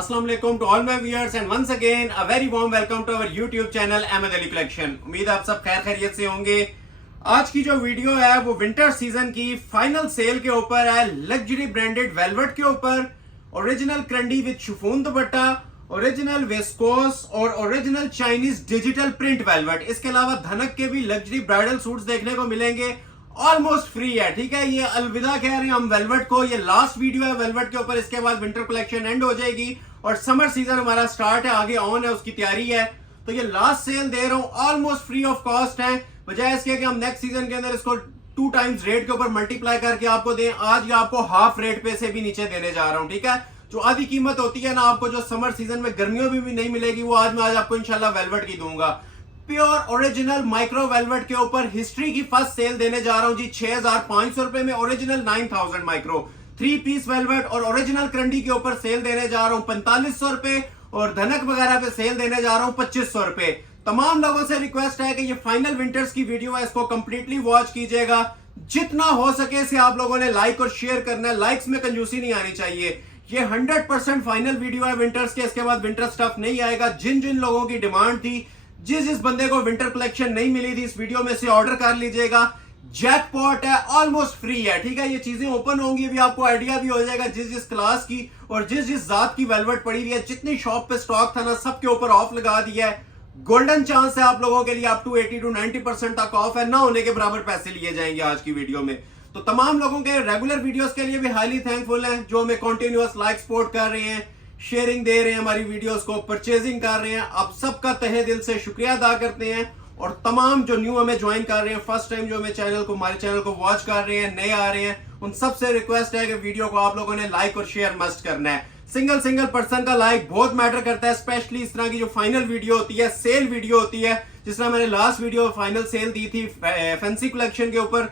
Assalamu alaikum to all my viewers and once again a very warm welcome to our YouTube channel Ahmad Ali collection. उम्मीद है आप सब खैर खैरियत से होंगे। आज की जो वीडियो है वो विंटर सीजन की फाइनल सेल के ऊपर है। लग्जरी ब्रांडेड वेलवेट के ऊपर original karandi with chiffon dupatta, original viscose और original Chinese digital print velvet. इसके अलावा धनक के भी लग्जरी ब्राइडल सूट्स देखने को मिलेंगे, ऑलमोस्ट फ्री है। ठीक है, ये अलविदा कह रहे हैं हम वेलवेट को। ये लास्ट वीडियो है वेलवेट के ऊपर, इसके बाद विंटर कलेक्शन एंड हो जाएगी और समर सीजन हमारा स्टार्ट है, आगे ऑन है, उसकी तैयारी है। तो ये लास्ट सेल दे रहा हूं, ऑलमोस्ट फ्री ऑफ कॉस्ट है। बजाय इसके कि हम नेक्स्ट सीजन के अंदर इसको 2 टाइम्स रेट के ऊपर मल्टीप्लाई करके आपको दें, आज ये आपको हाफ रेट पे से भी नीचे देने जा रहा हूं। ठीक है, जो आधी कीमत होती है ना आपको, जो समर सीजन में गर्मियों में भी नहीं मिलेगी, वो आज मैं आपको इंशाल्लाह वेलवेट की दूंगा। प्योर ओरिजिनल माइक्रो वेलवेट के ऊपर हिस्ट्री की फर्स्ट सेल देने जा रहा हूं जी 6500 रुपए में। ओरिजिनल 9000 माइक्रो 3 पीस वेलवेट और ओरिजिनल क्रंडी के ऊपर सेल देने जा रहा हूं 4500 रुपए और धनक वगैरह पे सेल देने जा रहा हूं 2500 रुपए। तमाम लोगों से रिक्वेस्ट है कि ये फाइनल विंटर्स की वीडियो है, इसको कंप्लीटली वॉच कीजिएगा। जितना हो सके इसे आप लोगों ने लाइक और शेयर करना है, लाइक्स में कंजूसी नहीं आनी चाहिए। ये 100% फाइनल वीडियो है विंटर्स के, इसके बाद विंटर स्टफ नहीं आएगा। जिन जिन लोगों की डिमांड थी, जिस बंदे को विंटर कलेक्शन नहीं मिली थी, इस वीडियो में से ऑर्डर कर लीजिएगा। जैकपॉट है, ऑलमोस्ट फ्री है। ठीक है, ये चीजें ओपन होंगी, अभी आपको आइडिया भी हो जाएगा जिस क्लास की और जिस जात की वेलवेट पड़ी हुई है। जितनी शॉप पे स्टॉक था ना, सबके ऊपर ऑफ लगा दिया है। गोल्डन चांस है आप लोगों के लिए, अप टू 80 to 90% तक ऑफ है, ना होने के बराबर पैसे लिए जाएंगे आज की वीडियो में। तो तमाम लोगों के रेगुलर वीडियोस के लिए भी हाईली थैंकफुल हैं, जो हमें कंटिन्यूअस लाइक सपोर्ट कर रहे हैं, शेयरिंग दे रहे हैं, हमारी वीडियोस को परचेजिंग कर रहे हैं। आप सबका तहे दिल से शुक्रिया अदा करते हैं। और तमाम जो न्यू हमें ज्वाइन कर रहे हैं, फर्स्ट टाइम जो हमें हमारे चैनल को वॉच कर रहे हैं, नए आ रहे हैं, उन सबसे रिक्वेस्ट है कि वीडियो को आप लोगों ने लाइक और शेयर मस्ट करना है। सिंगल पर्सन का लाइक बहुत मैटर करता है, स्पेशली इस तरह की जो फाइनल वीडियो होती है, सेल वीडियो होती है। जिस तरह मैंने लास्ट वीडियो फाइनल सेल दी थी फैंसी कलेक्शन के ऊपर,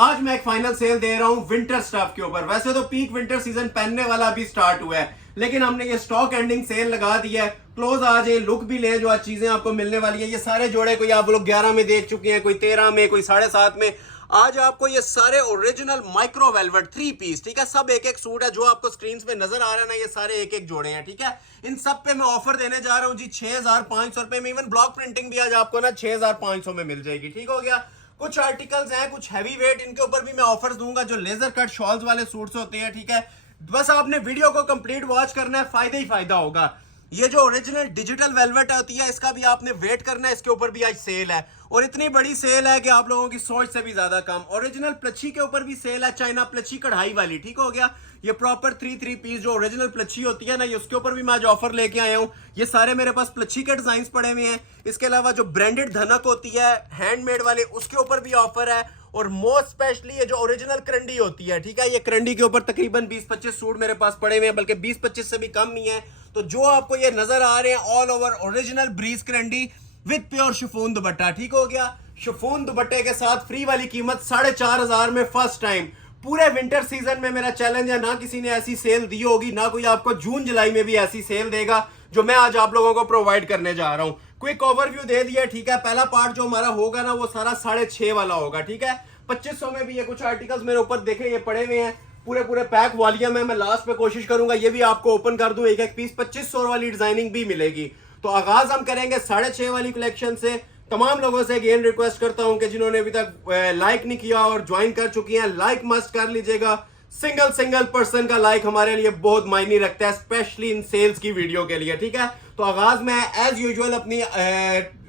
आज मैं एक फाइनल सेल दे रहा हूं विंटर स्टफ के ऊपर। वैसे तो पीक विंटर सीजन पहनने वाला अभी स्टार्ट हुआ है, लेकिन हमने ये स्टॉक एंडिंग सेल लगा दी है। क्लोज आ जाए, लुक भी ले, जो आज चीजें आपको मिलने वाली है। ये सारे जोड़े कोई आप लोग 11 में देख चुके हैं, कोई 13 में, कोई 7.5 में। आज आपको ये सारे ओरिजिनल माइक्रो वेलवेट 3 पीस, ठीक है, सब एक सूट है। जो आपको स्क्रीन पे नजर आ रहा है ना, ये सारे एक जोड़े हैं। ठीक है, इन सब पे मैं ऑफर देने जा रहा हूँ जी 6500 रुपए में। इवन ब्लॉक प्रिंटिंग भी आज आपको ना 6500 में मिल जाएगी। ठीक हो गया। कुछ आर्टिकल्स हैं, कुछ हैवी वेट, इनके ऊपर भी मैं ऑफर्स दूंगा, जो लेजर कट शॉल्स वाले सूट्स होते हैं। ठीक है, बस आपने वीडियो को कंप्लीट वॉच करना है, फायदा ही फायदा होगा। ये जो ओरिजिनल डिजिटल वेलवेट होती है, इसका भी आपने वेट करना है, इसके ऊपर भी आज सेल है और इतनी बड़ी सेल है कि आप लोगों की सोच से भी ज्यादा कम। ओरिजिनल प्लच्छी के ऊपर भी सेल है, चाइना प्लच्छी कढ़ाई वाली। ठीक हो गया, ये प्रॉपर 3 पीस जो ओरिजिनल प्लच्छी होती है ना, ये उसके ऊपर भी मैं आज ऑफर लेके आया हूँ। ये सारे मेरे पास प्लच्छी के डिजाइन पड़े हुए हैं। इसके अलावा जो ब्रांडेड धनक होती है हैंडमेड वाले, उसके ऊपर भी ऑफर है। और मोस्ट स्पेशली ये जो ओरिजिनल क्रंडी होती है, ठीक है, ये क्रंडी के ऊपर तकरीबन 20-25 सूट मेरे पास पड़े हुए हैं, बल्कि 20-25 से भी कम ही है। तो जो आपको ये नजर आ रहे हैं all over original Bareeze karandi with pure chiffon dupatta. ठीक हो गया, शिफॉन दुपट्टे के साथ फ्री वाली कीमत 4500 में फर्स्ट टाइम। पूरे विंटर सीजन में मेरा चैलेंज है, ना किसी ने ऐसी सेल दी होगी, ना कोई आपको जून जुलाई में भी ऐसी सेल देगा जो मैं आज आप लोगों को प्रोवाइड करने जा रहा हूं। क्विक ओवरव्यू दे दिया। ठीक है, पहला पार्ट जो हमारा होगा ना, वो सारा 6.5 वाला होगा। ठीक है, 2500 में भी ये कुछ आर्टिकल्स मेरे ऊपर देखे, ये पड़े हुए हैं, पूरे पैक वॉल्यूम है। मैं लास्ट पे कोशिश करूंगा ये भी आपको ओपन कर दूं, एक पीस 2500 वाली डिजाइनिंग भी मिलेगी। तो आगाज हम करेंगे 6.5 वाली कलेक्शन से। तमाम लोगों से अगेन रिक्वेस्ट करता हूं कि जिन्होंने अभी तक लाइक नहीं किया और ज्वाइन कर चुकी हैं, लाइक मस्ट कर लीजिएगा। सिंगल पर्सन का लाइक हमारे लिए बहुत मायने रखता है, स्पेशली इन सेल्स की वीडियो के लिए। ठीक है, तो आगाज मैं एज यूजुअल अपनी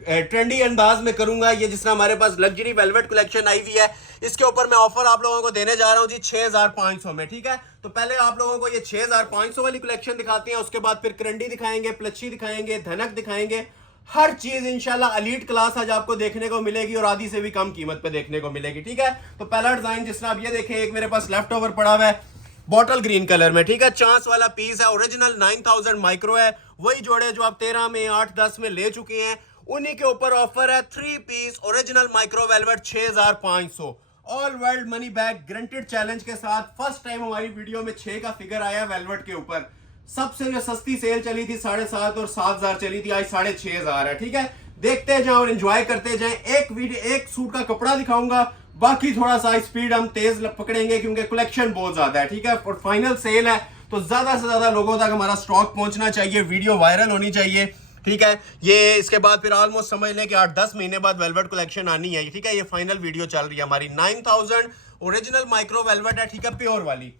ट्रेंडी अंदाज में करूंगा। ये जिस तरह हमारे पास लग्जरी वेलवेट कलेक्शन आई हुई है, इसके ऊपर मैं ऑफर आप लोगों को देने जा रहा हूं जी 6500 में। ठीक है, तो पहले आप लोगों को ये 6500 वाली कलेक्शन दिखाते हैं, उसके बाद फिर क्रंडी दिखाएंगे, प्लच्छी दिखाएंगे, धनक दिखाएंगे। हर चीज इंशाल्लाह एलीट क्लास आज आपको देखने को मिलेगी और आधी से भी कम कीमत पे देखने को मिलेगी। ठीक है, तो पहला डिजाइन जिस तरह आप ये देखें, एक मेरे पास लेफ्ट ओवर पड़ा हुआ है बॉटल ग्रीन कलर में। ठीक है, चांस वाला पीस है, ओरिजिनल 9000 माइक्रो है। वही जोड़े जो आप 13 में, 8-10 में ले चुके हैं, उन्हीं के ऊपर ऑफर है 3 piece original micro velvet 6500 all world money back guaranteed challenge के साथ। फर्स्ट टाइम हमारी वीडियो में 6 का फिगर आया वेलवेट के ऊपर। सबसे जो सस्ती सेल चली थी 7,500 और 7,000 चली थी, आज 6,500 है। ठीक है, देखते जाएं और एंजॉय करते जाएं। एक सूट का कपड़ा दिखाऊंगा, बाकी थोड़ा सा स्पीड हम तेज पकड़ेंगे क्योंकि कलेक्शन बहुत ज्यादा है। ठीक है, और फाइनल सेल है तो ज्यादा से ज्यादा लोगों तक हमारा स्टॉक पहुंचना चाहिए, वीडियो वायरल होनी चाहिए, ठीक है। ये इसके बाद फिर ऑलमोस्ट समझ लें कि 8-10 महीने बाद वेलवेट कलेक्शन आनी है, ठीक है। ये फाइनल वीडियो चल रही है हमारी 9000 ओरिजिनल माइक्रो वेलवेट है, ठीक है, प्योर वाली।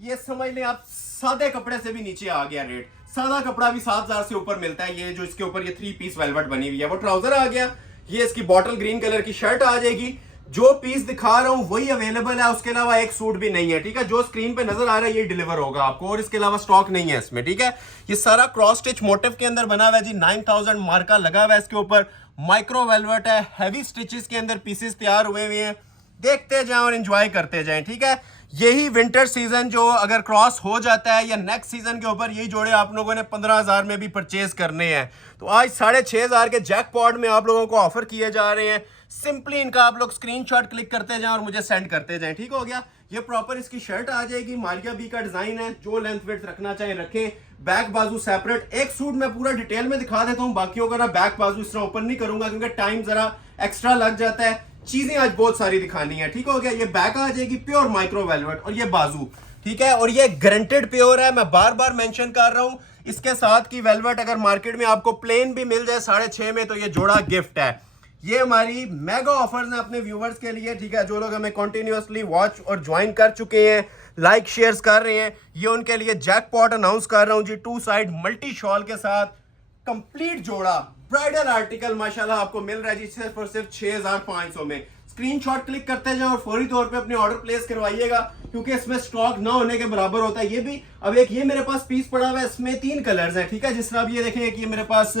ये समझ लें आप सादे कपड़े से भी नीचे आ गया रेट, सादा कपड़ा भी 7000 से ऊपर मिलता है। ये जो इसके ऊपर ये 3 पीस वेलवेट बनी हुई है, वो ट्राउजर आ गया, ये इसकी बॉटल ग्रीन कलर की शर्ट आ जाएगी। जो पीस दिखा रहा हूं वही अवेलेबल है, उसके अलावा एक सूट भी नहीं है, ठीक है। जो स्क्रीन पे नजर आ रहा है ये डिलीवर होगा आपको, और इसके अलावा स्टॉक नहीं है इसमें, ठीक है। ये सारा क्रॉस स्टिच मोटिव के अंदर बना हुआ है जी, 9000 मार्का लगा हुआ है इसके ऊपर, माइक्रो वेलवेट है, हैवी स्टिचेस के अंदर पीसेस तैयार हुए हुए हैं। देखते जाएं और एंजॉय करते जाएं, ठीक है। यही विंटर सीजन जो अगर क्रॉस हो जाता है या नेक्स्ट सीजन के ऊपर यही जोड़े आप लोगों ने 15000 में भी परचेज करने हैं, तो आज 6500 के जैकपॉट में आप लोगों को ऑफर किए जा रहे हैं। सिंपली इनका आप लोग स्क्रीनशॉट क्लिक करते जाएं और मुझे सेंड करते जाएं, ठीक हो गया। ये प्रॉपर इसकी शर्ट आ जाएगी, मारिया बी का डिजाइन है, जो लेंथ वेथ रखना चाहे रखें, बैक बाजू सेपरेट। एक सूट मैं पूरा डिटेल में दिखा देता हूं, बाकियों का ना बैक बाजू इस तरह ओपन नहीं करूंगा क्योंकि टाइम जरा एक्स्ट्रा लग जाता है, चीजें आज बहुत सारी दिखानी है, ठीक हो गया। ये बैक आ जाएगी प्योर माइक्रो वेलवेट, और ये बाजू, ठीक है, और ये गारंटेड प्योर है। मैं बार बार मेंशन कर रहा हूं, इसके साथ की वेलवेट अगर मार्केट में आपको प्लेन भी मिल जाए 6.5 में तो ये जोड़ा गिफ्ट है। ये हमारी मेगा ऑफर्स हैं अपने व्यूवर्स के लिए, ठीक है। जो लोग हमें कंटिन्यूअसली वॉच और ज्वाइन कर चुके हैं, लाइक शेयर्स कर रहे हैं, ये उनके लिए जैकपॉट अनाउंस कर रहा हूं जी, 2 साइड मल्टी शॉल के साथ कंप्लीट जोड़ा ब्राइडल आर्टिकल माशाल्लाह आपको मिल रहा है जी, सिर्फ और सिर्फ 6500 में। स्क्रीनशॉट क्लिक करते जाओ और फौरी तौर पे अपने ऑर्डर प्लेस करवाइएगा, क्योंकि इसमें स्टॉक ना होने के बराबर होता है। ये भी अब एक ये मेरे पास पीस पड़ा हुआ है, इसमें 3 कलर्स हैं, ठीक है। जिस तरह आप ये देखेंगे कि ये मेरे पास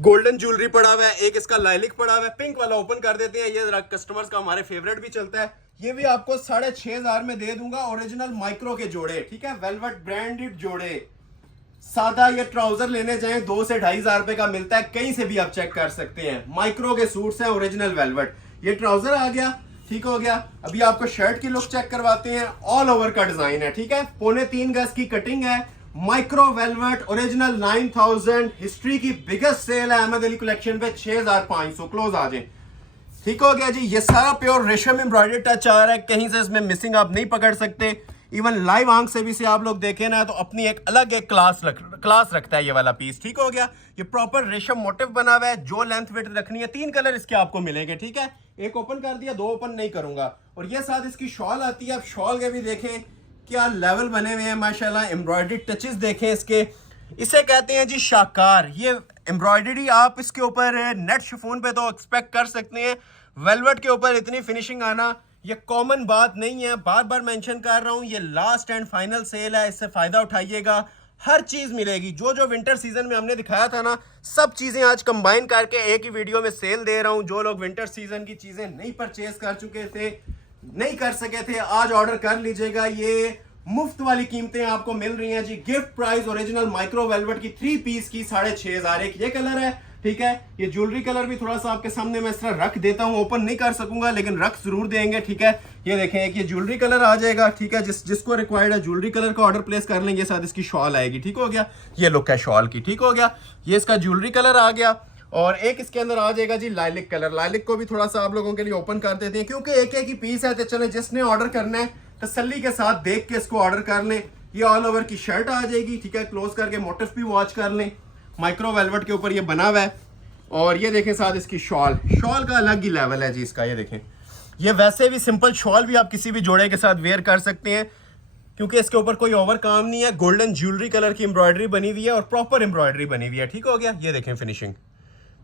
गोल्डन ज्वेलरी पड़ा हुआ है, एक इसका लाइलिक पड़ा हुआ है, पिंक वाला ओपन कर देते हैं, ये जरा कस्टमर्स का हमारे फेवरेट भी चलता है। ये भी आपको 6500 में दे दूंगा, ओरिजिनल माइक्रो के जोड़े, ठीक है, वेलवेट ब्रांडेड जोड़े। सादा ये ट्राउजर लेने जाएं 2 से 2500 रुपए का मिलता है, कहीं से भी आप चेक कर सकते हैं। माइक्रो के सूट्स हैं, ओरिजिनल वेलवेट। ये ट्राउजर आ गया, ठीक हो गया। अभी आपको शर्ट की लुक चेक करवाते हैं, ऑल ओवर का डिजाइन है, ठीक है, 3.25 गज की कटिंग है, माइक्रो वेलवेट ओरिजिनल 9000, हिस्ट्री की बिगेस्ट सेल है अहमद अली कलेक्शन पे, 6500 क्लोज आ जाए, ठीक हो गया जी। ये सारा प्योर रेशम एम्ब्रॉयडरी टच आ रहा है, कहीं से इसमें मिसिंग आप नहीं पकड़ सकते। इवन लाइव आंख से भी से आप लोग देखें ना तो अपनी एक अलग एक क्लास रखता है ये वाला पीस, ठीक हो गया। ये प्रॉपर रेशम मोटिव बना हुआ है, जो लेंथ वेट रखनी है 3 कलर इसके आपको मिलेंगे, ठीक है। एक ओपन कर दिया, 2 ओपन नहीं करूंगा। और ये साथ इसकी शॉल आती है, आप शॉल के भी देखें क्या लेवल बने हुए हैं माशाल्लाह, एम्ब्रॉयडरी टचेस देखें इसके। इसे कहते हैं जी शाकार। ये एम्ब्रॉयडरी आप इसके ऊपर नेट शिफॉन पे तो एक्सपेक्ट कर सकते हैं, वेलवेट के ऊपर इतनी फिनिशिंग आना ये कॉमन बात नहीं है। बार बार मेंशन कर रहा हूं, ये लास्ट एंड फाइनल सेल है, इससे फायदा उठाइएगा, हर चीज मिलेगी। जो जो विंटर सीजन में हमने दिखाया था ना, सब चीजें आज कंबाइन करके एक ही वीडियो में सेल दे रहा हूं। जो लोग विंटर सीजन की चीजें नहीं परचेज कर चुके थे, नहीं कर सके थे, आज ऑर्डर कर लीजिएगा। ये मुफ्त वाली कीमतें आपको मिल रही हैं जी, gift price original micro velvet की 3 पीस की 6500। एक ये कलर है, ठीक है। ये ज्वेलरी कलर भी थोड़ा सा आपके सामने मैं इस तरह रख देता हूं, ओपन नहीं कर सकूंगा लेकिन रख जरूर देंगे, ठीक है। ये देखें एक ये ज्वेलरी कलर आ जाएगा, ठीक है, जिसको रिक्वायर्ड है ज्वेलरी कलर का ऑर्डर प्लेस कर लेंगे, साथ इसकी शॉल आएगी, ठीक हो गया। ये लुक है शॉल की, ठीक हो गया। ये इसका ज्वेलरी कलर आ गया, और एक इसके अंदर आ जाएगा जी लाइलिक कलर। लाइलिक को भी थोड़ा सा आप लोगों के लिए ओपन कर देते हैं, क्योंकि एक एक ही पीस है, तो चले जिसने ऑर्डर करना है तसल्ली के साथ देख के इसको ऑर्डर कर लें। ये ऑल ओवर की शर्ट आ जाएगी, ठीक है, क्लोज करके मोटिव भी वॉच कर लें, माइक्रो वेलवेट के ऊपर ये बना हुआ है। और ये देखें साथ इसकी शॉल का अलग ही लेवल है जी इसका। ये देखें, ये वैसे भी सिंपल शॉल भी आप किसी भी जोड़े के साथ वेयर कर सकते हैं, क्योंकि इसके ऊपर कोई ओवर काम नहीं है। गोल्डन ज्वेलरी कलर की एम्ब्रॉयडरी बनी हुई है और प्रॉपर एम्ब्रॉयडरी बनी हुई है, ठीक हो गया। ये देखें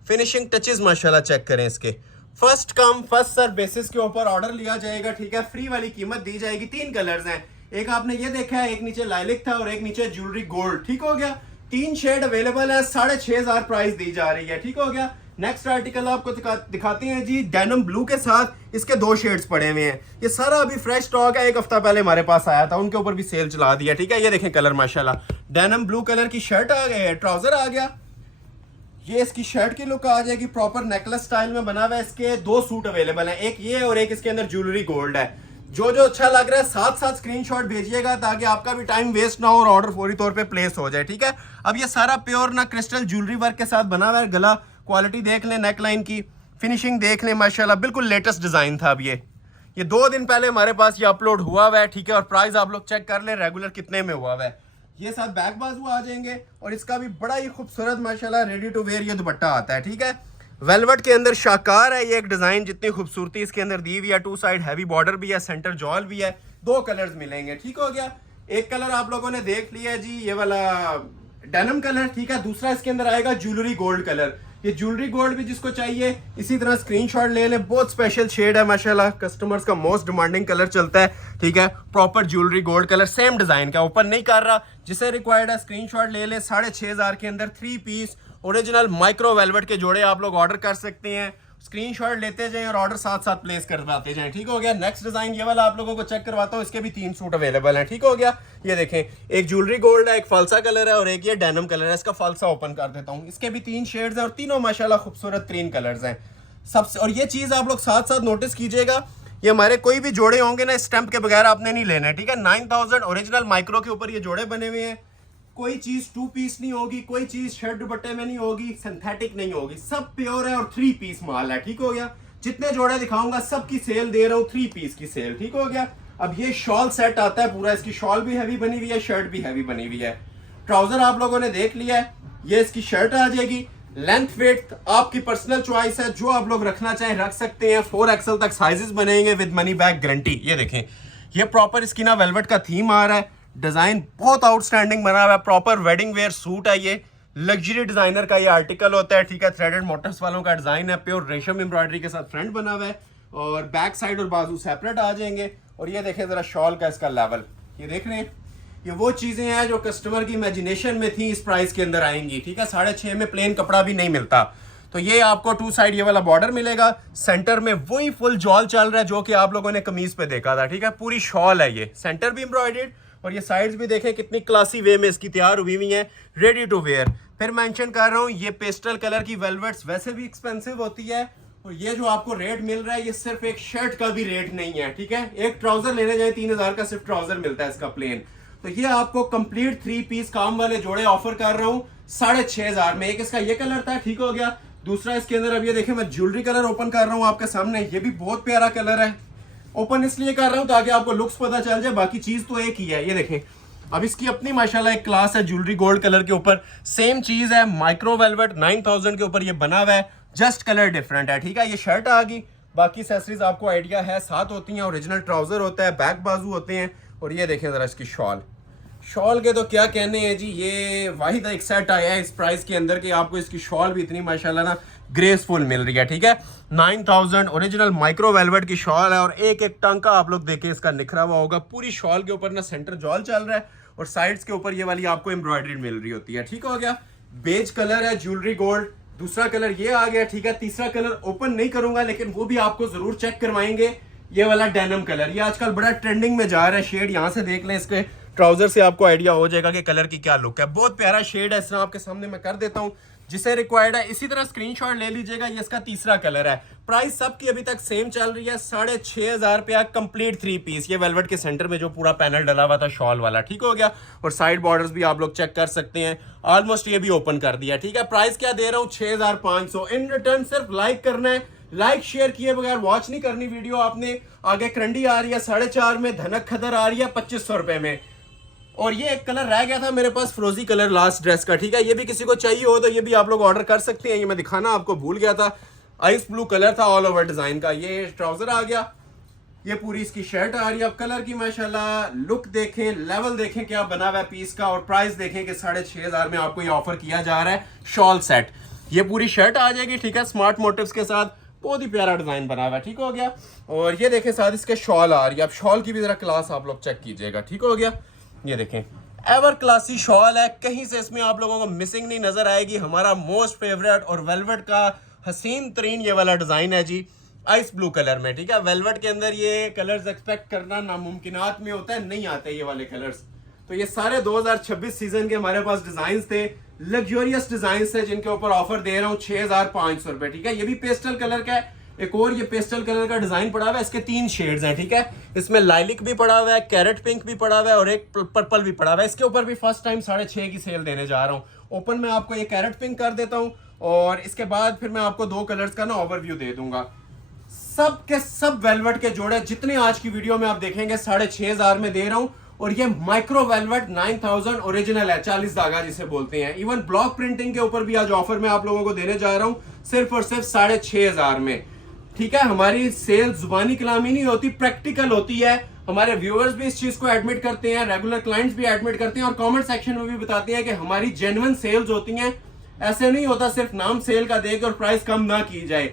फिनिशिंग टचेस माशाल्लाह चेक करें इसके। First come first serve basis के ऊपर ऑर्डर लिया जाएगा, ठीक है, फ्री वाली कीमत दी जाएगी। 3 कलर्स हैं, एक आपने ये देखा है, एक नीचे लाइलिक था और एक नीचे ज्वेलरी गोल्ड, ठीक हो गया। 3 शेड अवेलेबल है, 6500 प्राइस दी जा रही है, ठीक हो गया। नेक्स्ट आर्टिकल आपको दिखाते हैं जी, डेनिम ब्लू के साथ इसके 2 शेड्स पड़े हुए हैं। ये सारा अभी फ्रेश स्टॉक है, 1 हफ्ता पहले हमारे पास आया था, उनके ऊपर भी सेल चला दिया, ठीक है। ये देखें कलर माशाल्लाह, डेनिम ब्लू कलर की शर्ट आ गई है, ट्राउजर आ गया। ये इसकी शर्ट की लुक आ जाएगी, प्रॉपर नेकलेस स्टाइल में बना हुआ है। इसके 2 सूट अवेलेबल हैं, एक ये और एक इसके अंदर ज्वेलरी गोल्ड है। जो जो अच्छा लग रहा है साथ स्क्रीनशॉट भेजिएगा, ताकि आपका भी टाइम वेस्ट ना हो और ऑर्डर फौरी तौर पे प्लेस हो जाए, ठीक है। अब ये सारा प्योर ना क्रिस्टल ज्वेलरी वर्क के साथ बना हुआ है। गला क्वालिटी देख लें, नेक लाइन की फिनिशिंग देख लें माशाल्लाह, बिल्कुल लेटेस्ट डिजाइन था। अब ये ये 2 दिन पहले हमारे पास ये अपलोड हुआ हुआ है, ठीक है। और प्राइस आप लोग चेक कर लें रेगुलर कितने में हुआ हुआ है। ये साथ बैक बाजू आ जाएंगे और इसका भी बड़ा ही खूबसूरत माशाल्लाह रेडी टू वेयर ये दुपट्टा आता है, ठीक है। वेलवेट के अंदर शाकार है ये एक डिजाइन, जितनी खूबसूरती इसके अंदर दी हुई है। 2 साइड हैवी बॉर्डर भी है, सेंटर जॉल भी है, 2 कलर्स मिलेंगे, ठीक हो गया। एक कलर आप लोगों ने देख लिया जी, ये वाला डेनिम कलर, ठीक है। दूसरा इसके अंदर आएगा ज्वेलरी गोल्ड कलर। ये ज्वेलरी गोल्ड भी जिसको चाहिए इसी तरह स्क्रीनशॉट ले ले, बहुत स्पेशल शेड है माशाल्लाह, कस्टमर्स का मोस्ट डिमांडिंग कलर चलता है, ठीक है। Proper jewellery gold colour, same design का, ओपन नहीं कर रहा, जिसे रिक्वायर्ड है स्क्रीनशॉट ले ले। 6,500 के अंदर 3 पीस ओरिजिनल माइक्रो वेलवेट के जोड़े आप लोग ऑर्डर कर सकते हैं। स्क्रीनशॉट लेते जाएं और ऑर्डर साथ साथ प्लेस करवाते जाएं, ठीक हो गया। नेक्स्ट डिजाइन ये वाला आप लोगों को चेक करवाता हूं, इसके भी 3 सूट अवेलेबल हैं, ठीक हो गया। ये देखें, एक ज्वेलरी गोल्ड है, एक फालसा कलर है और एक ये डेनिम कलर है। इसका फालसा ओपन कर देता हूं, इसके भी 3 शेड्स हैं और तीनों माशाल्लाह खूबसूरत 3 कलर्स हैं सबसे। और ये चीज आप लोग साथ साथ नोटिस कीजिएगा, ये हमारे कोई भी जोड़े होंगे ना स्टैंप के बगैर आपने नहीं लेना है, ठीक है। 9000 ओरिजिनल माइक्रो के ऊपर ये जोड़े बने हुए हैं। कोई चीज 2 पीस नहीं होगी, कोई चीज शर्ट दुपट्टे में नहीं होगी, सिंथेटिक नहीं होगी, सब प्योर है और 3 पीस माल है, ठीक हो गया। जितने जोड़े दिखाऊंगा सबकी सेल दे रहा हूँ, 3 पीस की सेल, ठीक हो गया। अब ये शॉल सेट आता है पूरा, इसकी शॉल भी हैवी बनी हुई है, शर्ट भी हैवी बनी हुई है। ट्राउजर आप लोगों ने देख लिया है, ये इसकी शर्ट आ जाएगी। लेंथ वेट आपकी पर्सनल चॉइस है, जो आप लोग रखना चाहें रख सकते हैं। 4XL तक साइजेस बनेंगे विद मनी बैक गारंटी। ये देखें, ये प्रॉपर इसकी ना वेलवेट का थीम आ रहा है, डिजाइन बहुत आउटस्टैंडिंग बना हुआ है, प्रॉपर वेडिंग वेयर सूट है। ये लग्जरी डिजाइनर का ये आर्टिकल होता है, ठीक है। थ्रेडेड मोटिव्स वालों का डिजाइन है, प्योर रेशम एम्ब्रॉयडरी के साथ फ्रंट बना हुआ है और बैक साइड और बाजू सेपरेट आ जाएंगे। और ये देखें जरा शॉल का इसका लेवल, ये देख रहे हैं, ये वो चीजें हैं जो कस्टमर की इमेजिनेशन में थी इस प्राइस के अंदर आएंगी, ठीक है। 6.5 में प्लेन कपड़ा भी नहीं मिलता। तो ये आपको 2 साइड ये वाला बॉर्डर मिलेगा, सेंटर में वही फुल जॉल चल रहा है जो कि आप लोगों ने कमीज पे देखा था, ठीक है। पूरी शॉल है ये, सेंटर भी एम्ब्रॉयडर्ड और ये साइड्स भी देखें कितनी क्लासी वे में इसकी तैयार हुई हुई है, रेडी टू वेयर। फिर मेंशन कर रहा हूँ, ये पेस्टल कलर की वेलवेट्स वैसे भी एक्सपेंसिव होती है और ये जो आपको रेट मिल रहा है ये सिर्फ एक शर्ट का भी रेट नहीं है, ठीक है। एक ट्राउजर लेने जाए 3000 का सिर्फ ट्राउजर मिलता है इसका प्लेन। तो ये आपको कंप्लीट 3 पीस काम वाले जोड़े ऑफर कर रहा हूँ 6,500 में। एक इसका ये कलर था, ठीक हो गया। दूसरा इसके अंदर अब ये देखें, मैं ज्वेलरी कलर ओपन कर रहा हूँ आपके सामने, ये भी बहुत प्यारा कलर है। ओपन इसलिए कर रहा हूं ताकि आपको लुक्स पता चल जाए, बाकी चीज तो एक ही है। ये देखें, अब इसकी अपनी माशाल्लाह एक क्लास है, ज्वेलरी गोल्ड कलर के ऊपर सेम चीज है, माइक्रो वेलवेट 9000 के ऊपर ये बना हुआ है, जस्ट कलर डिफरेंट है, ठीक है। ये शर्ट आ गई, बाकी एक्सेसरीज आपको आइडिया है साथ होती हैं। ओरिजिनल ट्राउजर होता है, बैक बाजू होते हैं। और ये देखें जरा इसकी शॉल, शॉल के तो क्या कहने हैं जी, ये वाहिद एक सेट आया है इस प्राइस के अंदर कि आपको इसकी शॉल भी इतनी माशाल्लाह ना ग्रेसफुल मिल रही है, ठीक है। 9000 ओरिजिनल माइक्रो वेलवेट की शॉल है और एक एक टांका आप लोग देखें इसका निखरा हुआ होगा। पूरी शॉल के ऊपर ना सेंटर जॉल चल रहा है और साइड्स के ऊपर ये वाली आपको एम्ब्रॉयडरी मिल रही होती है, ठीक हो गया। बेज कलर है, ज्वेलरी गोल्ड। दूसरा कलर ये आ गया, ठीक है। तीसरा कलर ओपन नहीं करूंगा लेकिन वो भी आपको जरूर चेक करवाएंगे, ये वाला डेनिम कलर। ये आजकल बड़ा ट्रेंडिंग में जा रहा है शेड, यहाँ से देख लें, इसके ट्राउजर से आपको आइडिया हो जाएगा कि कलर की क्या लुक है। बहुत प्यारा शेड है, इस तरह आपके सामने मैं कर देता हूँ, जिसे रिक्वायर्ड है इसी तरह स्क्रीनशॉट ले लीजिएगा। ये इसका तीसरा कलर है। प्राइस सबकी अभी तक सेम चल रही है, 6,500 रुपया कंप्लीट 3 पीस। ये वेलवेट के सेंटर में जो पूरा पैनल डला हुआ था शॉल वाला, ठीक हो गया। और साइड बॉर्डर्स भी आप लोग चेक कर सकते हैं, ऑलमोस्ट ये भी ओपन कर दिया, ठीक है। प्राइस क्या दे रहा हूँ, 6,500। इन रिटर्न सिर्फ लाइक करना है, लाइक शेयर किए बगैर वॉच नहीं करनी वीडियो आपने। आगे करंडी आ रही है 4.5 में, धनक खदर आ रही है 2500 रुपए में। और ये एक कलर रह गया था मेरे पास, फिरोजी कलर लास्ट ड्रेस का, ठीक है। ये भी किसी को चाहिए हो तो ये भी आप लोग ऑर्डर कर सकते हैं। ये मैं दिखाना आपको भूल गया था, आइस ब्लू कलर था ऑल ओवर डिजाइन का। ये ट्राउजर आ गया, ये पूरी इसकी शर्ट आ रही है। अब कलर की माशाल्लाह लुक देखें, लेवल देखें क्या बना हुआ है पीस का, और प्राइस देखें कि 6,500 में आपको ये ऑफर किया जा रहा है शॉल सेट। ये पूरी शर्ट आ जाएगी, ठीक है, स्मार्ट मोटिव्स के साथ, बहुत ही प्यारा डिजाइन बना हुआ है, ठीक हो गया। और ये देखें साथ इसके शॉल आ रही है। अब शॉल की भी जरा क्लास आप लोग चेक कीजिएगा, ठीक हो गया। ये देखें एवर क्लासी शॉल है, कहीं से इसमें आप लोगों को मिसिंग नहीं नजर आएगी। हमारा मोस्ट फेवरेट और वेलवेट का हसीन तरीन ये वाला डिजाइन है जी, आइस ब्लू कलर में, ठीक है। वेलवेट के अंदर ये कलर्स एक्सपेक्ट करना नामुमकिनात में होता है, नहीं आते ये वाले कलर्स। तो ये सारे 2026 सीजन के हमारे पास डिजाइन थे, लग्जरियस डिजाइन थे, जिनके ऊपर ऑफर दे रहा हूँ 6,500 रुपए, ठीक है। ये भी पेस्टल कलर का है। एक और ये पेस्टल कलर का डिजाइन पड़ा हुआ है, इसके 3 शेड्स हैं, ठीक है। इसमें लाइलिक भी पड़ा हुआ है, कैरेट पिंक भी पड़ा हुआ है और एक पर्पल भी पड़ा हुआ है। इसके ऊपर भी फर्स्ट टाइम 6.5 की सेल देने जा रहा हूँ। ओपन में आपको ये कैरेट पिंक कर देता हूँ और इसके बाद फिर मैं आपको 2 कलर्स का ना ओवरव्यू दे दूंगा। सब के सब वेलवेट के जोड़े जितने आज की वीडियो में आप देखेंगे 6,500 में दे रहा हूं। और ये माइक्रो वेलवेट 9000 ओरिजिनल है, 40 धागा जिसे बोलते हैं। इवन ब्लॉक प्रिंटिंग के ऊपर भी आज ऑफर में आप लोगों को देने जा रहा हूं, सिर्फ और सिर्फ 6,500 में। ठीक है, हमारी सेल जुबानी कलामी नहीं होती, प्रैक्टिकल होती है। हमारे व्यूअर्स भी इस चीज को एडमिट करते हैं, रेगुलर क्लाइंट्स भी एडमिट करते हैं और कमेंट सेक्शन में भी बताते हैं कि हमारी जेन्युइन सेल्स होती हैं। ऐसे नहीं होता सिर्फ नाम सेल का देकर और प्राइस कम ना की जाए।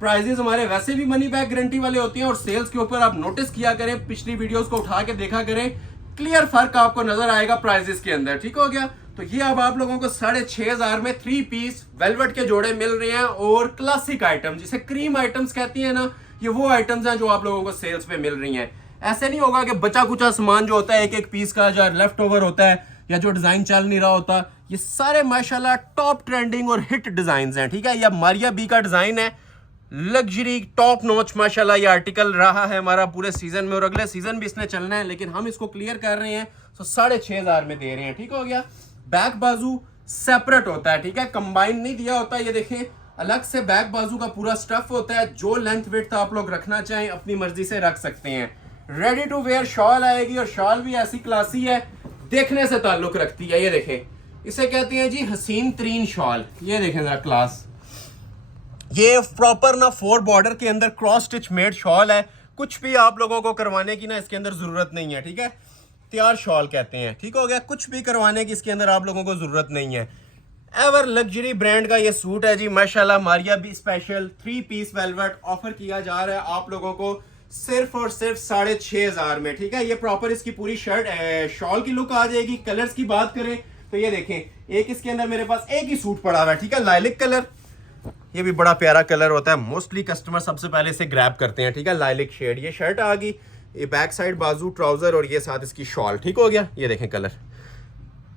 प्राइजेस हमारे वैसे भी मनी बैक गारंटी वाले होते हैं और सेल्स के ऊपर आप नोटिस किया करें, पिछली वीडियोस को उठा के देखा करें, क्लियर फर्क आपको नजर आएगा प्राइजेस के अंदर। ठीक हो गया, तो ये अब आप लोगों को 6,500 में 3 पीस वेलवेट के जोड़े मिल रहे हैं। और क्लासिक आइटम जिसे क्रीम आइटम्स कहती है ना, ये वो आइटम्स हैं जो आप लोगों को सेल्स पे मिल रही हैं। ऐसे नहीं होगा कि बचा कुचा सामान जो होता है एक एक पीस का जो लेफ्ट ओवर होता है या जो डिजाइन चल नहीं रहा होता, ये सारे माशाल्लाह टॉप ट्रेंडिंग और हिट डिजाइन हैं। ठीक है, ये मारिया बी का डिजाइन है, लग्जरी टॉप नॉच माशाल्लाह ये आर्टिकल रहा है हमारा पूरे सीजन में और अगले सीजन भी इसने चलना है, लेकिन हम इसको क्लियर कर रहे हैं तो 6,500 में दे रहे हैं। ठीक हो गया, बैक बाजू सेपरेट होता है। ठीक है, कंबाइन नहीं दिया होता। ये देखें, अलग से बैक बाजू का पूरा स्टफ होता है। जो लेंथ विड्थ आप लोग रखना चाहें अपनी मर्जी से रख सकते हैं। रेडी टू वेयर शॉल आएगी और शॉल भी ऐसी क्लासी है, देखने से ताल्लुक रखती है। ये देखें, इसे कहते हैं जी हसीन तरीन शॉल। ये देखें जरा क्लास, ये प्रॉपर ना 4 बॉर्डर के अंदर क्रॉस स्टिच मेड शॉल है। कुछ भी आप लोगों को करवाने की ना इसके अंदर जरूरत नहीं है। ठीक है, तैयार शॉल कहते हैं। ठीक हो गया, कुछ भी करवाने की इसके अंदर आप लोगों को जरूरत नहीं है। एवर लग्जरी ब्रांड का ये सूट है जी माशाल्लाह, Maria B special 3 piece velvet offer किया जा रहा है आप लोगों को सिर्फ और सिर्फ 6,500 में। ठीक है, ये प्रॉपर इसकी पूरी शर्ट शॉल की लुक आ जाएगी। कलर्स की बात करें तो ये देखें, एक इसके अंदर मेरे पास एक ही सूट पड़ा हुआ है। ठीक है, लाइलिक कलर, ये भी बड़ा प्यारा कलर होता है, मोस्टली कस्टमर सबसे पहले इसे ग्रैब करते हैं। ठीक है, लाइलिक शेड, ये शर्ट आ गई, ये बैक साइड बाजू ट्राउजर और ये साथ इसकी शॉल। ठीक हो गया, ये देखें कलर,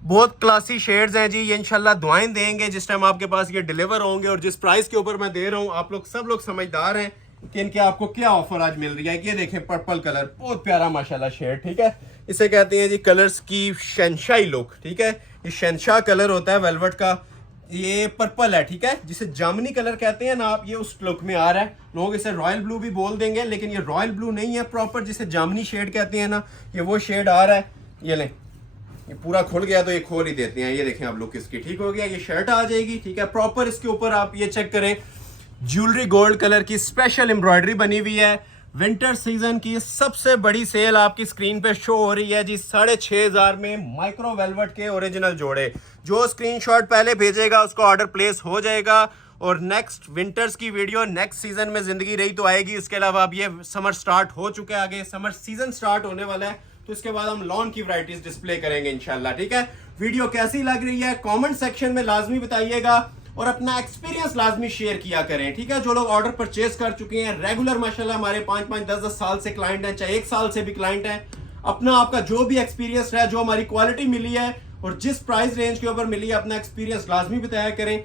बहुत क्लासी शेड्स हैं जी। ये इंशाल्लाह दुआएं देंगे जिस टाइम आपके पास ये डिलीवर होंगे। और जिस प्राइस के ऊपर मैं दे रहा हूँ, आप लोग सब लोग समझदार हैं कि इनके आपको क्या ऑफर आज मिल रही है। ये देखें पर्पल कलर, बहुत प्यारा माशाल्लाह शेड। ठीक है, इसे कहते हैं जी कलर्स की शहनशाही लुक। ठीक है, ये शहनशाह कलर होता है वेलवेट का। ये पर्पल है, ठीक है, जिसे जामनी कलर कहते हैं ना आप, ये उस लुक में आ रहा है। लोग इसे रॉयल ब्लू भी बोल देंगे, लेकिन ये रॉयल ब्लू नहीं है, प्रॉपर जिसे जामनी शेड कहते हैं ना, ये वो शेड आ रहा है। ये लें, ये पूरा खुल गया तो ये खोल ही देते हैं। ये देखें आप लोग इसकी, ठीक हो गया, ये शर्ट आ जाएगी। ठीक है, प्रॉपर इसके ऊपर आप ये चेक करें, ज्वेलरी गोल्ड कलर की स्पेशल एम्ब्रॉयडरी बनी हुई है। विंटर सीजन की सबसे बड़ी सेल आपकी स्क्रीन पे शो हो रही है जी, 6,500 में माइक्रो वेलवेट के ओरिजिनल जोड़े। जो स्क्रीनशॉट पहले भेजेगा उसका ऑर्डर प्लेस हो जाएगा। और नेक्स्ट विंटर्स की वीडियो नेक्स्ट सीजन में जिंदगी रही तो आएगी। उसके अलावा अब ये समर स्टार्ट हो चुका है, आगे समर सीजन स्टार्ट होने वाला है, तो इसके बाद हम लॉन की वैरायटीज डिस्प्ले करेंगे इंशाल्लाह। ठीक है, वीडियो कैसी लग रही है कमेंट सेक्शन में लाजमी बताइएगा और अपना एक्सपीरियंस लाजमी शेयर किया करें। ठीक है, जो लोग ऑर्डर परचेज कर चुके हैं रेगुलर माशाल्लाह हमारे 5-5, 10-10 साल से क्लाइंट हैं, चाहे 1 साल से भी क्लाइंट हैं, अपना आपका जो भी एक्सपीरियंस है, जो हमारी क्वालिटी मिली है और जिस प्राइस रेंज के ऊपर मिली है, अपना एक्सपीरियंस लाजमी बताया करें।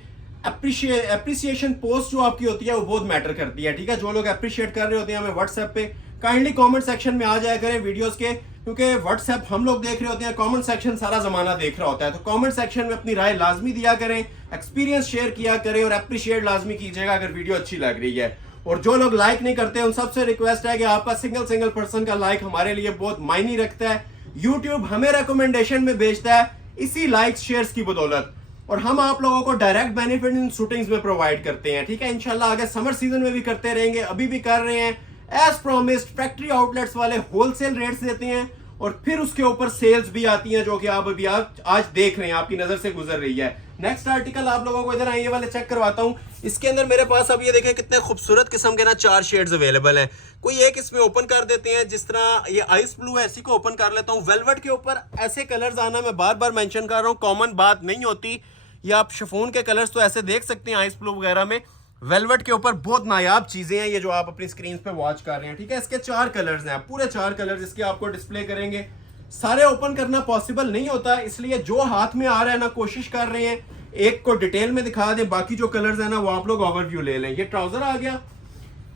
एप्रिसिएशन पोस्ट जो आपकी होती है वो बहुत मैटर करती है। ठीक है, जो लोग अप्रिशिएट कर रहे होते हैं हमें व्हाट्सएप पे, काइंडली कमेंट सेक्शन में आ जाया करें वीडियोस के, क्योंकि व्हाट्सएप हम लोग देख रहे होते हैं, कमेंट सेक्शन सारा जमाना देख रहा होता है। तो कमेंट सेक्शन में अपनी राय लाजमी दिया करें, एक्सपीरियंस शेयर किया करें और अप्रिशिएट लाजमी कीजिएगा अगर वीडियो अच्छी लग रही है। और जो लोग लाइक नहीं करते उन सबसे रिक्वेस्ट है कि आपका सिंगल पर्सन का लाइक हमारे लिए बहुत मायने रखता है। यूट्यूब हमें रिकमेंडेशन में भेजता है इसी लाइक्स शेयर्स की बदौलत, और हम आप लोगों को डायरेक्ट बेनिफिट इन शूटिंग्स में प्रोवाइड करते हैं। ठीक है, इंशाल्लाह आगे समर सीजन में भी करते रहेंगे, अभी भी कर रहे हैं। एज प्रोमिस्ड फैक्ट्री आउटलेट्स वाले होलसेल रेट्स देते हैं और फिर उसके ऊपर सेल्स भी आती हैं, जो कि आप अभी आज देख रहे हैं, आपकी नजर से गुजर रही है। नेक्स्ट आर्टिकल आप लोगों को इधर आइए वाले चेक करवाता हूं। इसके अंदर मेरे पास अब ये देखें कितने खूबसूरत किस्म के ना 4 शेड्स अवेलेबल हैं। कोई एक इसमें ओपन कर देते हैं, जिस तरह ये आइस ब्लू है, इसी को ओपन कर लेता हूं। वेलवेट के ऊपर ऐसे कलर्स आना मैं बार बार मेंशन कर रहा हूं, कॉमन बात नहीं होती। ये आप शिफॉन के कलर्स तो ऐसे देख सकते हैं आइस ब्लू वगैरह में, वेलवेट के ऊपर बहुत नायाब चीजें हैं ये जो आप अपनी स्क्रीन पे वॉच कर रहे हैं। ठीक है, इसके 4 कलर्स हैं, पूरे 4 कलर्स इसके आपको डिस्प्ले करेंगे। सारे ओपन करना पॉसिबल नहीं होता, इसलिए जो हाथ में आ रहा है ना कोशिश कर रहे हैं एक को डिटेल में दिखा दें, बाकी जो कलर्स है ना वो आप लोग ओवरव्यू ले लें। ये ट्राउजर आ गया,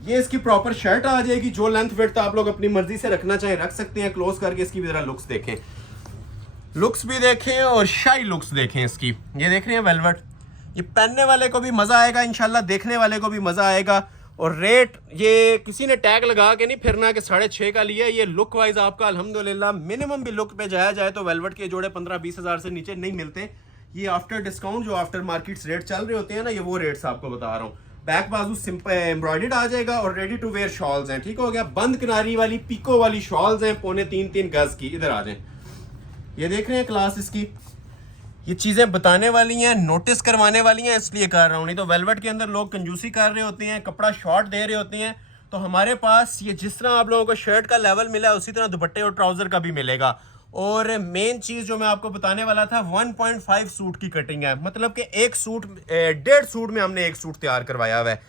ये इसकी प्रॉपर शर्ट आ जाएगी। जो लेंथ विड्थ आप लोग अपनी मर्जी से रखना चाहें रख सकते हैं। क्लोज करके इसकी भी जरा लुक्स देखें, लुक्स भी देखें और शाही लुक्स देखें इसकी। ये देख रहे हैं वेलवेट, ये पहनने वाले को भी मजा आएगा इंशाल्लाह, देखने वाले को भी मजा आएगा। और रेट ये किसी ने टैग लगा के नहीं फिरना कि 6.5 का लिया। ये लुक वाइज आपका अल्हम्दुलिल्लाह मिनिमम भी लुक पे जाया जाए तो वेलवेट के जोड़े 15-20 हज़ार से नीचे नहीं मिलते। ये आफ्टर डिस्काउंट जो आफ्टर मार्केट्स रेट चल रहे होते हैं ना, ये वो रेट्स आपको बता रहा हूँ। बैक बाजू सिंपल एम्ब्रॉयडर्ड आ जाएगा और रेडी टू वेयर शॉल्स हैं, ठीक हो गया। बंद किनारी वाली पीको वाली शॉल्स हैं 3.25 गज की। इधर आ जाएं, ये देख रहे हैं क्लास इसकी। ये चीज़ें बताने वाली हैं, नोटिस करवाने वाली हैं, इसलिए कर रहा हूँ। नहीं तो वेलवेट के अंदर लोग कंजूसी कर रहे होते हैं, कपड़ा शॉर्ट दे रहे होते हैं। तो हमारे पास ये जिस तरह आप लोगों को शर्ट का लेवल मिला है उसी तरह दुपट्टे और ट्राउज़र का भी मिलेगा। और मेन चीज़ जो मैं आपको बताने वाला था, 1.5 सूट की कटिंग है। मतलब कि एक सूट 1.5 सूट में हमने एक सूट तैयार करवाया हुआ है।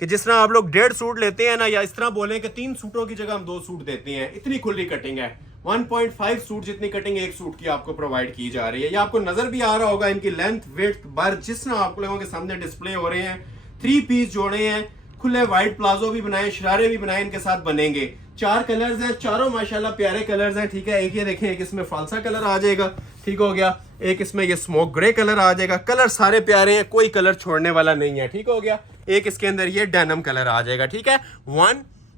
कि जिस तरह आप लोग 1.5 सूट लेते हैं ना, या इस तरह बोलें कि 3 सूटों की जगह हम 2 सूट देते हैं, इतनी खुली कटिंग है। 1.5 सूट जितनी कटिंग एक सूट की आपको प्रोवाइड की जा रही है। ये आपको नजर भी आ रहा होगा, इनकी लेंथ विड्थ बर जिस तरह आप लोगों के सामने डिस्प्ले हो रहे हैं। 3 पीस जोड़े हैं, खुले वाइट प्लाजो भी बनाए, शरारे भी बनाए, इनके साथ बनेंगे। 4 कलर्स हैं, चारों माशाल्लाह प्यारे कलर्स हैं, ठीक है। एक ये देखें, एक इसमें फालसा कलर आ जाएगा, ठीक हो गया। एक इसमें ये स्मोक ग्रे कलर आ जाएगा। कलर सारे प्यारे हैं, कोई कलर छोड़ने वाला नहीं है, ठीक हो गया। एक इसके अंदर ये डेनिम कलर आ जाएगा, ठीक है।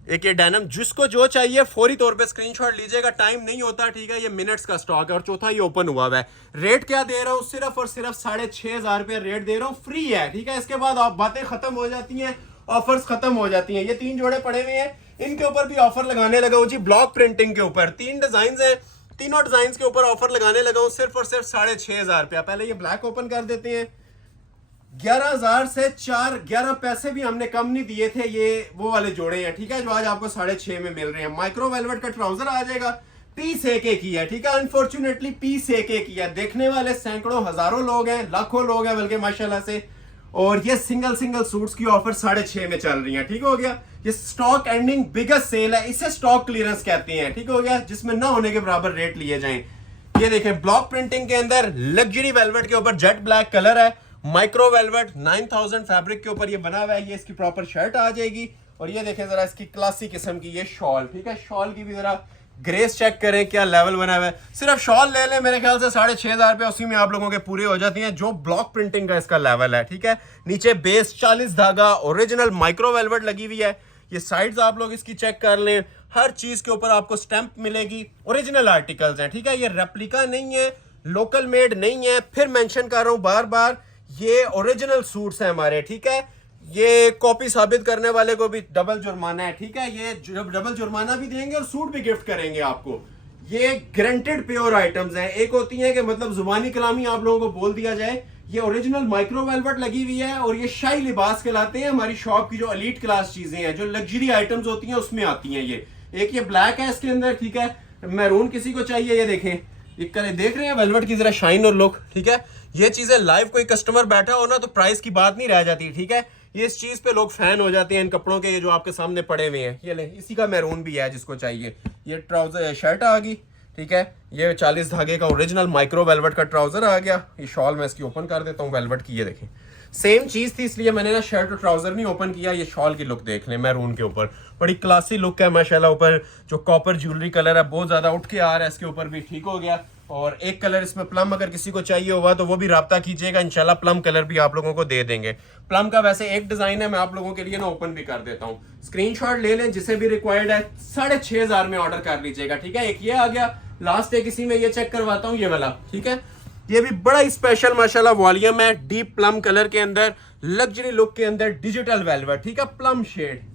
एक ये डेनिम, जिसको जो चाहिए फौरी तौर पे स्क्रीनशॉट लीजिएगा, टाइम नहीं होता, ठीक है। ये मिनट्स का स्टॉक है। और चौथा ये ओपन हुआ है। रेट क्या दे रहा हूँ, सिर्फ और सिर्फ 6,500 रुपये रेट दे रहा हूँ, फ्री है, ठीक है। इसके बाद आप बातें खत्म हो जाती हैं, ऑफर्स खत्म हो जाती हैं। ये 3 जोड़े पड़े हुए हैं, इनके ऊपर भी ऑफर लगाने लगा हूँ जी। ब्लॉक प्रिंटिंग के ऊपर 3 डिजाइन है, तीनों डिजाइन के ऊपर ऑफर लगाने लगा हूँ सिर्फ और सिर्फ 6,500 रुपया। पहले ये ब्लैक ओपन कर देते हैं। 11,000 से 11 पैसे भी हमने कम नहीं दिए थे। ये वो वाले जोड़े हैं, ठीक है, जो आज आपको 6.5 में मिल रहे हैं। माइक्रो वेलवेट का ट्राउजर आ जाएगा, पीस एक की है, ठीक है। अनफॉर्चुनेटली पीस एक की है। देखने वाले सैकड़ों हजारों लोग हैं, लाखों लोग हैं बल्कि माशाल्लाह से। और ये सिंगल सूट्स की ऑफर 6.5 में चल रही है, ठीक हो गया। ये स्टॉक एंडिंग बिगेस्ट सेल है, इसे स्टॉक क्लियरेंस कहते हैं, ठीक हो गया, जिसमें ना होने के बराबर रेट लिए जाएं। ये देखें, ब्लॉक प्रिंटिंग के अंदर लग्जरी वेलवेट के ऊपर जेट ब्लैक कलर है। माइक्रो वेलवेट 9000 फैब्रिक के ऊपर ये बना हुआ है। ये इसकी प्रॉपर शर्ट आ जाएगी। और ये देखें जरा इसकी क्लासी किस्म की ये शॉल, ठीक है। शॉल की भी जरा ग्रेस चेक करें, क्या लेवल बना हुआ है। सिर्फ शॉल ले लें, मेरे ख्याल से 6,500 रुपये उसी में आप लोगों के पूरे हो जाती हैं, जो ब्लॉक प्रिंटिंग का इसका लेवल है, ठीक है। नीचे बेस 40 धागा ओरिजिनल माइक्रो वेलवेट लगी हुई है। ये साइड्स आप लोग इसकी चेक कर लें, हर चीज के ऊपर आपको स्टैंप मिलेगी। ओरिजिनल आर्टिकल्स हैं, ठीक है। ये रेप्लिका नहीं है, लोकल मेड नहीं है। फिर मेंशन कर रहा हूं बार बार, ये ओरिजिनल सूट्स हैं हमारे, ठीक है। ये कॉपी साबित करने वाले को भी डबल जुर्माना है, ठीक है। ये डबल जुर्माना भी देंगे और सूट भी गिफ्ट करेंगे आपको। ये गारंटेड प्योर आइटम्स हैं। एक होती है कि मतलब जुबानी कलामी आप लोगों को बोल दिया जाए, ये ओरिजिनल माइक्रो वेलवेट लगी हुई है। और ये शाही लिबास कहलाते हैं, हमारी शॉप की जो एलीट क्लास चीजें हैं, जो लग्जरी आइटम्स होती हैं उसमें आती हैं। ये एक ये ब्लैक है इसके अंदर, ठीक है। मैरून किसी को चाहिए, ये देखें, ये देख रहे हैं वेलवेट की जरा शाइन और लुक, ठीक है। ये चीजें लाइव कोई कस्टमर बैठा हो ना तो प्राइस की बात नहीं रह जाती, ठीक है। ये इस चीज पे लोग फैन हो जाते हैं इन कपड़ों के, ये जो आपके सामने पड़े हुए हैं। ये ले, इसी का मैरून भी है जिसको चाहिए। ये ट्राउजर शर्ट आ गई, ठीक है। ये 40 धागे का ओरिजिनल माइक्रो वेलवेट का ट्राउजर आ गया। ये शॉल मैं इसकी ओपन कर देता हूँ वेलवेट की। ये देखें, सेम चीज थी, इसलिए मैंने ना शर्ट और ट्राउजर नहीं ओपन किया। ये शॉल की लुक देख लें, मैरून के ऊपर बड़ी क्लासी लुक है माशाल्लाह। ऊपर जो कॉपर ज्वेलरी कलर है बहुत ज्यादा उठ के आ रहा है इसके ऊपर भी, ठीक हो गया। और एक कलर इसमें प्लम, अगर किसी को चाहिए होगा तो वो भी राब्ता कीजिएगा, इंशाल्लाह प्लम कलर भी आप लोगों को दे देंगे। प्लम का वैसे एक डिजाइन है, मैं आप लोगों के लिए ना ओपन भी कर देता हूँ। स्क्रीनशॉट ले लें, जिसे भी रिक्वायर्ड है 6,500 में ऑर्डर कर लीजिएगा, ठीक है। एक ये आ गया, लास्ट एक इसी में ये चेक करवाता हूँ, ये वाला, ठीक है। ये भी बड़ा ही स्पेशल माशाल्लाह वॉल्यूम है, डीप प्लम कलर के अंदर, लग्जरी लुक के अंदर, डिजिटल वेलवेट, ठीक है, plum shade,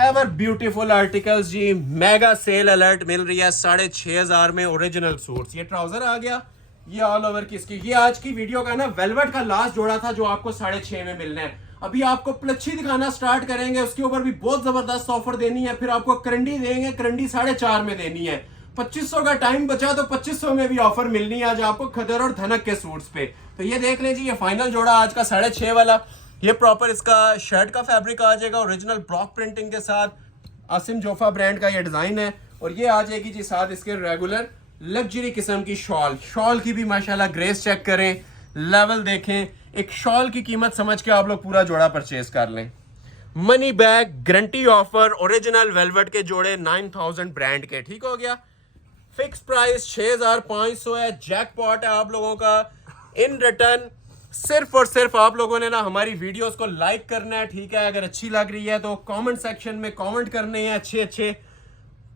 ever beautiful articles जी। मेगा सेल अलर्ट मिल रही है 6,500 में ओरिजिनल सूट्स। ये ट्राउजर आ गया, ये ऑल ओवर किसकी। ये आज की वीडियो का ना वेलवेट का लास्ट जोड़ा था जो आपको 6,500 में मिलना है। अभी आपको प्लच्छी दिखाना स्टार्ट करेंगे, उसके ऊपर भी बहुत जबरदस्त ऑफर देनी है। फिर आपको करंडी देंगे, करंडी 4,500 में देनी है। 2500 का टाइम बचा तो 2500 में भी ऑफर मिलनी है आज आपको खदर और धनक के सूट्स पे। तो ये देख लें जी, ये फाइनल जोड़ा आज का 6,500 वाला। ये प्रॉपर इसका शर्ट का फैब्रिक आ जाएगा ओरिजिनल ब्लॉक प्रिंटिंग के साथ। आसिम जोफा ब्रांड का ये डिजाइन है। और ये आ जाएगी जी साथ इसके रेगुलर लग्जरी किस्म की शॉल। शॉल की भी माशाल्लाह ग्रेस चेक करें, लेवल देखें। एक शॉल की कीमत समझ के आप लोग पूरा जोड़ा परचेज कर लें। Money back guarantee offer, original velvet के जोड़े 9000 ब्रांड के, ठीक हो गया। फिक्स प्राइस 6,500 है। जैकपॉट है आप लोगों का। इन रिटर्न सिर्फ और सिर्फ आप लोगों ने ना हमारी वीडियोस को लाइक करना है, ठीक है। अगर अच्छी लग रही है तो कमेंट सेक्शन में कमेंट करने हैं अच्छे अच्छे।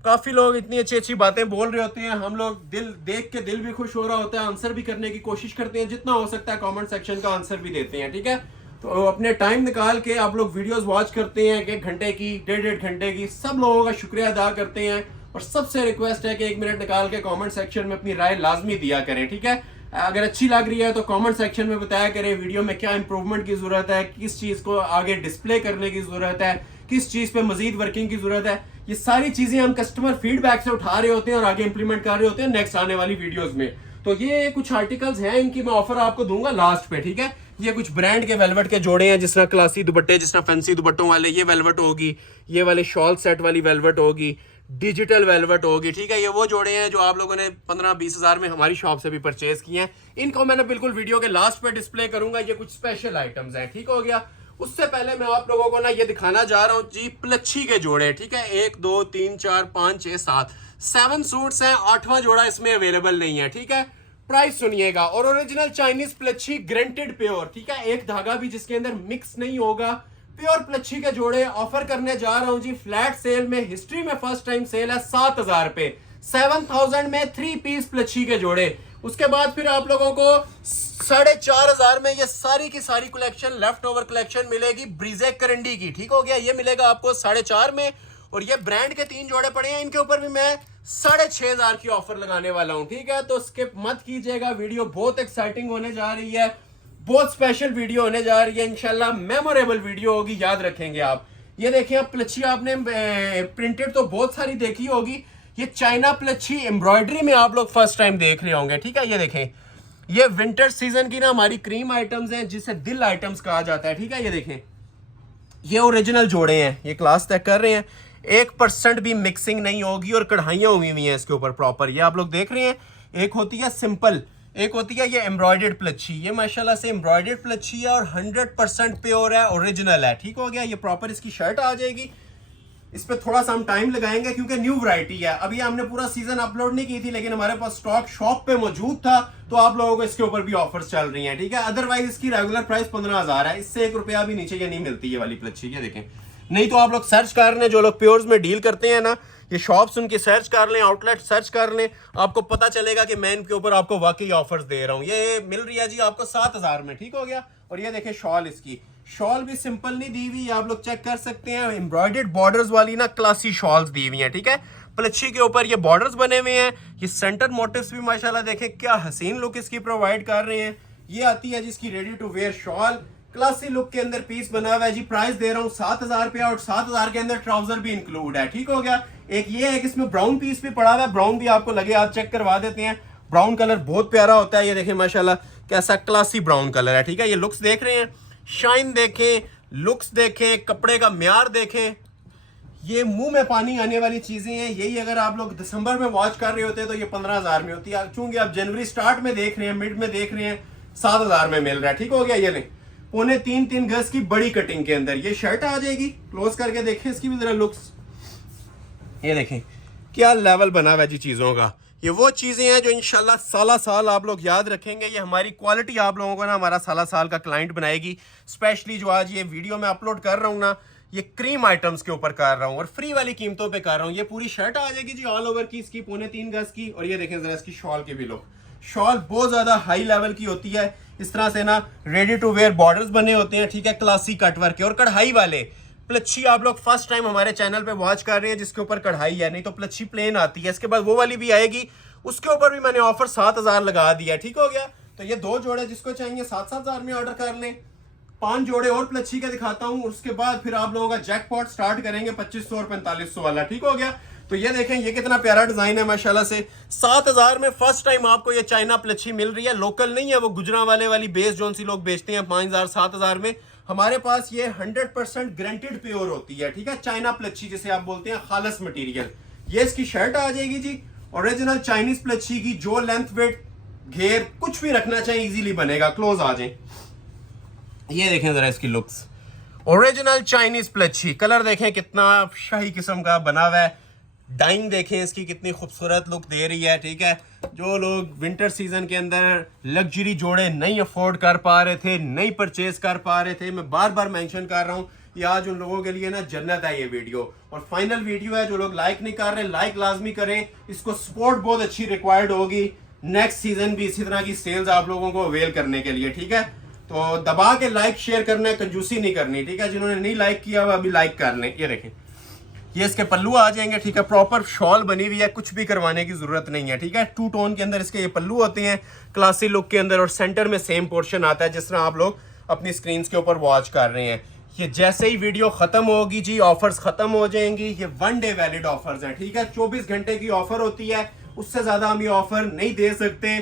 काफी लोग इतनी अच्छी अच्छी बातें बोल रहे होते हैं, हम लोग दिल देख के दिल भी खुश हो रहा होता है, आंसर भी करने की कोशिश करते हैं, जितना हो सकता है कमेंट सेक्शन का आंसर भी देते हैं, ठीक है। तो अपने टाइम निकाल के आप लोग वीडियोस वॉच करते हैं, 1 घंटे की, 1.5 घंटे की, सब लोगों का शुक्रिया अदा करते हैं। और सबसे रिक्वेस्ट है कि 1 मिनट निकाल के कमेंट सेक्शन में अपनी राय लाजमी दिया करें, ठीक है। अगर अच्छी लग रही है तो कमेंट सेक्शन में बताया करें वीडियो में क्या इंप्रूवमेंट की जरूरत है, किस चीज को आगे डिस्प्ले करने की जरूरत है, किस चीज पे मजीद वर्किंग की जरूरत है। ये सारी चीजें हम कस्टमर फीडबैक से उठा रहे होते हैं और आगे इंप्लीमेंट कर रहे होते हैं नेक्स्ट आने वाली वीडियोस में। तो ये कुछ आर्टिकल्स हैं, इनकी मैं ऑफर आपको दूंगा लास्ट पे, ठीक है। ये कुछ ब्रांड के वेलवेट के जोड़े हैं, जिस तरह क्लासी दुपट्टे, जिस तरह फैंसी दुपट्टों वाले ये वेलवेट होगी, ये वाले शॉल सेट वाली वेलवेट होगी, डिजिटल वेलवेट होगी, ठीक है। ये वो जोड़े हैं जो आप लोगों ने 15-20 हज़ार में हमारी शॉप से भी परचेज किए हैं। इनको मैंने बिल्कुल वीडियो के लास्ट पे डिस्प्ले करूंगा। ये कुछ स्पेशल आइटम्स हैं, ठीक हो गया। उससे पहले मैं आप लोगों को ना ये दिखाना जा रहा हूँ जी, प्लच्छी के जोड़े, ठीक है। 1 2 3 4 5 6 7 सूट्स हैं, 8वां जोड़ा इसमें अवेलेबल नहीं है, ठीक है। प्राइस सुनिएगा, और ओरिजिनल चाइनीज प्लच्छी ग्रेंटेड प्योर, ठीक है। एक धागा भी जिसके अंदर मिक्स नहीं होगा, प्योर प्लच्छी के जोड़े ऑफर करने जा रहा हूं जी फ्लैट सेल में। हिस्ट्री में फर्स्ट टाइम सेल है 7,000 पे, 7,000 में 3 पीस प्लच्छी के जोड़े। उसके बाद फिर आप लोगों को 4,500 में ये सारी की सारी कलेक्शन, लेफ्ट ओवर कलेक्शन मिलेगी ब्रीजे करंडी की, ठीक हो गया। ये मिलेगा आपको 4,500 में। और ये ब्रांड के 3 जोड़े पड़े हैं, इनके ऊपर भी मैं 6,500 की ऑफर लगाने वाला हूं, ठीक है। तो स्किप मत कीजिएगा, वीडियो बहुत एक्साइटिंग होने जा रही है, बहुत स्पेशल वीडियो होने जा रही है, इंशाल्लाह मेमोरेबल वीडियो होगी, याद रखेंगे आप। ये देखिए, आप प्लच्छी आपने प्रिंटेड तो बहुत सारी देखी होगी, ये चाइना प्लच्छी एम्ब्रॉयडरी में आप लोग फर्स्ट टाइम देख रहे होंगे, ठीक है। ये देखें, ये विंटर सीजन की ना हमारी क्रीम आइटम्स हैं, जिसे दिल आइटम्स कहा जाता है, ठीक है। ये देखें, ये ओरिजिनल जोड़े हैं, ये क्लास तक कर रहे हैं, 1% भी मिक्सिंग नहीं होगी, और कढ़ाइयाँ हुई हुई हैं इसके ऊपर प्रॉपर। ये आप लोग देख रहे हैं, एक होती है सिंपल, एक होती है ये एम्ब्रॉयडर्ड प्लच्छी। ये माशाल्लाह से एम्ब्रॉयडर्ड प्लच्छी है और 100% प्योर है, ओरिजिनल है, ठीक हो गया। ये प्रॉपर इसकी शर्ट आ जाएगी। इस पे थोड़ा सा हम टाइम लगाएंगे क्योंकि न्यू वैरायटी है, अभी हमने पूरा सीजन अपलोड नहीं की थी, लेकिन हमारे पास स्टॉक शॉप पे मौजूद था, तो आप लोगों को इसके ऊपर भी ऑफर्स चल रही हैं, ठीक है। अदरवाइज इसकी रेगुलर प्राइस 15,000 है, इससे 1 रुपया भी नीचे ये नहीं मिलती ये वाली प्लच्छी। ये देखें, नहीं तो आप लोग सर्च कर लें, जो लोग प्योर्स में डील करते हैं ना, ये शॉप्स उनकी सर्च कर लें, आउटलेट सर्च कर लें, आपको पता चलेगा कि मैं इनके ऊपर आपको वाकई ऑफर्स दे रहा हूँ। ये मिल रही है जी आपको 7,000 में, ठीक हो गया। और ये देखें शॉल, इसकी शॉल भी सिंपल नहीं दी हुई, आप लोग चेक कर सकते हैं, एम्ब्रॉयडर्ड बॉर्डर्स वाली ना क्लासी शॉल्स दी हुई हैं, ठीक है। प्लच्छी के ऊपर ये बॉर्डर्स बने हुए हैं, ये सेंटर मोटिव्स भी माशाल्लाह देखें क्या हसीन लुक इसकी प्रोवाइड कर रहे हैं। ये आती है जिसकी ready to wear shawl, classy look के अंदर पीस बना हुआ है जी। प्राइस दे रहा हूँ 7,000 रुपया, और 7,000 के अंदर ट्राउजर भी इंक्लूड है, ठीक हो गया। एक ये है कि इसमें ब्राउन पीस भी पड़ा हुआ है, ब्राउन भी आपको लगे, आप चेक करवा देते हैं। ब्राउन कलर बहुत प्यारा होता है, ये देखें माशाल्लाह कैसा क्लासी ब्राउन कलर है, ठीक है। ये लुक्स देख रहे हैं, शाइन देखें, लुक्स देखें, कपड़े का म्यार देखें, ये मुंह में पानी आने वाली चीजें हैं। यही अगर आप लोग दिसंबर में वॉच कर रहे होते तो ये 15,000 में होती है, चूंकि आप जनवरी स्टार्ट में देख रहे हैं, मिड में देख रहे हैं, 7,000 में मिल रहा है, ठीक हो गया। ये नहीं, 3.25 गज की बड़ी कटिंग के अंदर ये शर्ट आ जाएगी। क्लोज करके देखें इसकी भी जरा लुक्स, ये देखें क्या लेवल बना हुआ है जी चीजों का। ये वो चीजें हैं जो इंशाल्लाह साला साल आप लोग याद रखेंगे। ये हमारी क्वालिटी आप लोगों को ना हमारा साला साल का क्लाइंट बनाएगी। स्पेशली जो आज ये वीडियो में अपलोड कर रहा हूँ ना, ये क्रीम आइटम्स के ऊपर कर रहा हूँ और फ्री वाली कीमतों पे कर रहा हूँ। ये पूरी शर्ट आ जाएगी जी ऑल ओवर की, इसकी 3.25 गज की। और ये देखें जरा इसकी शॉल की भी लुक, शॉल बहुत ज्यादा हाई लेवल की होती है। इस तरह से ना रेडी टू वेयर बॉर्डर्स बने होते हैं, ठीक है, क्लासी कटवर्क के और कढ़ाई वाले। प्लच्छी आप लोग फर्स्ट टाइम हमारे चैनल पे वॉच कर रहे हैं जिसके ऊपर कढ़ाई है, नहीं तो प्लच्छी प्लेन आती है। इसके बाद वो वाली भी आएगी, उसके ऊपर भी मैंने ऑफर 7,000 लगा दिया, ठीक हो गया। तो ये 2 जोड़े जिसको चाहिए 7,000 में ऑर्डर कर लें। 5 जोड़े और प्लच्छी के दिखाता हूं, उसके बाद फिर आप लोगों का जैकपॉट स्टार्ट करेंगे 2,500 और 4,500 वाला, ठीक हो गया। तो ये देखें ये कितना प्यारा डिजाइन है माशाल्लाह से। 7,000 में फर्स्ट टाइम आपको ये चाइना प्लच्छी मिल रही है। लोकल नहीं है, वो गुजरांवाले वाली बेस जोन सी लोग बेचते हैं 5,000 7,000 में। हमारे पास ये 100% ग्रेंटेड प्योर होती है, ठीक है, चाइना प्लच्छी जिसे आप बोलते हैं, खालस मटेरियल। ये इसकी शर्ट आ जाएगी जी, ओरिजिनल चाइनीज प्लच्छी की, जो लेंथ वेट घेर कुछ भी रखना चाहिए इजीली बनेगा। क्लोज आ जाए, ये देखें जरा इसकी लुक्स, ओरिजिनल चाइनीज प्लच्छी। कलर देखें कितना शाही किस्म का बना हुआ है, डाइंग देखें इसकी कितनी खूबसूरत लुक दे रही है। ठीक है, जो लोग विंटर सीजन के अंदर लग्जरी जोड़े नहीं अफोर्ड कर पा रहे थे, नहीं परचेज कर पा रहे थे, मैं बार बार मेंशन कर रहा हूँ, ये आज उन लोगों के लिए ना जन्नत है ये वीडियो। और फाइनल वीडियो है, जो लोग लाइक नहीं कर रहे लाइक लाजमी करें, इसको सपोर्ट बहुत अच्छी रिक्वायर्ड होगी नेक्स्ट सीजन भी इसी तरह की सेल्स आप लोगों को अवेल करने के लिए। ठीक है, तो दबा के लाइक शेयर करना है, कंजूसी नहीं करनी। ठीक है, जिन्होंने नहीं लाइक किया वो अभी लाइक कर लें। ये देखें, ये इसके पल्लू आ जाएंगे। ठीक है, प्रॉपर शॉल बनी हुई है, कुछ भी करवाने की जरूरत नहीं है। ठीक है, 2 टोन के अंदर इसके ये पल्लू होते हैं क्लासी लुक के अंदर, और सेंटर में सेम पोर्शन आता है जिस तरह आप लोग अपनी स्क्रीन के ऊपर वॉच कर रहे हैं। ये जैसे ही वीडियो खत्म होगी जी, ऑफर्स खत्म हो जाएंगी। ये 1 डे वैलिड ऑफर्स हैं। ठीक है, 24 घंटे की ऑफर होती है, उससे ज्यादा हम ये ऑफर नहीं दे सकते,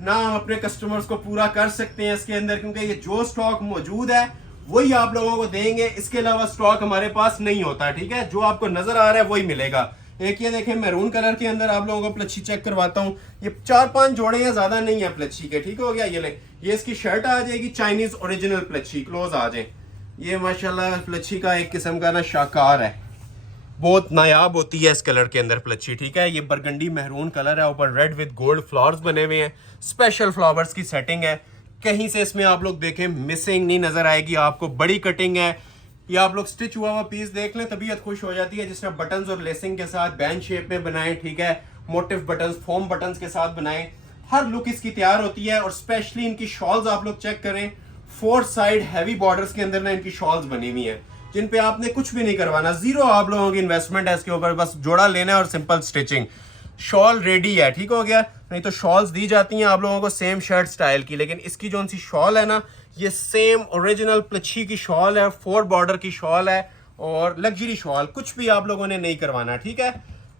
ना हम अपने कस्टमर्स को पूरा कर सकते हैं इसके अंदर, क्योंकि ये जो स्टॉक मौजूद है वही आप लोगों को देंगे, इसके अलावा स्टॉक हमारे पास नहीं होता। ठीक है, जो आपको नजर आ रहा है वही मिलेगा। एक ये देखें मैरून कलर के अंदर आप लोगों को प्लच्छी चेक करवाता हूँ, ये 4-5 जोड़े हैं, ज्यादा नहीं है प्लच्छी के। ठीक हो गया, ये ले, ये इसकी शर्ट आ जाएगी चाइनीज ओरिजिनल प्लच्छी, क्लोज आ जाए। ये माशाल्लाह प्लच्छी का एक किस्म का ना शाकार है, बहुत नायाब होती है इस कलर के अंदर प्लच्छी। ठीक है, ये बरगंडी महरून कलर है, ऊपर रेड विद गोल्ड फ्लावर्स बने हुए हैं, स्पेशल फ्लावर्स की सेटिंग है। कहीं से इसमें आप लोग देखें मिसिंग नहीं नजर आएगी आपको, बड़ी कटिंग है। ये आप लोग स्टिच हुआ हुआ पीस देख लें, तबीयत खुश हो जाती है, जिसमें बटन्स और लेसिंग के साथ बैंड शेप में बनाएं। ठीक है, मोटिव बटन्स, फोम बटन्स के साथ बनाएं, हर लुक इसकी तैयार होती है। और स्पेशली इनकी शॉल्स आप लोग चेक करें, 4 साइड हैवी बॉर्डर्स के अंदर ना इनकी शॉल्स बनी हुई है, जिन पे आपने कुछ भी नहीं करवाना, जीरो आप लोगों की इन्वेस्टमेंट है इसके ऊपर, बस जोड़ा लेना है और सिंपल स्टिचिंग। शॉल रेडी है। ठीक हो गया, नहीं तो शॉल्स दी जाती हैं आप लोगों को सेम शर्ट स्टाइल की, लेकिन इसकी जो सी शॉल है ना, ये सेम ओरिजिनल प्लच्छी की शॉल है, 4 बॉर्डर की शॉल है और लग्जरी शॉल, कुछ भी आप लोगों ने नहीं करवाना। ठीक है,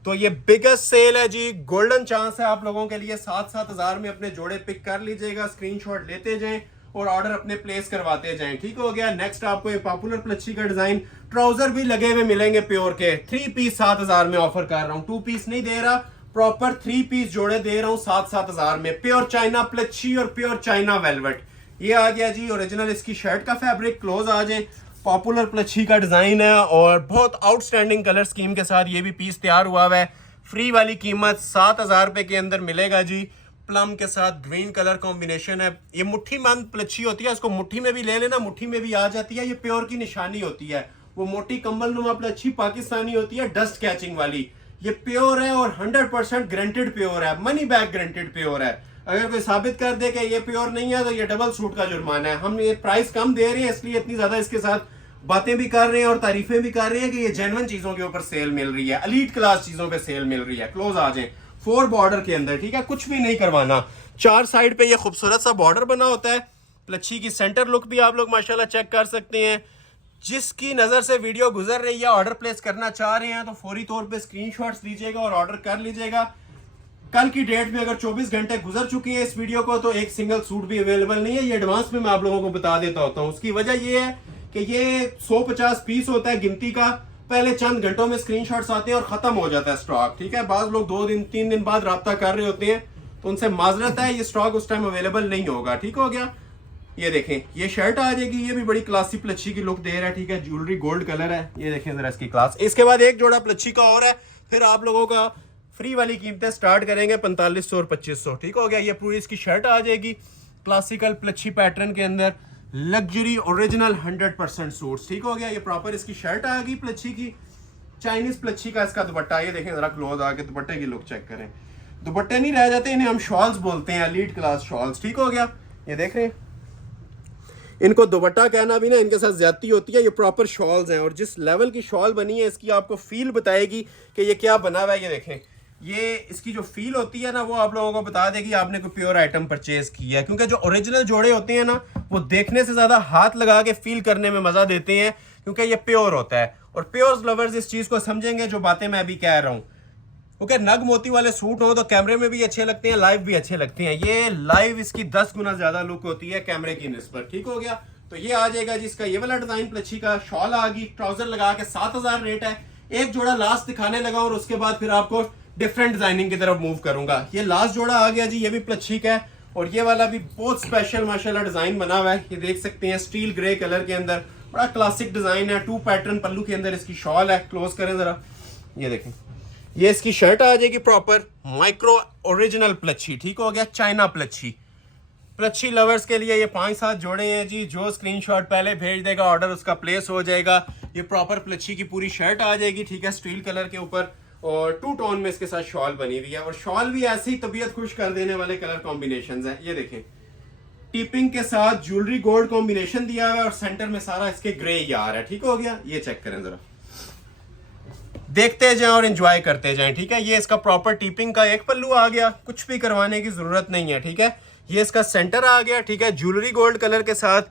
तो ये बिगेस्ट सेल है जी, गोल्डन चांस है आप लोगों के लिए। 7-7 हजार में अपने जोड़े पिक कर लीजिएगा, स्क्रीनशॉट लेते जाएं और ऑर्डर अपने प्लेस करवाते जाएं। ठीक हो गया, नेक्स्ट आपको ये पॉपुलर प्लच्छी का डिजाइन, ट्राउजर भी लगे हुए मिलेंगे प्योर के, 3 पीस 7 हजार में ऑफर कर रहा हूँ, 2 पीस नहीं दे रहा, प्रॉपर 3 पीस जोड़े दे रहा हूँ 7-7 हजार में। प्योर चाइना प्लच्छी और प्योर चाइना वेलवेट, ये आ गया जी ओरिजिनल इसकी शर्ट का फैब्रिक, क्लोज आ जाए। पॉपुलर प्लच्छी का डिजाइन है और बहुत आउटस्टैंडिंग कलर स्कीम के साथ ये भी पीस तैयार हुआ है। फ्री वाली कीमत 7,000 रुपए के अंदर मिलेगा जी, प्लम के साथ ग्रीन कलर कॉम्बिनेशन है। ये मुट्ठी मंद प्लच्छी होती है, इसको मुट्ठी में भी ले लेना, मुट्ठी में भी आ जाती है, ये प्योर की निशानी होती है। वो मोटी कंबल नुमा प्लच्छी पाकिस्तानी होती है, डस्ट कैचिंग वाली, ये प्योर है और 100% ग्रंटेड प्योर है, मनी बैक ग्रंटेड प्योर है। अगर कोई साबित कर दे कि ये प्योर नहीं है तो ये डबल सूट का जुर्माना है। हम ये प्राइस कम दे रहे हैं इसलिए इतनी ज्यादा इसके साथ बातें भी कर रहे हैं और तारीफें भी कर रहे हैं कि ये जेन्युइन चीजों के ऊपर सेल मिल रही है, एलीट क्लास चीजों पे सेल मिल रही है। क्लोज आ जाए, 4 बॉर्डर के अंदर। ठीक है, कुछ भी नहीं करवाना, 4 साइड पे ये खूबसूरत सा बॉर्डर बना होता है। प्लच्छी की सेंटर लुक भी आप लोग माशाल्लाह चेक कर सकते हैं। जिसकी नजर से वीडियो गुजर रही है, ऑर्डर प्लेस करना चाह रहे हैं तो फौरी तौर पे स्क्रीनशॉट्स दीजिएगा और ऑर्डर कर लीजिएगा। कल की डेट में अगर 24 घंटे गुजर चुकी है इस वीडियो को तो एक सिंगल सूट भी अवेलेबल नहीं है, ये एडवांस में मैं आप लोगों को बता देता होता हूँ। उसकी वजह ये है कि ये 150 पीस होता है गिनती का, पहले चंद घंटों में स्क्रीनशॉट्स आते हैं और खत्म हो जाता है स्टॉक। ठीक है, बाज लोग 2 दिन 3 दिन बाद राब्ता कर रहे होते हैं तो उनसे माजरत है, ये स्टॉक उस टाइम अवेलेबल नहीं होगा। ठीक हो गया, ये देखें ये शर्ट आ जाएगी, ये भी बड़ी क्लासी प्लच्छी की लुक दे रहा है। ठीक है, ज्वेलरी गोल्ड कलर है, ये देखें जरा इसकी क्लास। इसके बाद एक जोड़ा प्लच्छी का और है, फिर आप लोगों का फ्री वाली कीमतें स्टार्ट करेंगे 4500 और 2500। ठीक हो गया, ये पूरी इसकी शर्ट आ जाएगी क्लासिकल प्लच्छी पैटर्न के अंदर, लग्जरी ओरिजिनल 100% सूट्स। ठीक हो गया, ये प्रॉपर इसकी शर्ट आ गई प्लच्छी की, चाइनीज प्लच्छी का इसका दुपट्टा, ये देखें जरा क्लोज आके दुपट्टे की लुक चेक करें। दुपट्टे नहीं रह जाते, इन्हें हम शॉल्स बोलते हैं, एलीट क्लास शॉल्स। ठीक हो गया, ये देख रहे हैं, इनको दुपट्टा कहना भी ना इनके साथ ज्यादती होती है, ये प्रॉपर शॉल्स हैं और जिस लेवल की शॉल बनी है इसकी आपको फील बताएगी कि ये क्या बना हुआ है। ये देखें, ये इसकी जो फील होती है ना वो आप लोगों को बता देगी आपने कोई प्योर आइटम परचेज किया है, क्योंकि जो ओरिजिनल जोड़े होते हैं ना वो देखने से ज्यादा हाथ लगा के फील करने में मजा देते हैं, क्योंकि ये प्योर होता है। और प्योर लवर्स इस चीज को समझेंगे जो बातें मैं अभी कह रहा हूँ, क्योंकि नग मोती वाले सूट हो तो कैमरे में भी अच्छे लगते हैं, लाइव भी अच्छे लगते हैं। ये लाइव इसकी 10 गुना ज्यादा लुक होती है कैमरे की निस्बत। ठीक हो गया, तो ये आ जाएगा जिसका ये वाला डिजाइन प्लच्छी का, शॉल आ गई, ट्राउजर लगा के 7000 रेट है। एक जोड़ा लास्ट दिखाने लगा और उसके बाद फिर आपको डिफरेंट डिजाइनिंग की तरफ मूव करूंगा। ये लास्ट जोड़ा आ गया जी, ये भी प्लच्छी का है और ये वाला भी बहुत स्पेशल माशाल्लाह डिजाइन बना हुआ है। ये देख सकते हैं स्टील ग्रे कलर के अंदर, बड़ा क्लासिक डिजाइन है। 2 पैटर्न पल्लू के अंदर इसकी शॉल है, क्लोज करें जरा, ये देखें ये इसकी शर्ट आ जाएगी प्रॉपर माइक्रो ओरिजिनल प्लच्छी, ठीक हो गया, चाइना प्लच्छी। प्लच्छी लवर्स के लिए ये 5-7 जोड़े हैं जी। जो स्क्रीनशॉट पहले भेज देगा ऑर्डर उसका प्लेस हो जाएगा। ये प्रॉपर प्लच्छी की पूरी शर्ट आ जाएगी, ठीक है, स्टील कलर के ऊपर, और 2 टोन में इसके साथ शॉल बनी हुई है। और शॉल भी ऐसे ही तबीयत खुश कर देने वाले कलर कॉम्बिनेशन है। ये देखें, टिपिंग के साथ ज्वेलरी गोल्ड कॉम्बिनेशन दिया हुआ है और सेंटर में सारा इसके ग्रे ही आ रहा है, ठीक हो गया। ये चेक करें जरा, देखते जाएं और एंजॉय करते जाएं, ठीक है। ये इसका प्रॉपर टिपिंग का एक पल्लू आ गया, कुछ भी करवाने की जरूरत नहीं है, ठीक है। ये इसका सेंटर आ गया, ठीक है, ज्वेलरी गोल्ड कलर के साथ,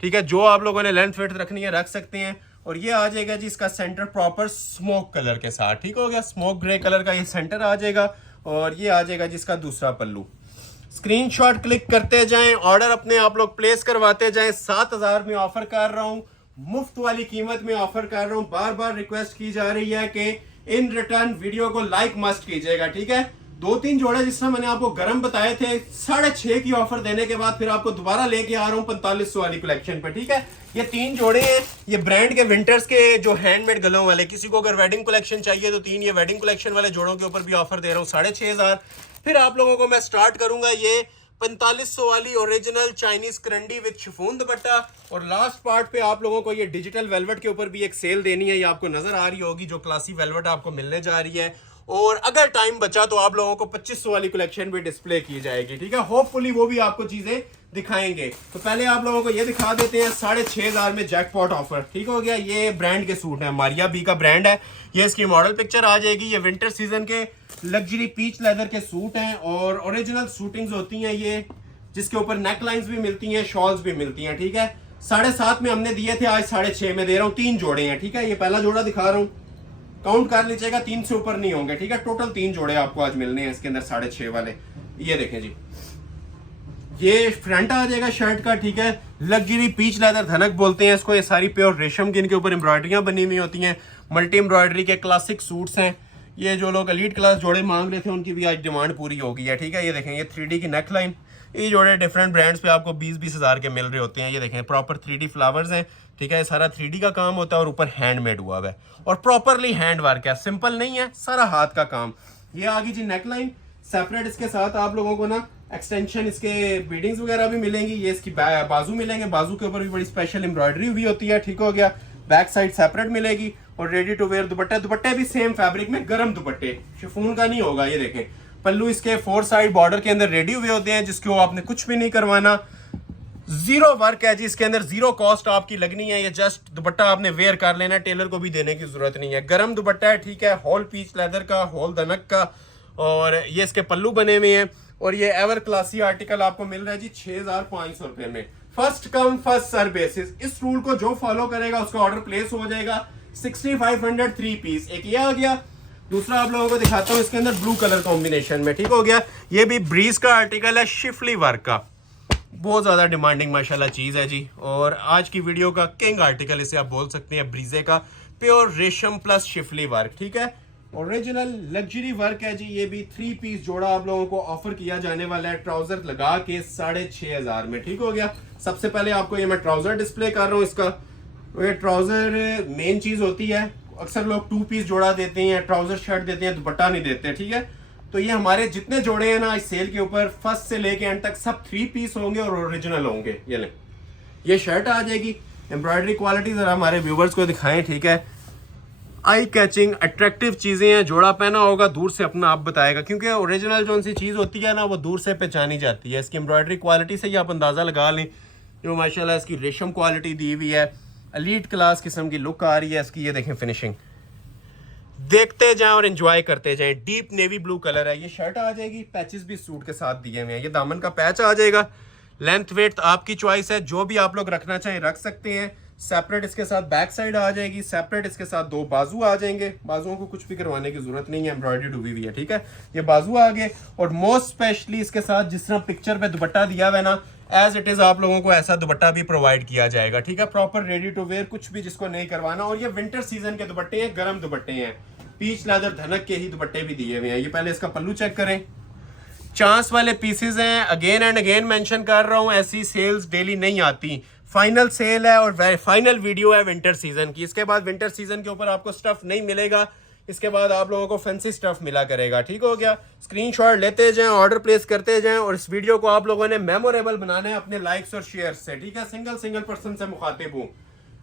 ठीक है। जो आप लोगों ने लेंथ वेट रखनी है रख सकते हैं। और ये आ जाएगा जी इसका सेंटर प्रॉपर स्मोक कलर के साथ, ठीक हो गया, स्मोक ग्रे कलर का ये सेंटर आ जाएगा। और ये आ जाएगा जिसका दूसरा पल्लू। स्क्रीनशॉट क्लिक करते जाएं, ऑर्डर अपने आप लोग प्लेस करवाते जाएं। 7,000 में ऑफर कर रहा हूं, मुफ्त वाली कीमत में ऑफर कर रहा हूं। बार बार रिक्वेस्ट की जा रही है कि इन रिटर्न वीडियो को लाइक मस्ट कीजिएगा, ठीक है। 2-3 जोड़े जिस तरह मैंने आपको गरम बताए थे, 6.5 की ऑफर देने के बाद फिर आपको दोबारा लेके आ रहा हूं 4500 वाली कलेक्शन पर, ठीक है। ये 3 जोड़े हैं, ये ब्रांड के विंटर्स के जो हैंडमेड गलों वाले। किसी को अगर वेडिंग कलेक्शन चाहिए तो 3 ये वेडिंग कलेक्शन वाले जोड़ों के ऊपर भी ऑफर दे रहा हूँ 6,500। फिर आप लोगों को मैं स्टार्ट करूंगा ये 4500 वाली original Chinese karandi with chiffon dupatta. और लास्ट पार्ट पे आप लोगों को ये डिजिटल वेलवेट के ऊपर भी एक सेल देनी है, ये आपको नजर आ रही होगी, जो क्लासी वेलवेट आपको मिलने जा रही है। और अगर टाइम बचा तो आप लोगों को 2500 वाली कलेक्शन भी डिस्प्ले की जाएगी, ठीक है। होपफुली वो भी आपको चीजें दिखाएंगे। तो पहले आप लोगों को ये दिखा देते हैं 6,500 में जैकपॉट ऑफर, ठीक हो गया। ये ब्रांड के सूट है, मारिया बी का ब्रांड है। ये इसकी मॉडल पिक्चर आ जाएगी। ये विंटर सीजन के लग्जरी पीच लेदर के सूट हैं और ओरिजिनल सूटिंग्स होती हैं ये, जिसके ऊपर नेक लाइन्स भी मिलती हैं, शॉल्स भी मिलती हैं, ठीक है। 7.5 में हमने दिए थे, आज 6.5 में दे रहा हूँ। 3 जोड़े हैं, ठीक है। ये पहला जोड़ा दिखा रहा हूँ, काउंट कर लीजिएगा, 3 से ऊपर नहीं होंगे, ठीक है। टोटल 3 जोड़े आपको आज मिलने हैं इसके अंदर 6.5 वाले। ये देखें जी, ये फ्रंट आ जाएगा शर्ट का, ठीक है। लग्जरी पीच लेदर धनक बोलते हैं इसको। ये सारी प्योर रेशम की इनके ऊपर एम्ब्रॉयडरियां बनी हुई होती हैं, मल्टी एम्ब्रॉयडरी के क्लासिक सूट्स हैं। ये जो लोग एलीट क्लास जोड़े मांग रहे थे उनकी भी आज डिमांड पूरी हो गई है, ठीक है। ये देखें, ये 3D की नेक लाइन। ये जोड़े डिफरेंट ब्रांड्स पे आपको 20-20 हज़ार के मिल रहे होते हैं। ये देखें, प्रॉपर 3D फ्लावर्स हैं, ठीक है। ये सारा 3D का काम होता है और ऊपर हैंडमेड हुआ है और प्रॉपरली हैंड वर्क है, सिंपल नहीं है, सारा हाथ का काम। ये आ गई जी नेक लाइन सेपरेट। इसके साथ आप लोगों को ना एक्सटेंशन, इसके बीडिंग्स वगैरह भी मिलेंगी। ये इसकी बाजू मिलेंगे, बाजू के ऊपर भी बड़ी स्पेशल एम्ब्रॉयडरी हुई होती है, ठीक हो गया। बैक साइड सेपरेट मिलेगी। और रेडी टू वेयर दुपट्टे, दुपट्टे भी सेम फैब्रिक में, गर्म दुपट्टे, शिफॉन का नहीं होगा। ये देखें, पल्लू इसके 4 साइड बॉर्डर के अंदर रेडी हुए होते हैं, जिसको आपने कुछ भी नहीं करवाना। 0 वर्क है जी इसके अंदर, 0 कॉस्ट आपकी लगनी है। ये जस्ट दुपट्टा आपने वेयर कर लेना, टेलर को भी देने की जरूरत नहीं है। गर्म दुपट्टा है, ठीक है, होल पीच लेदर का, होल धनक का। और ये इसके पल्लू बने हुए हैं। और ये एवर क्लासी आर्टिकल आपको मिल रहा है जी 6,500 रुपए में, first come first serve basis. इस रूल को जो फॉलो करेगा उसका ऑर्डर प्लेस हो जाएगा। 6,500 3 पीस। एक ये आ गया। दूसरा आप लोगों को दिखाता हूँ इसके अंदर ब्लू कलर कॉम्बिनेशन में, ठीक हो गया। ये भी ब्रीज का आर्टिकल है, शिफली वर्क का, बहुत ज्यादा डिमांडिंग माशाल्लाह चीज है जी। और आज की वीडियो का किंग आर्टिकल इसे आप बोल सकते हैं, ब्रीजे का प्योर रेशम प्लस शिफली वर्क, ठीक है। ओरिजिनल लग्जरी वर्क है जी। ये भी 3 पीस जोड़ा आप लोगों को ऑफर किया जाने वाला है, ट्राउजर लगा के 6,500 में, ठीक हो गया। सबसे पहले आपको ये मैं ट्राउजर डिस्प्ले कर रहा हूँ इसका। ये ट्राउजर मेन चीज होती है। अक्सर लोग 2 पीस जोड़ा देते हैं, ट्राउजर शर्ट देते हैं, दुपट्टा नहीं देते, ठीक है। तो ये हमारे जितने जोड़े हैं ना इस सेल के ऊपर, फर्स्ट से लेके एंड तक सब 3 पीस होंगे और ओरिजिनल होंगे। ये ले, ये शर्ट आ जाएगी। एम्ब्रॉयडरी क्वालिटी जरा हमारे व्यूवर्स को दिखाएं, ठीक है। आई कैचिंग अट्रैक्टिव चीजें हैं, जोड़ा पहना होगा दूर से अपना आप बताएगा, क्योंकि ओरिजिनल जो सी चीज होती है ना वो दूर से पहचानी जाती है। इसकी एम्ब्रॉयडरी क्वालिटी से ही आप अंदाजा लगा लें, जो माशाल्लाह इसकी रेशम क्वालिटी दी हुई है, एलीट क्लास किस्म की लुक आ रही है इसकी। ये देखें फिनिशिंग, देखते जाएं और एंजॉय करते जाएं। डीप नेवी ब्लू कलर है। ये शर्ट आ जाएगी, पैचेस भी सूट के साथ दिए हुए हैं। ये दामन का पैच आ जाएगा। लेंथ वेट आपकी चॉइस है, जो भी आप लोग रखना चाहें रख सकते हैं। सेपरेट इसके साथ बैक साइड आ जाएगी, सेपरेट इसके साथ 2 बाजू आ जाएंगे। बाजुओं को कुछ भी करवाने की जरूरत नहीं है, एम्ब्रॉयडरी डुबी हुई है, ठीक है। ये बाजू आ गए। और मोस्ट स्पेशली इसके साथ जिस तरह पिक्चर पे दुपट्टा दिया हुआ है ना, एज इट इज आप लोगों को ऐसा दुपट्टा भी प्रोवाइड किया जाएगा, ठीक है। प्रॉपर रेडी टू वेयर, कुछ भी जिसको नहीं करवाना। और ये विंटर सीजन के दुपट्टे हैं, गर्म दुपट्टे हैं, पीच लेदर धनक के ही दुपट्टे भी दिए हुए हैं। ये पहले इसका पल्लू चेक करें, चांस वाले पीसेस हैं। अगेन एंड अगेन मेंशन कर रहा हूं, ऐसी सेल्स डेली नहीं आती। फाइनल सेल है और फाइनल वीडियो है विंटर सीजन की। इसके बाद विंटर सीजन के ऊपर आपको स्टफ नहीं मिलेगा। इसके बाद आप लोगों को फैंसी स्टफ मिला करेगा। ठीक हो गया, स्क्रीनशॉट लेते जाएं, ऑर्डर प्लेस करते जाएं, और इस वीडियो को आप लोगों ने मेमोरेबल बनाना है अपने लाइक्स और शेयर्स से। ठीक है, सिंगल पर्सन से मुखातिब हूँ,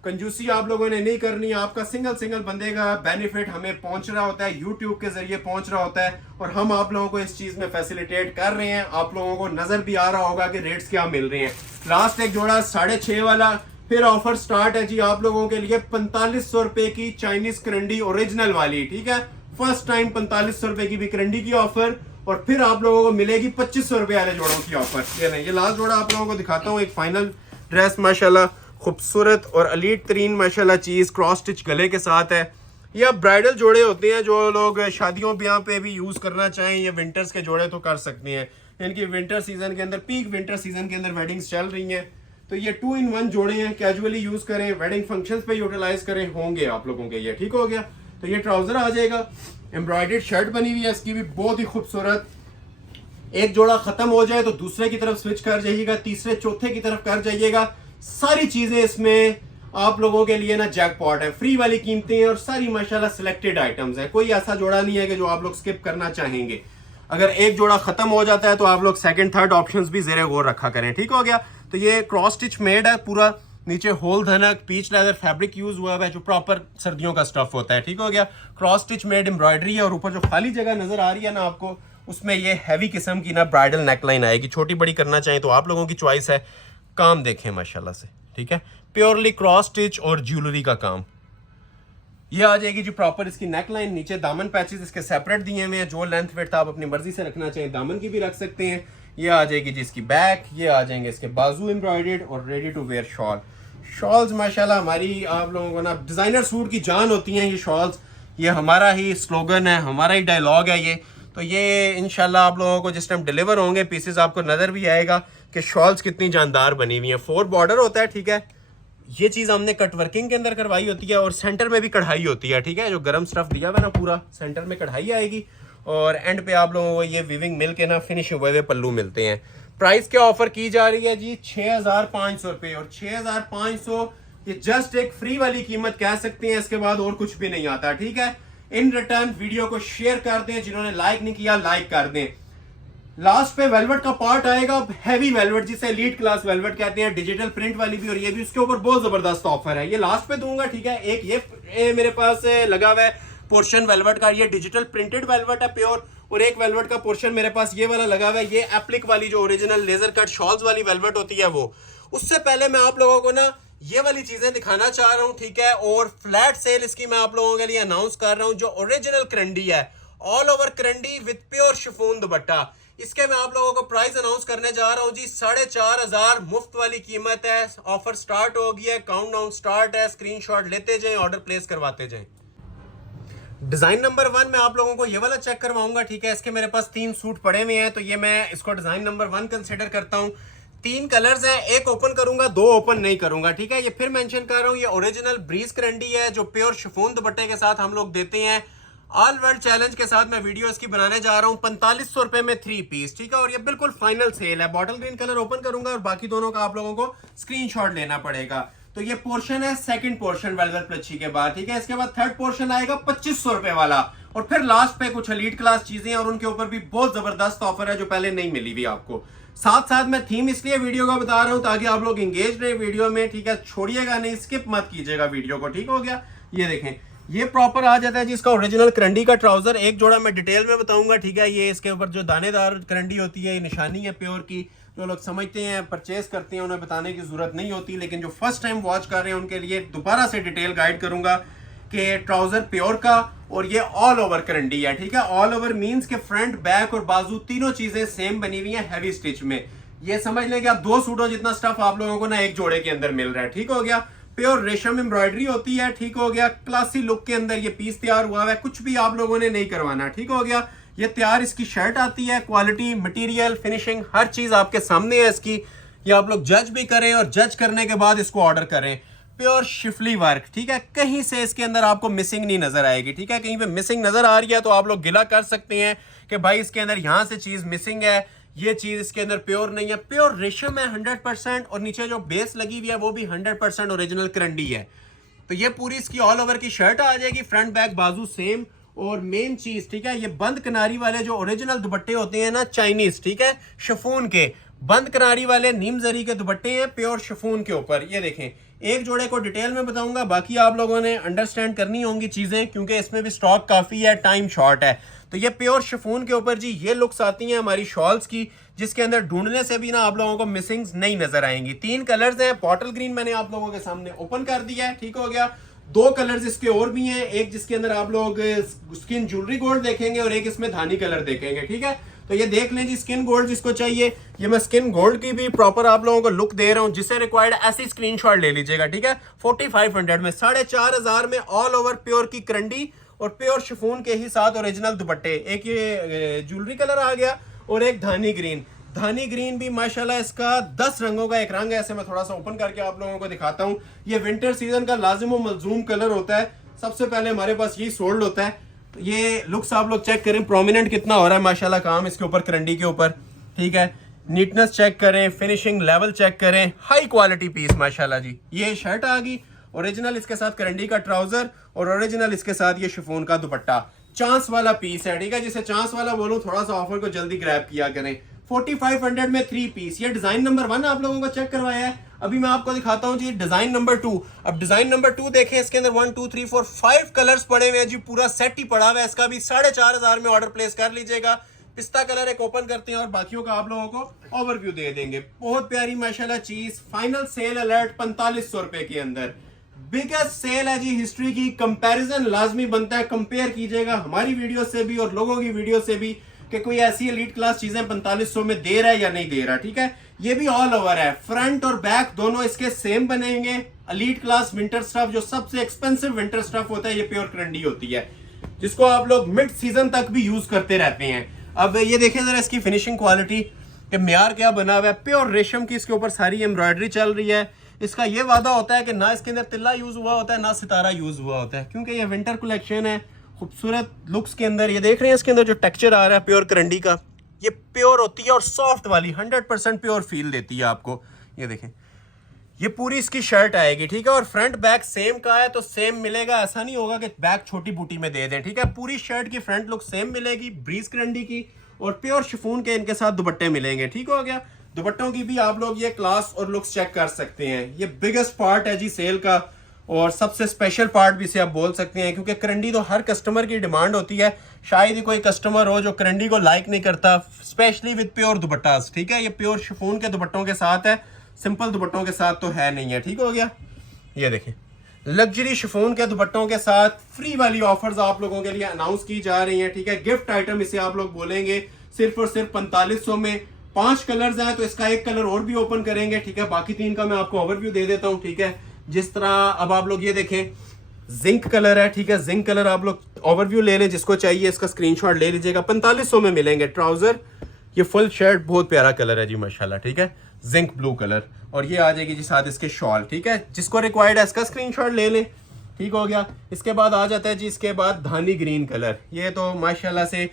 कंजूसी आप लोगों ने नहीं करनी। आपका सिंगल बंदे का बेनिफिट हमें पहुंच रहा होता है, यूट्यूब के जरिए पहुंच रहा होता है, और हम आप लोगों को इस चीज में फैसिलिटेट कर रहे हैं। आप लोगों को नजर भी आ रहा होगा कि रेट्स क्या मिल रहे हैं। लास्ट एक जोड़ा 6.5 वाला फिर ऑफर स्टार्ट है जी आप लोगों के लिए, 4500 रुपए की चाइनीज करंडी ओरिजिनल वाली। ठीक है, फर्स्ट टाइम 4500 रुपए की भी करंडी की ऑफर, और फिर आप लोगों को मिलेगी 2500 रुपए वाले जोड़ों की ऑफर। ये नहीं, ये लास्ट जोड़ा आप लोगों को दिखाता हूँ। एक फाइनल ड्रेस माशाल्लाह खूबसूरत और अलीट तरीन माशाल्लाह चीज क्रॉस स्टिच गले के साथ है। ये अब ब्राइडल जोड़े होते हैं, जो लोग शादियों ब्याह पे भी यूज करना चाहें, ये विंटर्स के जोड़े तो कर सकते हैं। इनकी विंटर सीजन के अंदर, पीक विंटर सीजन के अंदर वेडिंग्स चल रही हैं, तो ये 2 in 1 जोड़े हैं। कैजुअली यूज करें, वेडिंग फंक्शंस पे यूटिलाइज करें, होंगे आप लोगों के ये। ठीक हो गया, तो ये ट्राउजर आ जाएगा, एम्ब्रॉयडर्ड शर्ट बनी हुई है इसकी भी बहुत ही खूबसूरत। एक जोड़ा खत्म हो जाए तो दूसरे की तरफ स्विच कर जाइएगा, तीसरे चौथे की तरफ कर जाइएगा। सारी चीजें इसमें आप लोगों के लिए ना जैकपॉट है, फ्री वाली कीमतें हैं, और सारी माशाल्लाह सिलेक्टेड आइटम्स है। कोई ऐसा जोड़ा नहीं है कि जो आप लोग स्किप करना चाहेंगे। अगर एक जोड़ा खत्म हो जाता है तो आप लोग सेकंड थर्ड ऑप्शंस भी ज़ेरे गौर रखा करें। ठीक हो गया, तो ये क्रॉस स्टिच मेड है पूरा, नीचे होल धनक पीच लेदर फैब्रिक यूज हुआ है, जो प्रॉपर सर्दियों का स्टफ होता है। ठीक हो गया, क्रॉस स्टिच मेड एम्ब्रॉयडरी है, और ऊपर जो खाली जगह नजर आ रही है ना आपको, उसमें ये हैवी किस्म की ना ब्राइडल नेकलाइन आएगी। छोटी बड़ी करना चाहें तो आप लोगों की चॉइस है। काम देखें माशाल्लाह से, ठीक है, प्योरली क्रॉस स्टिच और ज्वेलरी का काम। ये आ जाएगी जी प्रॉपर इसकी नेकलाइन, नीचे दामन पैचेस इसके सेपरेट दिए हुए हैं, जो लेंथ विड्थ आप अपनी मर्जी से रखना चाहें दामन की भी रख सकते हैं। ये आ जाएगी जी इसकी बैक, ये आ जाएंगे इसके बाजू एम्ब्रॉयडर्ड, और रेडी टू वेयर शॉल्स माशाल्लाह हमारी आप लोगों को ना डिजाइनर सूट की जान होती हैं ये शॉल्स। ये हमारा ही स्लोगन है, हमारा ही डायलॉग है ये। तो ये इंशाल्लाह आप लोगों को जिस टाइम डिलीवर होंगे पीसेस आपको नजर भी आएगा कि शॉल्स कितनी जानदार बनी हुई है। 4 बॉर्डर होता है, ठीक है, ये चीज हमने कट वर्किंग के अंदर करवाई होती है, और सेंटर में भी कढ़ाई होती है। ठीक है, जो गरम स्टफ दिया हुआ है ना पूरा सेंटर में कढ़ाई आएगी, और एंड पे आप लोगों को ये वीविंग मिल के ना फिनिश हुए हुए पल्लू मिलते हैं। प्राइस क्या ऑफर की जा रही है जी, 6500 रुपए, और 6500 ये जस्ट एक फ्री वाली कीमत कह सकते हैं, इसके बाद और कुछ भी नहीं आता। ठीक है, इन रिटर्न वीडियो को शेयर कर दें, जिन्होंने लाइक नहीं किया लाइक कर दें। लास्ट पे वेलवेट का पार्ट आएगा, हैवी वेलवेट जिसे एलीट क्लास वेलवेट कहते हैं, डिजिटल प्रिंट वाली भी, और ये भी उसके ऊपर बहुत जबरदस्त ऑफर है। ये लास्ट पे दूंगा, ठीक है। एक ये मेरे पास लगा हुआ है पोर्शन वेलवेट का, ये डिजिटल प्रिंटेड वेलवेट है प्योर, और एक वेलवेट का पोर्शन मेरे पास ये वाला लगा हुआ है, ये एप्लिक वाली जो ओरिजिनल लेजर कट शॉल्स वाली वेलवेट होती है वो। उससे पहले मैं आप लोगों को ना ये वाली चीजें दिखाना चाह रहा हूं, ठीक है, और फ्लैट सेल इसकी मैं आप लोगों के लिए अनाउंस कर रहा हूं, जो ओरिजिनल करंडी है, all over karandi with pure chiffon dupatta. इसके मैं आप लोगों को प्राइस अनाउंस करने जा रहा हूं जी, 4500 मुफ्त वाली कीमत है। ऑफर स्टार्ट हो गया है, काउंटडाउन स्टार्ट है, स्क्रीनशॉट लेते जाएं, ऑर्डर प्लेस करवाते जाएं। डिजाइन नंबर 1 मैं आप लोगों को ये वाला चेक करवाऊंगा, ठीक है। इसके मेरे पास 3 सूट पड़े हुए हैं, तो ये मैं इसको डिजाइन नंबर 1 कंसिडर करता हूं। 3 कलर्स हैं, एक ओपन करूंगा 2 ओपन नहीं करूंगा, ठीक है। ये फिर मेंशन कर रहा हूं, ये ओरिजिनल ब्रीज करंडी है, जो प्योर शिफॉन दुपट्टे के साथ हम लोग देते हैं। ऑल वर्ल्ड चैलेंज के साथ मैं वीडियो इसकी बनाने जा रहा हूं, 4500 रुपए में 3 पीस, ठीक है। और ये बिल्कुल फाइनल सेल है। बॉटल ग्रीन कलर ओपन करूंगा, और बाकी दोनों का आप लोगों को स्क्रीनशॉट लेना पड़ेगा। तो ये पोर्शन है सेकंड पोर्शन वेलवेट प्लची के बाद, ठीक है। इसके बाद थर्ड पोर्शन आएगा 2500 रुपए वाला, और फिर लास्ट पे कुछ एलीट क्लास चीजें, और उनके ऊपर भी बहुत जबरदस्त ऑफर है जो पहले नहीं मिली हुई आपको। साथ साथ मैं थीम इसलिए वीडियो का बता रहा हूं ताकि आप लोग एंगेज रहे वीडियो में, ठीक है। छोड़िएगा नहीं, स्किप मत कीजिएगा वीडियो को, ठीक हो गया। ये देखें, ये प्रॉपर आ जाता है जी इसका ओरिजिनल करंडी का ट्राउजर। एक जोड़ा मैं डिटेल में बताऊंगा, ठीक है। ये इसके ऊपर जो दानेदार करंडी होती है, ये निशानी है प्योर की। जो लोग समझते हैं परचेज करते हैं उन्हें बताने की जरूरत नहीं होती, लेकिन जो फर्स्ट टाइम वॉच कर रहे हैं उनके लिए दोबारा से डिटेल गाइड करूंगा कि ट्राउजर प्योर का, और ये ऑल ओवर करंडी है, ठीक है। ऑल ओवर मींस के फ्रंट बैक और बाजू तीनों चीजें सेम बनी हुई हैं हैवी स्टिच में। ये समझ लें कि आप 2 सूटों जितना स्टफ आप लोगों को ना एक जोड़े के अंदर मिल रहा है, ठीक हो गया। प्योर रेशम एम्ब्रॉयडरी होती है, ठीक हो गया। क्लासी लुक के अंदर ये पीस तैयार हुआ है, कुछ भी आप लोगों ने नहीं करवाना, ठीक हो गया। ये तैयार इसकी शर्ट आती है, क्वालिटी मटेरियल फिनिशिंग हर चीज आपके सामने है इसकी। ये आप लोग जज भी करें, और जज करने के बाद इसको ऑर्डर करें। प्योर शिफली वर्क, ठीक है। कहीं से इसके अंदर आपको मिसिंग नहीं नजर आएगी, ठीक है। कहीं पे मिसिंग नजर आ रही है तो आप लोग गिला कर सकते हैं कि भाई इसके अंदर यहां से चीज मिसिंग है, ये चीज इसके अंदर प्योर नहीं है। प्योर रेशम है 100%, और नीचे जो बेस लगी हुई है वो भी 100% ओरिजिनल करंडी है। तो ये पूरी इसकी ऑल ओवर की शर्ट आ जाएगी, फ्रंट बैक बाजू सेम, और मेन चीज, ठीक है, ये बंद किनारी वाले जो ओरिजिनल दुपट्टे होते हैं ना चाइनीज, ठीक है, शिफॉन के बंद किनारी वाले नीम जरी के दुपट्टे हैं प्योर शिफॉन के ऊपर। ये देखें, एक जोड़े को डिटेल में बताऊंगा, बाकी आप लोगों ने अंडरस्टैंड करनी होंगी चीजें, क्योंकि इसमें भी स्टॉक काफी है, टाइम शॉर्ट है। तो ये प्योर शिफॉन के ऊपर जी ये लुक्स आती हैं हमारी शॉल्स की, जिसके अंदर ढूंढने से भी ना आप लोगों को मिसिंग्स नहीं नजर आएंगी। 3 कलर्स हैं, बॉटल ग्रीन मैंने आप लोगों के सामने ओपन कर दिया है, ठीक हो गया। 2 कलर्स इसके और भी हैं, एक जिसके अंदर आप लोग स्किन ज्वेलरी गोल्ड देखेंगे और एक इसमें धानी कलर देखेंगे, ठीक है। तो ये देख लें जी, स्किन गोल्ड जिसको चाहिए, ये मैं स्किन गोल्ड की भी प्रॉपर आप लोगों को लुक दे रहा हूं, जिसे रिक्वायर्ड ऐसी स्क्रीनशॉट ले लीजिएगा, ठीक है। 4500 में 4500 में ऑल ओवर प्योर की करंडी और प्योर शिफॉन के ही साथ ओरिजिनल दुपट्टे। एक ये ज्वेलरी कलर आ गया और एक धानी ग्रीन। धानी ग्रीन भी माशाल्लाह इसका 10 रंगों का एक रंग है। ऐसे मैं थोड़ा सा ओपन करके आप लोगों को दिखाता हूं। ये विंटर सीजन का लाजिम व मलजूम कलर होता है, सबसे पहले हमारे पास यही सोल्ड होता है। तो ये लुक्स आप लोग चेक करें, प्रोमिनेंट कितना हो रहा है माशाल्लाह काम इसके ऊपर, करंडी के ऊपर, ठीक है। नीटनेस चेक करें, फिनिशिंग लेवल चेक करें, हाई क्वालिटी पीस माशाल्लाह जी। ये शर्ट आ गई ओरिजिनल, इसके साथ करंडी का ट्राउजर और ओरिजिनल इसके साथ ये शिफॉन का दुपट्टा। चांस वाला पीस है, ठीक है, जिसे चांस वाला बोलूं, थोड़ा सा ऑफर को जल्दी ग्रैब किया करें। 4500 में 3 पीस। ये डिजाइन नंबर 1 आप लोगों को चेक करवाया है, अभी मैं आपको दिखाता हूं जी डिजाइन नंबर 2। अब डिजाइन नंबर 2 देखें, इसके अंदर 1 2 3 4 5 कलर्स पड़े हुए हैं जी, पूरा सेट ही पड़ा हुआ है। इसका भी 4500 में ऑर्डर प्लेस कर लीजिएगा। पिस्ता कलर एक ओपन करते हैं और बाकियों का आप लोगों को ओवरव्यू दे देंगे। बहुत प्यारी माशाल्लाह चीज, फाइनल सेल अलर्ट 4500 रुपए के अंदर। बिगेस्ट सेल है जी हिस्ट्री की, कंपैरिजन लाजमी बनता है, कंपेयर कीजिएगा हमारी वीडियो से भी और लोगों की वीडियो से भी कि कोई ऐसी एलीट क्लास चीजें 4500 में दे रहा है या नहीं दे रहा, ठीक है। ये भी ऑल ओवर है, फ्रंट और बैक दोनों इसके सेम बनेंगे। एलीट क्लास विंटर स्टफ, जो सबसे एक्सपेंसिव विंटर स्टफ होता है, ये प्योर करंडी होती है, जिसको आप लोग मिड सीजन तक भी यूज करते रहते हैं। अब ये देखें जरा इसकी फिनिशिंग क्वालिटी के म्यार क्या बना हुआ है। प्योर रेशम की इसके ऊपर सारी एम्ब्रॉयडरी चल रही है। इसका ये वादा होता है कि ना इसके अंदर तिल्ला यूज हुआ होता है, ना सितारा यूज हुआ होता है, क्योंकि ये विंटर कलेक्शन है। खूबसूरत लुक्स के अंदर ये देख रहे हैं, इसके अंदर जो टेक्सचर आ रहा है प्योर करंडी का, ये प्योर होती है और सॉफ्ट वाली 100% प्योर फील देती है आपको। ये देखें, ये पूरी इसकी शर्ट आएगी, ठीक है, और फ्रंट बैक सेम का है तो सेम मिलेगा। ऐसा नहीं होगा कि बैक छोटी बूटी में दे दें, ठीक है। पूरी शर्ट की फ्रंट लुक सेम मिलेगी, ब्रीज करंडी की, और प्योर शिफॉन के इनके साथ दुपट्टे मिलेंगे, ठीक हो गया। दुपट्टों की भी आप लोग ये क्लास और लुक्स चेक कर सकते हैं। ये बिगेस्ट पार्ट है जी सेल का, और सबसे स्पेशल पार्ट भी इसे आप बोल सकते हैं, क्योंकि करंडी तो हर कस्टमर की डिमांड होती है। शायद ही कोई कस्टमर हो जो करंडी को लाइक नहीं करता, स्पेशली विद प्योर दुपट्टास, ठीक है। ये प्योर शिफॉन के दुपट्टों के साथ है, सिंपल दुपट्टों के साथ तो है नहीं है, ठीक हो गया। ये देखें, लग्जरी शिफॉन के दुपट्टों के साथ फ्री वाली ऑफर्स आप लोगों के लिए अनाउंस की जा रही हैं, ठीक है। गिफ्ट आइटम इसे आप लोग बोलेंगे, सिर्फ और सिर्फ 4500 में। 5 कलर्स हैं, तो इसका एक कलर और भी ओपन करेंगे, ठीक है। बाकी 3 का मैं आपको ओवरव्यू दे देता हूँ, ठीक है। जिस तरह अब आप लोग ये देखें, जिंक कलर है, ठीक है, जिंक कलर आप लोग ओवरव्यू ले लें, जिसको चाहिए इसका स्क्रीनशॉट ले लीजिएगा। 4500 में मिलेंगे ट्राउजर, ये फुल शर्ट, बहुत प्यारा कलर है जी माशाल्लाह, ठीक है, जिंक ब्लू कलर, और ये आ जाएगी जी साथ इसके शॉल, ठीक है। जिसको रिक्वायर्ड है इसका स्क्रीनशॉट ले लें, ठीक हो गया। इसके बाद आ जाता है जी इसके बाद धानी ग्रीन कलर। ये तो माशाल्लाह से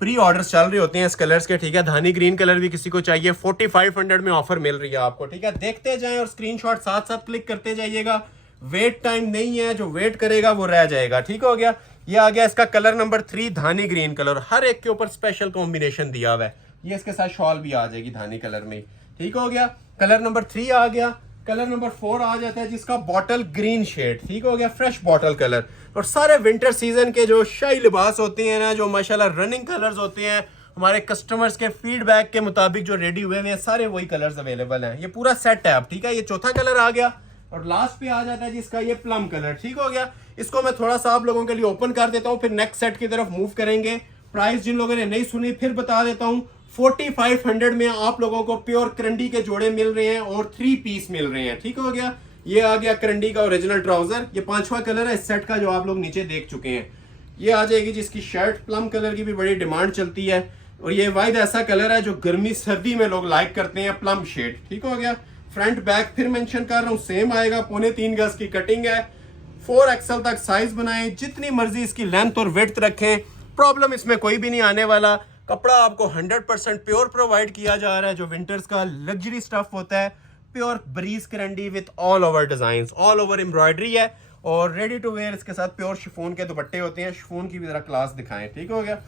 प्री ऑर्डर्स चल रहे होते हैं इस कलर्स के, ठीक है। धानी ग्रीन कलर भी किसी को चाहिए, 4500 में ऑफर मिल रही है आपको, ठीक है। देखते जाएं और स्क्रीनशॉट साथ साथ क्लिक करते जाइएगा। वेट टाइम नहीं है, जो वेट करेगा वो रह जाएगा, ठीक हो गया। ये आ गया इसका कलर नंबर 3 धानी ग्रीन कलर, हर एक के ऊपर स्पेशल कॉम्बिनेशन दिया हुआ है। ये इसके साथ शॉल भी आ जाएगी धानी कलर में, ठीक हो गया। कलर नंबर 3 आ गया। कलर नंबर 4 आ जाता है जिसका बॉटल ग्रीन शेड, ठीक हो गया, फ्रेश बॉटल कलर। और सारे विंटर सीजन के जो शाही लिबास होते हैं ना, जो माशाल्लाह रनिंग कलर्स होते हैं, हमारे कस्टमर्स के फीडबैक के मुताबिक जो रेडी हुए हैं, सारे वही कलर्स अवेलेबल हैं। ये पूरा सेट है अब, ठीक है। ये चौथा कलर आ गया और लास्ट पे आ जाता है जिसका ये प्लम कलर, ठीक हो गया। इसको मैं थोड़ा सा आप लोगों के लिए ओपन कर देता हूँ, फिर नेक्स्ट सेट की तरफ मूव करेंगे। प्राइस जिन लोगों ने नहीं सुनी फिर बता देता हूँ, 4500 में आप लोगों को प्योर करंडी के जोड़े मिल रहे हैं और 3 पीस मिल रहे हैं, ठीक हो गया। ये आ गया करंडी का ओरिजिनल ट्राउजर, ये 5वां कलर है इस सेट का जो आप लोग नीचे देख चुके हैं। ये आ जाएगी जिसकी शर्ट, प्लम कलर की भी बड़ी डिमांड चलती है, और ये वाइड ऐसा कलर है जो गर्मी सर्दी में लोग लाइक करते हैं, प्लम शेड, ठीक हो गया। फ्रंट बैक फिर मेंशन कर रहा हूँ सेम आएगा, 3.25 गज की कटिंग है, 4XL तक साइज बनाएं, जितनी मर्जी इसकी लेंथ और विड्थ रखें, प्रॉब्लम इसमें कोई भी नहीं आने वाला। कपड़ा आपको 100% प्योर प्रोवाइड किया जा रहा है, जो विंटर्स का लग्जरी स्टफ होता है, pure Bareeze karandi with all over design, all over embroidery है। और रेडी टू वेयर इसके साथ प्योर शिफॉन के दुपट्टे होते हैं। शिफॉन की भी जरा क्लास दिखाएं, ठीक हो गया।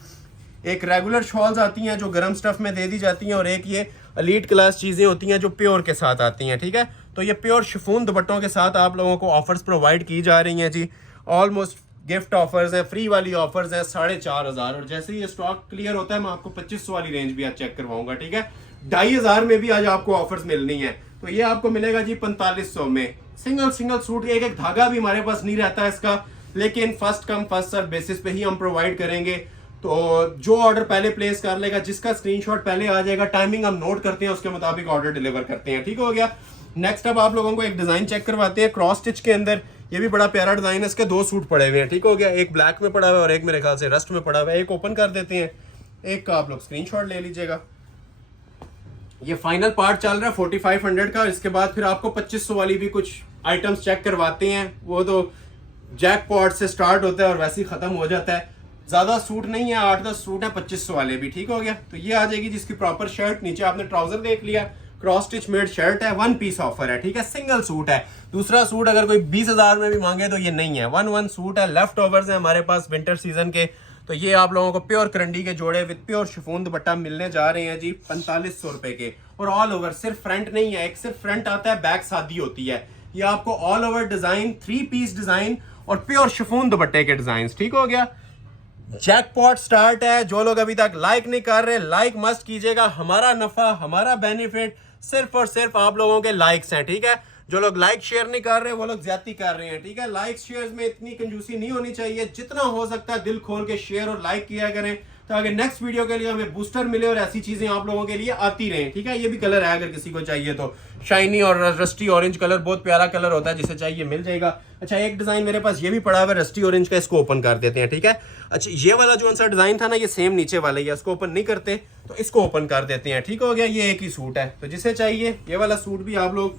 एक रेगुलर शॉल्स आती हैं जो गर्म स्टफ में दे दी जाती हैं, और एक ये एलीट क्लास चीज़ें होती हैं जो प्योर के साथ आती हैं, ठीक है। तो ये प्योर शिफॉन दुपट्टों के साथ आप लोगों को ऑफर्स प्रोवाइड की जा रही हैं जी। ऑलमोस्ट गिफ्ट ऑफर्स हैं, फ्री वाली ऑफर्स हैं 4,500, और जैसे ही ये स्टॉक क्लियर होता है मैं आपको 2500 वाली रेंज भी आज चेक करवाऊंगा, ठीक है। 2,500 में भी आज आपको ऑफर्स मिलनी है। तो ये आपको मिलेगा जी 4500 में। सिंगल सूट, एक एक धागा भी हमारे पास नहीं रहता इसका, लेकिन first come first serve basis पे ही हम प्रोवाइड करेंगे। तो जो ऑर्डर पहले प्लेस कर लेगा, जिसका स्क्रीनशॉट पहले आ जाएगा, टाइमिंग हम नोट करते हैं, उसके मुताबिक ऑर्डर डिलीवर करते हैं, ठीक हो गया। नेक्स्ट अब आप लोगों को एक डिजाइन चेक करवाते हैं क्रॉस स्टिच के अंदर। ये भी बड़ा प्यारा डिजाइन है, इसके 2 सूट पड़े हुए हैं, ठीक हो गया। एक ब्लैक में पड़ा हुआ है और एक मेरे ख्याल से रस्ट में पड़ा हुआ है। एक ओपन कर देते हैं, एक का आप लोग स्क्रीनशॉट ले लीजिएगा। ये फाइनल पार्ट चल रहा है 4500 का। इसके बाद फिर आपको 2500 वाली भी कुछ आइटम्स चेक करवाते हैं। वो तो जैकपॉट से स्टार्ट होता है और वैसे ही खत्म हो जाता है। ज्यादा सूट नहीं है, 8-10 सूट है 2500 वाले भी, ठीक हो गया। तो ये आ जाएगी जिसकी प्रॉपर शर्ट, नीचे आपने ट्राउजर देख लिया, क्रॉस स्टिच मेड शर्ट है, 1 पीस ऑफर है, ठीक है। सिंगल सूट है। दूसरा सूट अगर कोई 20,000 में भी मांगे तो ये नहीं है, 1 सूट है। लेफ्ट ओवर्स है हमारे पास विंटर सीजन के। तो ये आप लोगों को प्योर करंडी के जोड़े विद प्योर शिफॉन दुपट्टा मिलने जा रहे हैं जी 4500 रुपए के। और ऑल ओवर, सिर्फ फ्रंट नहीं है, एक सिर्फ फ्रंट आता है, बैक सादी होती है। ये आपको all over design, 3 piece design और प्योर शिफॉन दुपट्टे के डिजाइन, ठीक हो गया। जैकपॉट स्टार्ट है। जो लोग अभी तक लाइक नहीं कर रहे, लाइक मस्ट कीजिएगा। हमारा नफा, हमारा बेनिफिट सिर्फ और सिर्फ आप लोगों के लाइक्स हैं, ठीक है। जो लोग लाइक शेयर नहीं कर रहे वो लोग ज्यादती कर रहे हैं, ठीक है। लाइक शेयर में इतनी कंजूसी नहीं होनी चाहिए। जितना हो सकता है दिल खोल के शेयर और लाइक किया करें, ताकि नेक्स्ट वीडियो के लिए हमें बूस्टर मिले और ऐसी चीजें आप लोगों के लिए आती रहें, ठीक है। ये भी कलर है अगर किसी को चाहिए तो, शाइनी और रस्टी ऑरेंज कलर, बहुत प्यारा कलर होता है, जिसे चाहिए मिल जाएगा। अच्छा, एक डिजाइन मेरे पास ये भी पड़ा हुआ है रस्टी ऑरेंज का, इसको ओपन कर देते हैं, ठीक है। अच्छा, ये वाला जो सा डिजाइन था ना, ये सेम नीचे वाला ही है, इसको ओपन नहीं करते तो इसको ओपन कर देते हैं, ठीक हो गया। ये एक ही सूट है, तो जिसे चाहिए ये वाला सूट भी आप लोग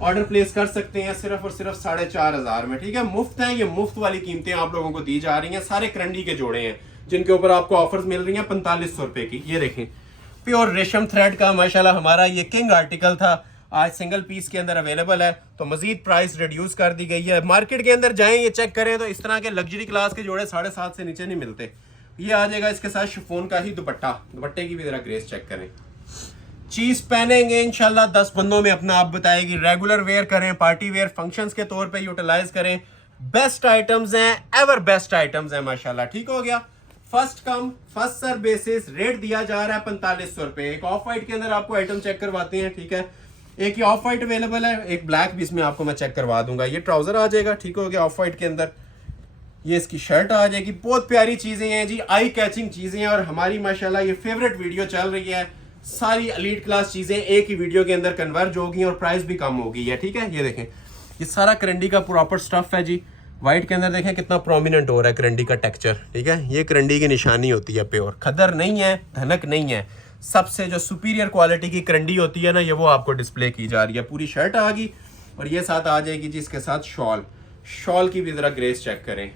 ऑर्डर प्लेस कर सकते हैं सिर्फ और सिर्फ 4,500 में, ठीक है। मुफ्त है, ये मुफ्त वाली कीमतें आप लोगों को दी जा रही हैं। सारे करंडी के जोड़े हैं जिनके ऊपर आपको ऑफर्स मिल रही हैं 4500 रुपए की। ये देखें, प्योर रेशम थ्रेड का माशाल्लाह हमारा ये किंग आर्टिकल था, आज सिंगल पीस के अंदर अवेलेबल है। तो मजीद प्राइस रिड्यूस कर दी गई है। मार्केट के अंदर जाएं, ये चेक करें तो इस तरह के लग्जरी क्लास के जोड़े 7.5 से नीचे नहीं मिलते। ये आ जाएगा इसके साथ शिफॉन का ही दुपट्टा। दुपट्टे की भी जरा ग्रेस चेक करें। चीज पहनेंगे इंशाल्लाह 10 बंदों में अपना आप बताएगी। रेगुलर वेयर करें, पार्टी वेयर, फंक्शंस के तौर पे यूटिलाइज करें। बेस्ट आइटम्स हैं, एवर बेस्ट आइटम्स हैं माशाल्लाह, ठीक हो गया। First come first serve basis rate दिया जा रहा है 4500 रुपए। एक ऑफ वाइट के अंदर आपको आइटम चेक करवाते हैं, ठीक है। एक ये ऑफ वाइट अवेलेबल है, एक ब्लैक भी इसमें आपको मैं चेक करवा दूंगा। ये ट्राउजर आ जाएगा, ठीक हो गया, ऑफ वाइट के अंदर। ये इसकी शर्ट आ जाएगी। बहुत प्यारी चीजें हैं जी, आई कैचिंग चीजें हैं, और हमारी माशाल्लाह ये फेवरेट वीडियो चल रही है। सारी एलीट क्लास चीजें एक ही वीडियो के अंदर कन्वर्ज होगी और प्राइस भी कम होगी है, ठीक है। ये देखें, ये सारा करंडी का प्रॉपर स्टफ है जी। व्हाइट के अंदर देखें कितना प्रोमिनेंट हो रहा है करंडी का टेक्सचर, ठीक है। ये करंडी की निशानी होती है, प्योर खदर नहीं है, धनक नहीं है। सबसे जो सुपीरियर क्वालिटी की करंडी होती है ना, ये वो आपको डिस्प्ले की जा रही है। पूरी शर्ट आ गई और ये साथ आ जाएगी जी इसके साथ शॉल। शॉल की भी जरा ग्रेस चेक करें।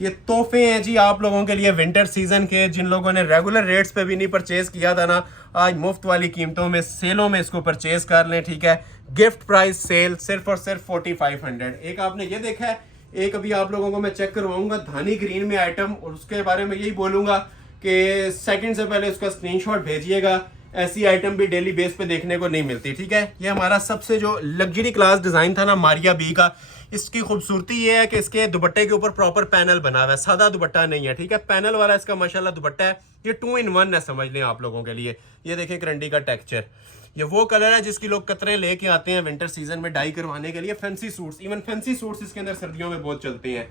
ये तोहफे हैं जी आप लोगों के लिए विंटर सीजन के। जिन लोगों ने रेगुलर रेट्स पे भी नहीं परचेज किया था ना, आज मुफ्त वाली कीमतों में सेलों में इसको परचेज कर लें, ठीक है। गिफ्ट प्राइस सेल सिर्फ और सिर्फ 4500। एक आपने ये देखा है, एक अभी आप लोगों को मैं चेक करवाऊंगा धानी ग्रीन में आइटम, और उसके बारे में यही बोलूंगा कि सेकंड से पहले उसका स्क्रीनशॉट भेजिएगा। ऐसी आइटम भी डेली बेस पे देखने को नहीं मिलती, ठीक है। ये हमारा सबसे जो लग्जरी क्लास डिजाइन था ना मारिया बी का, इसकी खूबसूरती ये है कि इसके दुपट्टे के ऊपर प्रॉपर पैनल बना हुआ है, सादा दुपट्टा नहीं है, ठीक है। पैनल वाला इसका माशाल्लाह दुपट्टा है। ये 2 in 1 है, समझ लें आप लोगों के लिए। ये देखें करंडी का टेक्सचर, ये वो कलर है जिसकी लोग कतरे लेके आते हैं विंटर सीजन में डाई करवाने के लिए। Fancy suits, even fancy suits इसके अंदर सर्दियों में बहुत चलते हैं।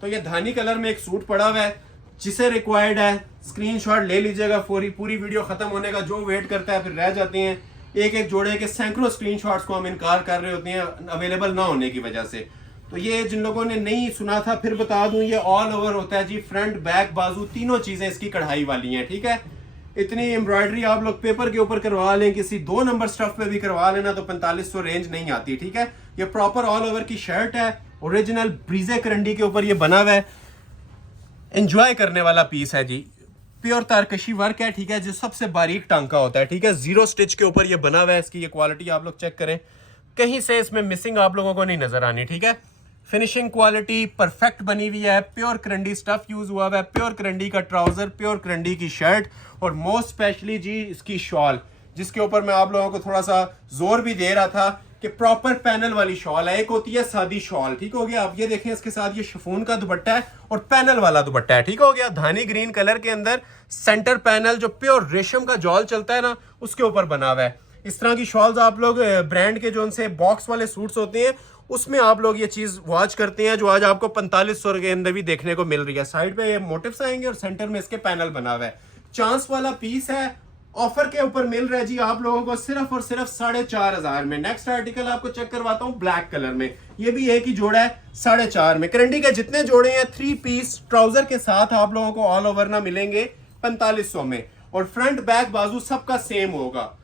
तो ये धानी कलर में एक सूट पड़ा हुआ है, जिसे रिक्वायर्ड है स्क्रीनशॉट ले लीजिएगा। पूरी वीडियो खत्म होने का जो वेट करता है फिर रह जाते हैं एक एक जोड़े के सैकड़ों स्क्रीनशॉट्स को हम इनकार कर रहे होते हैं अवेलेबल ना होने की वजह से। तो ये जिन लोगों ने नहीं सुना था फिर बता दूं, ये ऑल ओवर होता है जी, फ्रंट बैक बाजू तीनों चीजें इसकी कढ़ाई वाली हैं, ठीक है। इतनी एम्ब्रॉयडरी आप लोग पेपर के ऊपर करवा लें, किसी 2 नंबर स्टफ पे भी करवा लेना तो 4500 रेंज नहीं आती, ठीक है। ये प्रॉपर ऑल ओवर की शर्ट है, ओरिजिनल ब्रीजे करंडी के ऊपर ये बना हुआ है। एंजॉय करने वाला पीस है जी, प्योर तारकशी वर्क है, ठीक है, जो सबसे बारीक टांका होता है, ठीक है। 0 स्टिच के ऊपर ये बना हुआ है। इसकी ये क्वालिटी आप लोग चेक करें, कहीं से इसमें मिसिंग आप लोगों को नहीं नजर आनी, ठीक है। फिनिशिंग क्वालिटी परफेक्ट बनी हुई है, प्योर करंडी स्टफ यूज हुआ है, प्योर करंडी का ट्राउजर, प्योर करंडी की शर्ट और मोस्ट स्पेशली जी इसकी शॉल, जिसके ऊपर मैं आप लोगों को थोड़ा सा जोर भी दे रहा था कि प्रॉपर पैनल वाली शॉल है। एक होती है सादी शॉल, ठीक हो गया। आप ये देखें, इसके साथ ये शिफॉन का दुपट्टा है और पैनल वाला दुपट्टा है, ठीक हो गया। धानी ग्रीन कलर के अंदर सेंटर पैनल जो प्योर रेशम का जॉल चलता है ना, उसके ऊपर बना हुआ है। इस तरह की शॉल्स आप लोग ब्रांड के जो उनसे बॉक्स वाले सूट्स होते हैं उसमें आप लोग ये चीज वॉच करते हैं, जो आज आपको 4500 के अंदर भी देखने को मिल रही है। साइड पे ये मोटिव्स आएंगे और सेंटर में इसके पैनल बना हुआ है। चांस वाला पीस है, ऑफर के ऊपर मिल रहा है जी आप लोगों को सिर्फ और सिर्फ 4500 में। नेक्स्ट आर्टिकल आपको चेक करवाता हूँ ब्लैक कलर में, ये भी एक ही जोड़ा है 4.5 में। करंडी के जितने जोड़े हैं 3 पीस ट्राउजर के साथ आप लोगों को ऑल ओवर ना मिलेंगे 4500 में, और फ्रंट बैक बाजू सबका सेम होगा।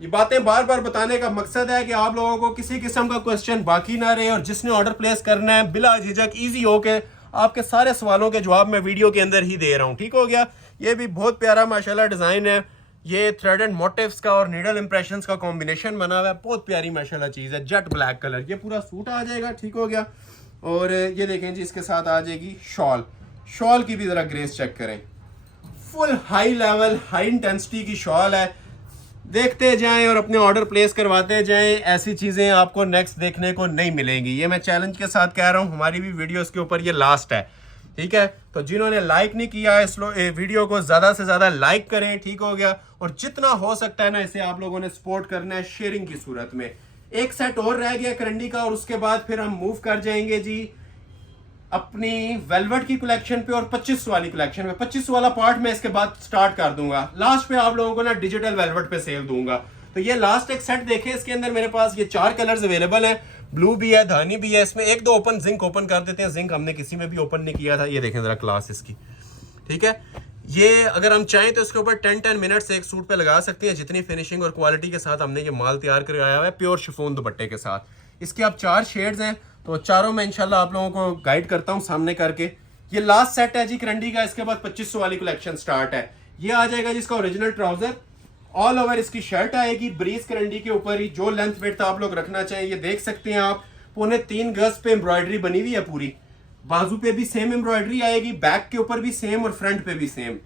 ये बातें बार बार बताने का मकसद है कि आप लोगों को किसी किस्म का क्वेश्चन बाकी ना रहे, और जिसने ऑर्डर प्लेस करना है बिला झिझक इजी हो के आपके सारे सवालों के जवाब मैं वीडियो के अंदर ही दे रहा हूँ, ठीक हो गया। ये भी बहुत प्यारा माशाल्लाह डिजाइन है, ये थ्रेड एंड मोटिव्स का और नीडल इंप्रेशंस का कॉम्बिनेशन बना हुआ है, बहुत प्यारी माशाल्लाह चीज़ है। जेट ब्लैक कलर, ये पूरा सूट आ जाएगा, ठीक हो गया। और ये देखें जी, इसके साथ आ जाएगी शॉल। शॉल की भी ज़रा ग्रेस चेक करें, full high level high intensity की शॉल है। देखते जाएं और अपने ऑर्डर प्लेस करवाते जाएं, ऐसी चीज़ें आपको नेक्स्ट देखने को नहीं मिलेंगी। ये मैं चैलेंज के साथ कह रहा हूँ, हमारी भी वीडियोस के ऊपर ये लास्ट है, ठीक है। तो जिन्होंने लाइक नहीं किया इस वीडियो को ज़्यादा से ज़्यादा लाइक करें, ठीक हो गया। और जितना हो सकता है ना इसे आप लोगों ने सपोर्ट करना है शेयरिंग की सूरत में। एक सेट और रह गया करंडी का, और उसके बाद फिर हम मूव कर जाएंगे जी अपनी वेलवेट की कलेक्शन पे और 2500 वाली कलेक्शन में। 2500 वाला पार्ट मैं इसके बाद स्टार्ट कर दूंगा। लास्ट पे आप लोगों को ना डिजिटल वेलवेट पे सेल दूंगा। तो ये लास्ट एक सेट देखें, इसके अंदर मेरे पास ये 4 कलर्स अवेलेबल हैं, ब्लू भी है, धानी भी है। इसमें एक दो ओपन जिंक ओपन कर देते हैं, जिंक हमने किसी में भी ओपन नहीं किया था। ये देखें जरा क्लास इसकी, ठीक है। ये अगर हम चाहें तो इसके ऊपर 10 मिनट्स एक सूट पे लगा सकते हैं, जितनी फिनिशिंग और क्वालिटी के साथ हमने ये माल तैयार करवाया हुआ है प्योर शिफॉन दुपट्टे के साथ। इसके आप 4 शेड्स हैं, तो चारों में इंशाल्लाह आप लोगों को गाइड करता हूं सामने करके। ये लास्ट सेट है जी करंडी का, इसके बाद 2500 वाली कलेक्शन स्टार्ट है। ये आ जाएगा जिसका ओरिजिनल ट्राउजर, ऑल ओवर इसकी शर्ट आएगी ब्रीज करंडी के ऊपर ही। जो लेंथ वेट आप लोग रखना चाहें ये देख सकते हैं आप। 3.25 गज पे एम्ब्रॉयडरी बनी हुई है पूरी, बाजू पे भी सेम एम्ब्रॉयडरी आएगी, बैक के ऊपर भी सेम और फ्रंट पे भी सेम।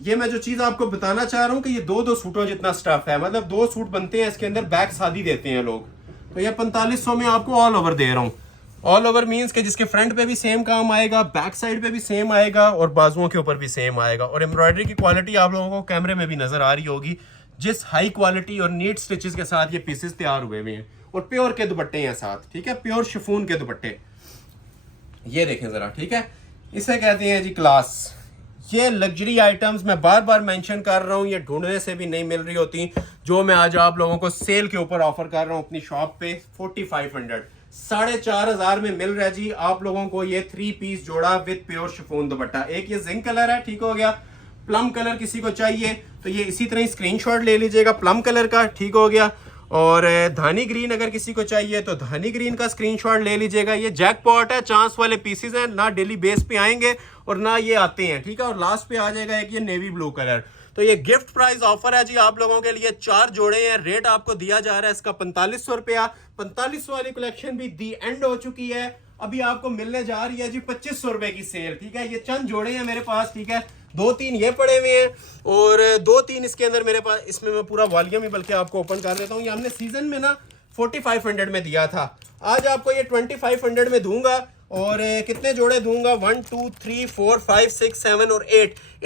ये मैं जो चीज आपको बताना चाह रहा हूँ कि ये दो सूटों जितना स्टफ है, मतलब 2 सूट बनते हैं इसके अंदर, बैक सादी देते हैं लोग। तो ये 4500 में आपको ऑल ओवर दे रहा हूँ। ऑल ओवर मींस के जिसके फ्रंट पे भी सेम काम आएगा, बैक साइड पे भी सेम आएगा और बाजुओं के ऊपर भी सेम आएगा। और एम्ब्रॉयडरी की क्वालिटी आप लोगों को कैमरे में भी नजर आ रही होगी, जिस हाई क्वालिटी और नीट स्टिचेस के साथ ये पीसेस तैयार हुए हुए हैं। और प्योर के दुपट्टे हैं साथ, ठीक है, प्योर शिफॉन के दुपट्टे। ये देखें जरा, ठीक है, इसे कहते हैं जी क्लास। ये लग्जरी आइटम्स मैं बार बार मेंशन कर रहा हूँ, ये ढूंढने से भी नहीं मिल रही होती, जो मैं आज आप लोगों को सेल के ऊपर ऑफर कर रहा हूँ अपनी शॉप पे। 4500 4500 में मिल रहा है जी आप लोगों को ये 3 पीस जोड़ा विद प्योर शिफॉन दुपट्टा। एक ये जिंक कलर है, ठीक हो गया। प्लम कलर किसी को चाहिए तो ये इसी तरह ही स्क्रीनशॉट ले लीजिएगा प्लम कलर का, ठीक हो गया। और धानी ग्रीन अगर किसी को चाहिए तो धानी ग्रीन का स्क्रीनशॉट ले लीजिएगा। ये जैकपॉट है, चांस वाले पीसेस हैं, ना डेली बेस पे आएंगे और ना ये आते हैं, ठीक है। और लास्ट पे आ जाएगा एक ये नेवी ब्लू कलर। तो ये गिफ्ट प्राइस ऑफर है जी आप लोगों के लिए, 4 जोड़े हैं। रेट आपको दिया जा रहा है इसका 4500 रुपया। 4500 वाली कलेक्शन भी दी एंड हो चुकी है, अभी आपको मिलने जा रही है जी 2500 रुपए की सेल, ठीक है। ये चंद जोड़े हैं मेरे पास, ठीक है, 2-3 ये पड़े हुए हैं और 2-3 इसके अंदर मेरे पास। इसमें मैं पूरा वॉल्यूम ही बल्कि आपको ओपन कर देता हूँ। ये हमने सीजन में ना 4500 में दिया था, आज आपको ये 2500 में दूंगा। और कितने जोड़े दूंगा, 1 2 3 4 5 6 7 और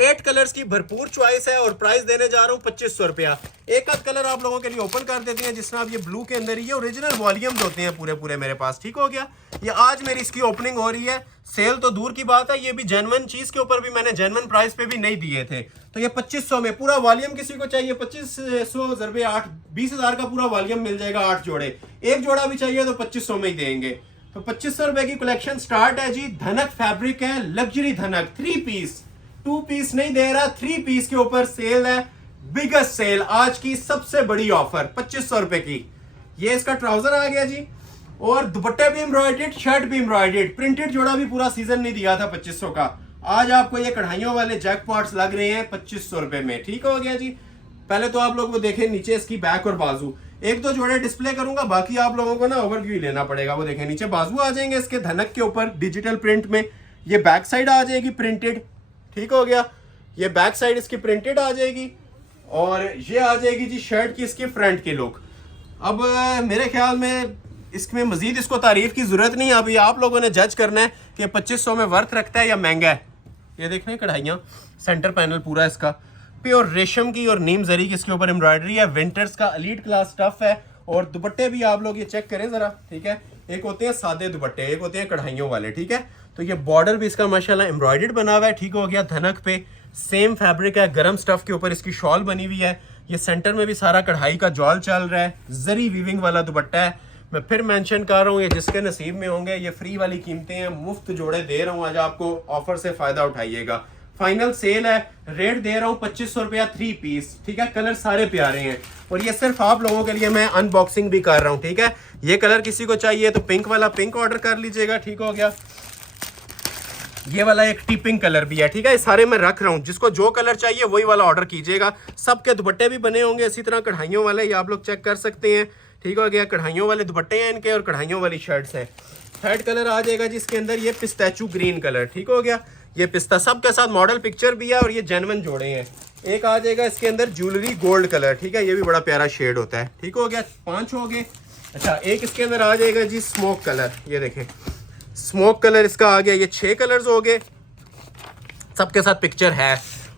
8 कलर्स की भरपूर चॉइस है। और प्राइस देने जा रहा हूँ 2500 रुपया। एक आध कलर आप लोगों के लिए ओपन कर देते हैं, जिस तरह आप ये ब्लू के अंदर ये ओरिजिनल वॉल्यूम्स होते हैं पूरे मेरे पास, ठीक हो गया। ये आज मेरी इसकी ओपनिंग हो रही है, सेल तो दूर की बात है, ये भी जेन्युइन चीज के ऊपर भी मैंने जेन्युइन प्राइस पे भी नहीं दिए थे। तो ये 2500 में पूरा वॉल्यूम किसी को चाहिए 2500 × 8 20,000 का पूरा वॉल्यूम मिल जाएगा, 8 जोड़े। एक जोड़ा भी चाहिए तो 2500 में ही देंगे। तो 2500 रुपए की कलेक्शन स्टार्ट है जी। धनक फैब्रिक है, लग्जरी धनक, 3 पीस, 2 पीस नहीं दे रहा, 3 पीस के ऊपर सेल है, बिगेस्ट सेल, आज की सबसे बड़ी ऑफर 2500 रुपए की। ये इसका ट्राउजर आ गया जी, और दुपट्टे भी एम्ब्रॉयडर्ड, शर्ट भी एम्ब्रॉयडर्ड, प्रिंटेड जोड़ा भी पूरा सीजन नहीं दिया था 2500 का। आज आपको ये कढ़ाइयों वाले जैकपॉट्स लग रहे हैं 2500 रुपए में, ठीक हो गया जी। पहले तो आप लोग वो देखें नीचे इसकी बैक और बाजू, एक दो जोड़े डिस्प्ले करूंगा, बाकी आप लोगों को ना ओवरव्यू लेना पड़ेगा। वो देखें नीचे बाजू आ जाएंगे इसके धनक के ऊपर डिजिटल प्रिंट में, ये बैक साइड आ जाएगी प्रिंटेड, ठीक हो गया, ये बैक साइड इसकी प्रिंटेड आ जाएगी और ये आ जाएगी जी शर्ट की इसकी फ्रंट की लुक। अब मेरे ख्याल में इसमें मजीद इसको तारीफ की जरूरत नहीं है, अभी आप लोगों ने जज करना है कि 2500 में वर्थ रखता है या महंगा है। ये देख रहे हैं कढ़ाइयाँ, सेंटर पैनल पूरा इसका प्योर रेशम की और नीम जरी की इसके ऊपर एम्ब्रॉयडरी है, विंटर्स का एलीट क्लास स्टफ है। और दुपट्टे भी आप लोग ये चेक करें जरा, ठीक है, एक होते हैं सादे दुपट्टे, एक होते हैं कढ़ाइयों वाले, ठीक है। तो ये बॉर्डर भी इसका माशाल्लाह एम्ब्रॉयडर्ड बना हुआ है, ठीक हो गया। धनक पे सेम फैब्रिक है, गरम स्टफ के ऊपर इसकी शॉल बनी हुई है। ये सेंटर में भी सारा कढ़ाई का जॉल चल रहा है, जरी वीविंग वाला दुपट्टा है। मैं फिर मेंशन कर रहा हूँ, ये जिसके नसीब में होंगे, ये फ्री वाली कीमतें हैं, मुफ्त जोड़े दे रहा हूँ आज आपको, ऑफर से फायदा उठाइएगा। फाइनल सेल है, रेट दे रहा हूँ 2500 रुपया 3 पीस, ठीक है। कलर सारे प्यारे हैं और ये सिर्फ आप लोगों के लिए मैं अनबॉक्सिंग भी कर रहा हूँ, ठीक है। ये कलर किसी को चाहिए तो पिंक वाला पिंक ऑर्डर कर लीजिएगा, ठीक हो गया। ये वाला एक टिपिंग कलर भी है, ठीक है। ये सारे मैं रख रहा हूँ, जिसको जो कलर चाहिए वही वाला ऑर्डर कीजिएगा। सबके दुपट्टे भी बने होंगे इसी तरह कढ़ाइयों वाले, ये आप लोग चेक कर सकते हैं, ठीक हो गया। कढ़ाइयों वाले दुपट्टे हैं इनके और कढ़ाइयों वाली शर्ट्स हैं। थर्ड कलर आ जाएगा जिसके अंदर ये पिस्ताचू ग्रीन कलर, ठीक हो गया। ये पिस्ता सबके साथ मॉडल पिक्चर भी है और ये जेन्युइन जोड़े हैं। एक आ जाएगा इसके अंदर ज्वेलरी गोल्ड कलर, ठीक है, ये भी बड़ा प्यारा शेड होता है, ठीक हो गया। 5 हो गए। अच्छा, एक इसके अंदर आ जाएगा जी स्मोक कलर, ये देखें स्मोक कलर इसका आ गया। ये 6 कलर्स हो गए, सबके साथ पिक्चर है।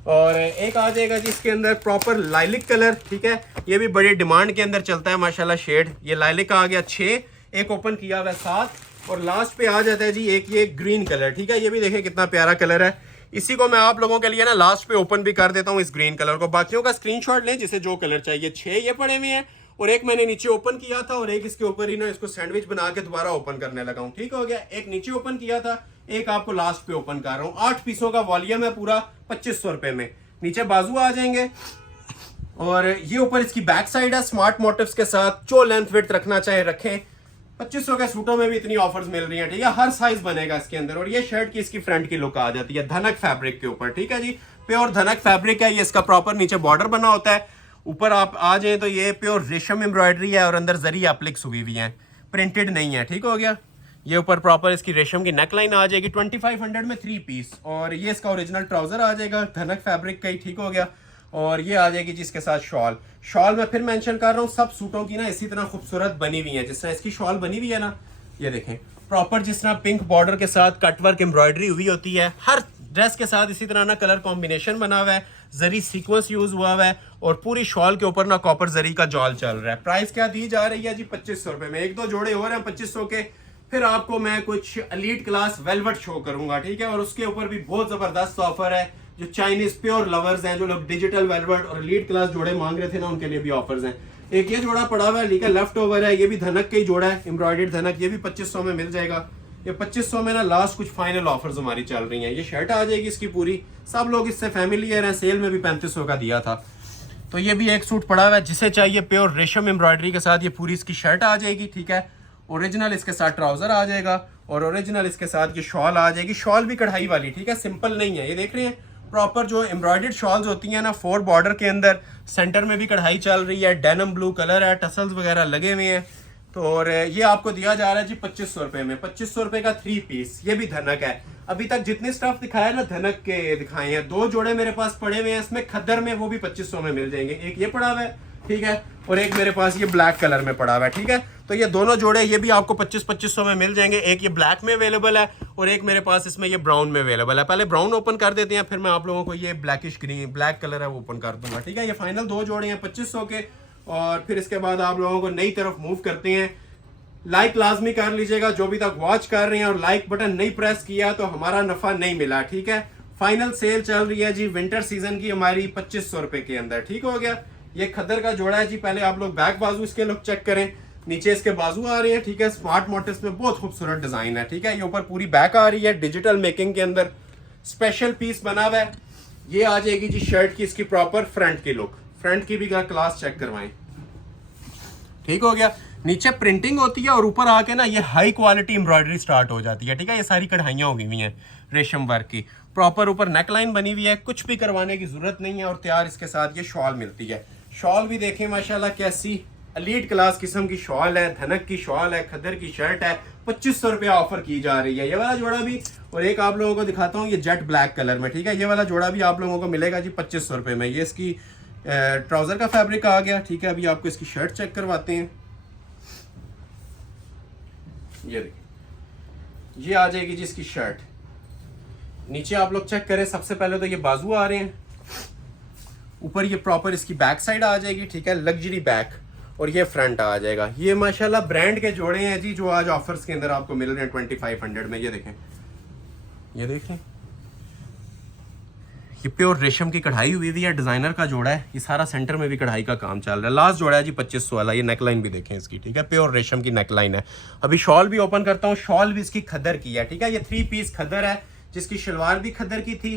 और एक आ जाएगा जी इसके अंदर प्रॉपर लाइलिक कलर, ठीक है, ये भी बड़ी डिमांड के अंदर चलता है माशाल्लाह शेड। ये लाइलिक आ गया 6, एक ओपन किया हुआ 7 और लास्ट पे आ जाता है जी एक ये ग्रीन कलर, ठीक है। ये भी देखें कितना प्यारा कलर है। इसी को मैं आप लोगों के लिए ना लास्ट पे ओपन भी कर देता हूँ इस ग्रीन कलर को। बाकियों का स्क्रीनशॉट लें जिसे जो कलर चाहिए। 6 ये पड़े हुए हैं और एक मैंने नीचे ओपन किया था और एक इसके ऊपर ही ना इसको सैंडविच बना के दोबारा ओपन करने लगा हूँ, ठीक हो गया। एक नीचे ओपन किया था, एक आपको लास्ट पे ओपन कर रहा हूँ। 8 पीसों का वॉल्यूम है पूरा 2500 रुपए में। नीचे बाजू आ जाएंगे और ये ऊपर इसकी बैक साइड है स्मार्ट मोटिव्स के साथ। जो लेंथ विड्थ रखना चाहे रखें। 2500 के सूटों में भी इतनी ऑफर्स मिल रही हैं, ठीक है। हर साइज बनेगा इसके अंदर। और ये शर्ट की इसकी फ्रंट की लुक आ जाती है धनक फैब्रिक के ऊपर, ठीक है जी। प्योर धनक फैब्रिक है, ये इसका प्रॉपर नीचे बॉर्डर बना होता है। ऊपर आप आ जाए तो ये प्योर रेशम एम्ब्रॉयडरी है और अंदर जरी एप्लिक्स हुई हुई है, प्रिंटेड नहीं है, ठीक हो गया। ये ऊपर प्रॉपर इसकी रेशम की नेक लाइन आ जाएगी 2500 में 3 पीस। और ये इसका ओरिजिनल ट्राउजर आ जाएगा धनक फैब्रिक का ही, ठीक हो गया। और ये आ जाएगी जिसके साथ शॉल। शॉल मैं फिर मेंशन कर रहा हूँ, सब सूटों की ना इसी तरह खूबसूरत बनी हुई है। जिस तरह इसकी शॉल बनी हुई है ना, ये देखें प्रॉपर जिस तरह पिंक बॉर्डर के साथ कटवर्क एम्ब्रॉयडरी हुई होती है। हर ड्रेस के साथ इसी तरह ना कलर कॉम्बिनेशन बना हुआ है, जरी सीक्वेंस यूज हुआ हुआ है और पूरी शॉल के ऊपर ना कॉपर जरी का जॉल चल रहा है। प्राइस क्या दी जा रही है जी 2500 रुपए में। एक दो जोड़े हो रहे हैं 2500 के। फिर आपको मैं कुछ एलीट क्लास वेलवेट शो करूंगा, ठीक है। और उसके ऊपर भी बहुत जबरदस्त ऑफर है। जो चाइनीज प्योर लवर्स हैं, जो लोग डिजिटल वेलवेट और एलीट क्लास जोड़े मांग रहे थे ना, उनके लिए भी ऑफर्स हैं। एक ये जोड़ा पड़ा हुआ है, ठीक है, लेफ्ट ओवर है, ये भी धनक का ही जोड़ा है, एम्ब्रॉयडर्ड धनक, ये भी 2500 में मिल जाएगा। ये 2500 में ना लास्ट कुछ फाइनल ऑफर्स हमारी चल रही हैं। ये शर्ट आ जाएगी इसकी पूरी, सब लोग इससे फैमिलियर हैं, सेल में भी 3500 का दिया था। तो ये भी एक सूट पड़ा हुआ है, जिसे चाहिए प्योर रेशम एम्ब्रॉयडरी के साथ ये पूरी इसकी शर्ट आ जाएगी, ठीक है। ओरिजिनल इसके साथ ट्राउजर आ जाएगा और ओरिजिनल इसके साथ ये शॉल आ जाएगी। शॉल भी कढ़ाई वाली, ठीक है, सिंपल नहीं है। ये देख रहे हैं प्रॉपर जो एम्ब्रॉयडर्ड शॉल्स होती हैं ना 4 बॉर्डर के अंदर, सेंटर में भी कढ़ाई चल रही है, डेनिम ब्लू कलर है, टसल्स वगैरह लगे हुए हैं। तो और ये आपको दिया जा रहा है जी 2500 रुपए में। 2500 रुपए का 3 पीस। ये भी धनक है। अभी तक जितने स्टफ दिखाया ना धनक के दिखाए हैं, 2 जोड़े मेरे पास पड़े हुए हैं इसमें खद्दर में, वो भी 2500 में मिल जाएंगे। एक ये पड़ा हुआ है, ठीक है, और एक मेरे पास ये ब्लैक कलर में पड़ा हुआ है, ठीक है। तो ये दोनों जोड़े ये भी आपको 2500 में मिल जाएंगे। एक ये ब्लैक में अवेलेबल है और एक मेरे पास इसमें ये ब्राउन में अवेलेबल है। पहले ब्राउन ओपन कर देते हैं, फिर मैं आप लोगों को ये ब्लैकिश ग्रीन ब्लैक कलर है वो ओपन कर दूंगा, ठीक है। ये फाइनल 2 जोड़े हैं 2500 के। और फिर इसके बाद आप लोगों को नई तरफ मूव करते हैं। लाइक लाजमी कर लीजिएगा जो भी तक वॉच कर रहे हैं, और लाइक बटन नहीं प्रेस किया तो हमारा नफा नहीं मिला, ठीक है। फाइनल सेल चल रही है जी विंटर सीजन की हमारी 2500 रुपए के अंदर, ठीक हो गया। ये खद्दर का जोड़ा है जी। पहले आप लोग बैक बाजू इसके लुक चेक करें, नीचे इसके बाजू आ रही है, ठीक है, स्मार्ट मोटिव्स में बहुत खूबसूरत डिजाइन है, ठीक है। ये ऊपर पूरी बैक आ रही है डिजिटल मेकिंग के अंदर, स्पेशल पीस बना हुआ है। ये आ जाएगी जी शर्ट की इसकी प्रॉपर फ्रंट की लुक। फ्रंट की भी क्लास चेक करवाएं, ठीक हो गया। नीचे प्रिंटिंग होती है और ऊपर आके ना ये हाई क्वालिटी एम्ब्रॉयडरी स्टार्ट हो जाती है, ठीक है। ये सारी कढ़ाइयाँ हुई हुई हैं रेशम वर्क की। प्रॉपर ऊपर नेक लाइन बनी हुई है, कुछ भी करवाने की जरूरत नहीं है। और तैयार इसके साथ ये शॉल मिलती है। शॉल भी देखें माशाल्लाह कैसी एलीट क्लास किस्म की शॉल है, धनक की शॉल है, खद्दर की शर्ट है, 2500 रुपया ऑफर की जा रही है। ये वाला जोड़ा भी, और एक आप लोगों को दिखाता हूँ ये जेट ब्लैक कलर में, ठीक है। ये वाला जोड़ा भी आप लोगों को मिलेगा जी 2500 रुपये में। ये इसकी ट्राउजर का फैब्रिक आ गया, ठीक है। अभी आपको इसकी शर्ट चेक करवाते हैं। ये देखिए, ये आ जाएगी जी इसकी शर्ट। नीचे आप लोग चेक करें, सबसे पहले तो ये बाजू आ रहे हैं, ऊपर ये प्रॉपर इसकी बैक साइड आ जाएगी, ठीक है, लग्जरी बैक, और ये फ्रंट आ जाएगा। ये माशाल्लाह ब्रांड के जोड़े हैं जी, जो आज ऑफर्स के अंदर आपको मिल रहे हैं 2500 में। ये देखें, ये देखें, ये प्योर रेशम की कढ़ाई हुई हुई है, डिजाइनर का जोड़ा है। ये सारा सेंटर में भी कढ़ाई का काम चल रहा है। लास्ट जोड़ा है जी 2500 वाला। ये नेकलाइन भी देखें इसकी, ठीक है, प्योर रेशम की नेकलाइन है। अभी शॉल भी ओपन करता हूँ। शॉल भी इसकी खद्दर की है, ठीक है। ये 3 पीस खद्दर है, जिसकी शलवार भी खद्दर की थी,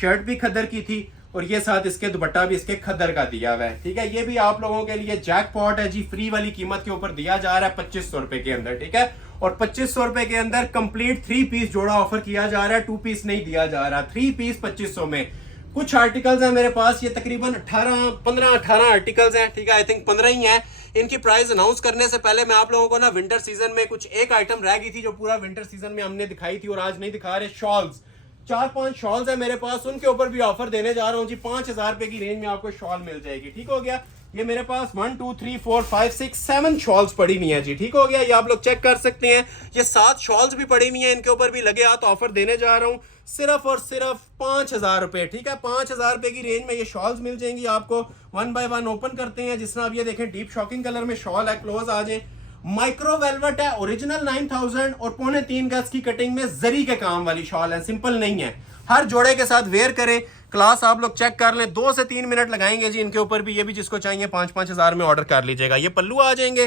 शर्ट भी खद्दर की थी, और ये साथ इसके दुपट्टा भी इसके खद्दर का दिया हुआ है, ठीक है। ये भी आप लोगों के लिए जैकपॉट है जी, फ्री वाली कीमत के ऊपर दिया जा रहा है 2500 रुपए के अंदर, ठीक है। और 2500 रुपए के अंदर कंप्लीट 3 पीस जोड़ा ऑफर किया जा रहा है, 2 पीस नहीं दिया जा रहा। 3 पीस 2500 में। कुछ आर्टिकल्स हैं मेरे पास, ये तकरीबन 15-18 आर्टिकल्स हैं, ठीक है। आई थिंक 15 ही हैं। इनकी प्राइस अनाउंस करने से पहले मैं आप लोगों को ना विंटर सीजन में कुछ एक आइटम रह गई थी जो पूरा विंटर सीजन में हमने दिखाई थी और आज नहीं दिखा रहे। शॉल्स, 4-5 शॉल्स है मेरे पास, उनके ऊपर भी ऑफर देने जा रहा हूँ जी। 5000 रुपए की रेंज में आपको शॉल मिल जाएगी, ठीक हो गया। ये मेरे पास 1 2 3 4 5 6 7 शॉल्स पड़ी हुई है जी, ठीक हो गया। ये आप लोग चेक कर सकते हैं। ये 7 शॉल्स भी पड़ी हुई है, इनके ऊपर भी लगे हाथ ऑफर देने जा रहा हूँ सिर्फ और सिर्फ 5000 रुपए, ठीक है। 5000 रुपए की रेंज में ये शॉल्स मिल जाएंगी आपको। 1 बाय 1 ओपन करते हैं। जिस तरह आप ये देखें, डीप शॉकिंग कलर में शॉल है, क्लोज आ जाए। माइक्रो वेलवेट है, ओरिजिनल 9000 और 3.25 गज की कटिंग में जरी के काम वाली शॉल है, सिंपल नहीं है। हर जोड़े के साथ वेयर करें, क्लास आप लोग चेक कर लें। 2 से 3 मिनट लगाएंगे जी इनके ऊपर भी। ये भी जिसको चाहिए 5-5 हजार में ऑर्डर कर लीजिएगा। ये पल्लू आ जाएंगे।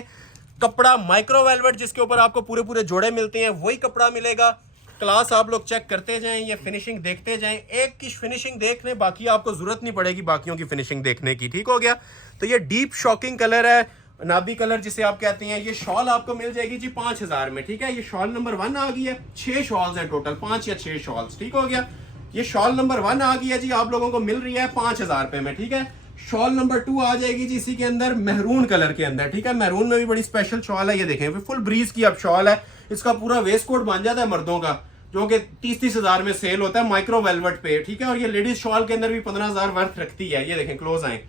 कपड़ा माइक्रो वेलवेट जिसके ऊपर आपको पूरे पूरे जोड़े मिलते हैं, वही कपड़ा मिलेगा। क्लास आप लोग चेक करते जाएं, ये फिनिशिंग देखते जाएं। एक की फिनिशिंग देख लें, बाकी आपको जरूरत नहीं पड़ेगी बाकियों की फिनिशिंग देखने की, ठीक हो गया। तो ये डीप शॉकिंग कलर है, नाबी कलर जिसे आप कहते हैं। ये शॉल आपको मिल जाएगी जी 5000 में, ठीक है। ये शॉल नंबर 1 आ गई है। 6 शॉल्स हैं टोटल, 5 या 6 शॉल्स, ठीक हो गया। ये शॉल नंबर 1 आ गई है जी, आप लोगों को मिल रही है 5000 रुपए में, ठीक है। शॉल नंबर 2 आ जाएगी जी इसी के अंदर, मेहरून कलर के अंदर, ठीक है। मेहरून में भी बड़ी स्पेशल शॉल है। ये देखें, फुल ब्रीज की अब शॉल है। इसका पूरा वेस्ट कोट बन जाता है मर्दों का, जो कि 30-30 हजार में सेल होता है माइक्रो वेलवेट पे, ठीक है। और ये लेडीज शॉल के अंदर भी 15,000 वर्थ रखती है। ये देखें, क्लोज आए,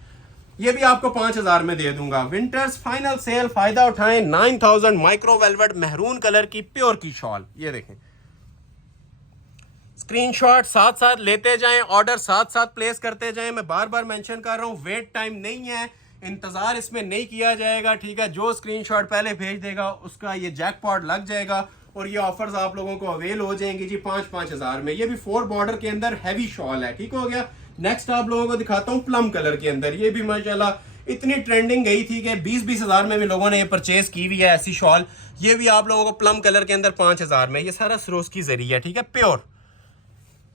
ये भी आपको 5000 में दे दूंगा। विंटर्स फाइनल सेल, फायदा उठाएं। 9000 माइक्रो वेलवेट मेहरून कलर की प्योर की शॉल। ये देखें, स्क्रीनशॉट साथ साथ लेते जाएं, ऑर्डर साथ साथ प्लेस करते जाएं। मैं बार बार मेंशन कर रहा हूं, वेट टाइम नहीं है, इंतजार इसमें नहीं किया जाएगा, ठीक है। जो स्क्रीनशॉट पहले भेज देगा उसका ये जैकपॉट लग जाएगा और ये ऑफर्स आप लोगों को अवेल हो जाएंगी जी 5-5 हजार में। ये भी 4 बॉर्डर के अंदर हैवी शॉल है, ठीक हो गया। नेक्स्ट आप लोगों को दिखाता हूँ प्लम कलर के अंदर। ये भी माशाल्लाह इतनी ट्रेंडिंग गई थी कि 20-20 हजार में भी लोगों ने ये परचेज की हुई है ऐसी शॉल। ये भी आप लोगों को प्लम कलर के अंदर 5000 में। ये सारा सरोज की जरिए है, ठीक है, प्योर।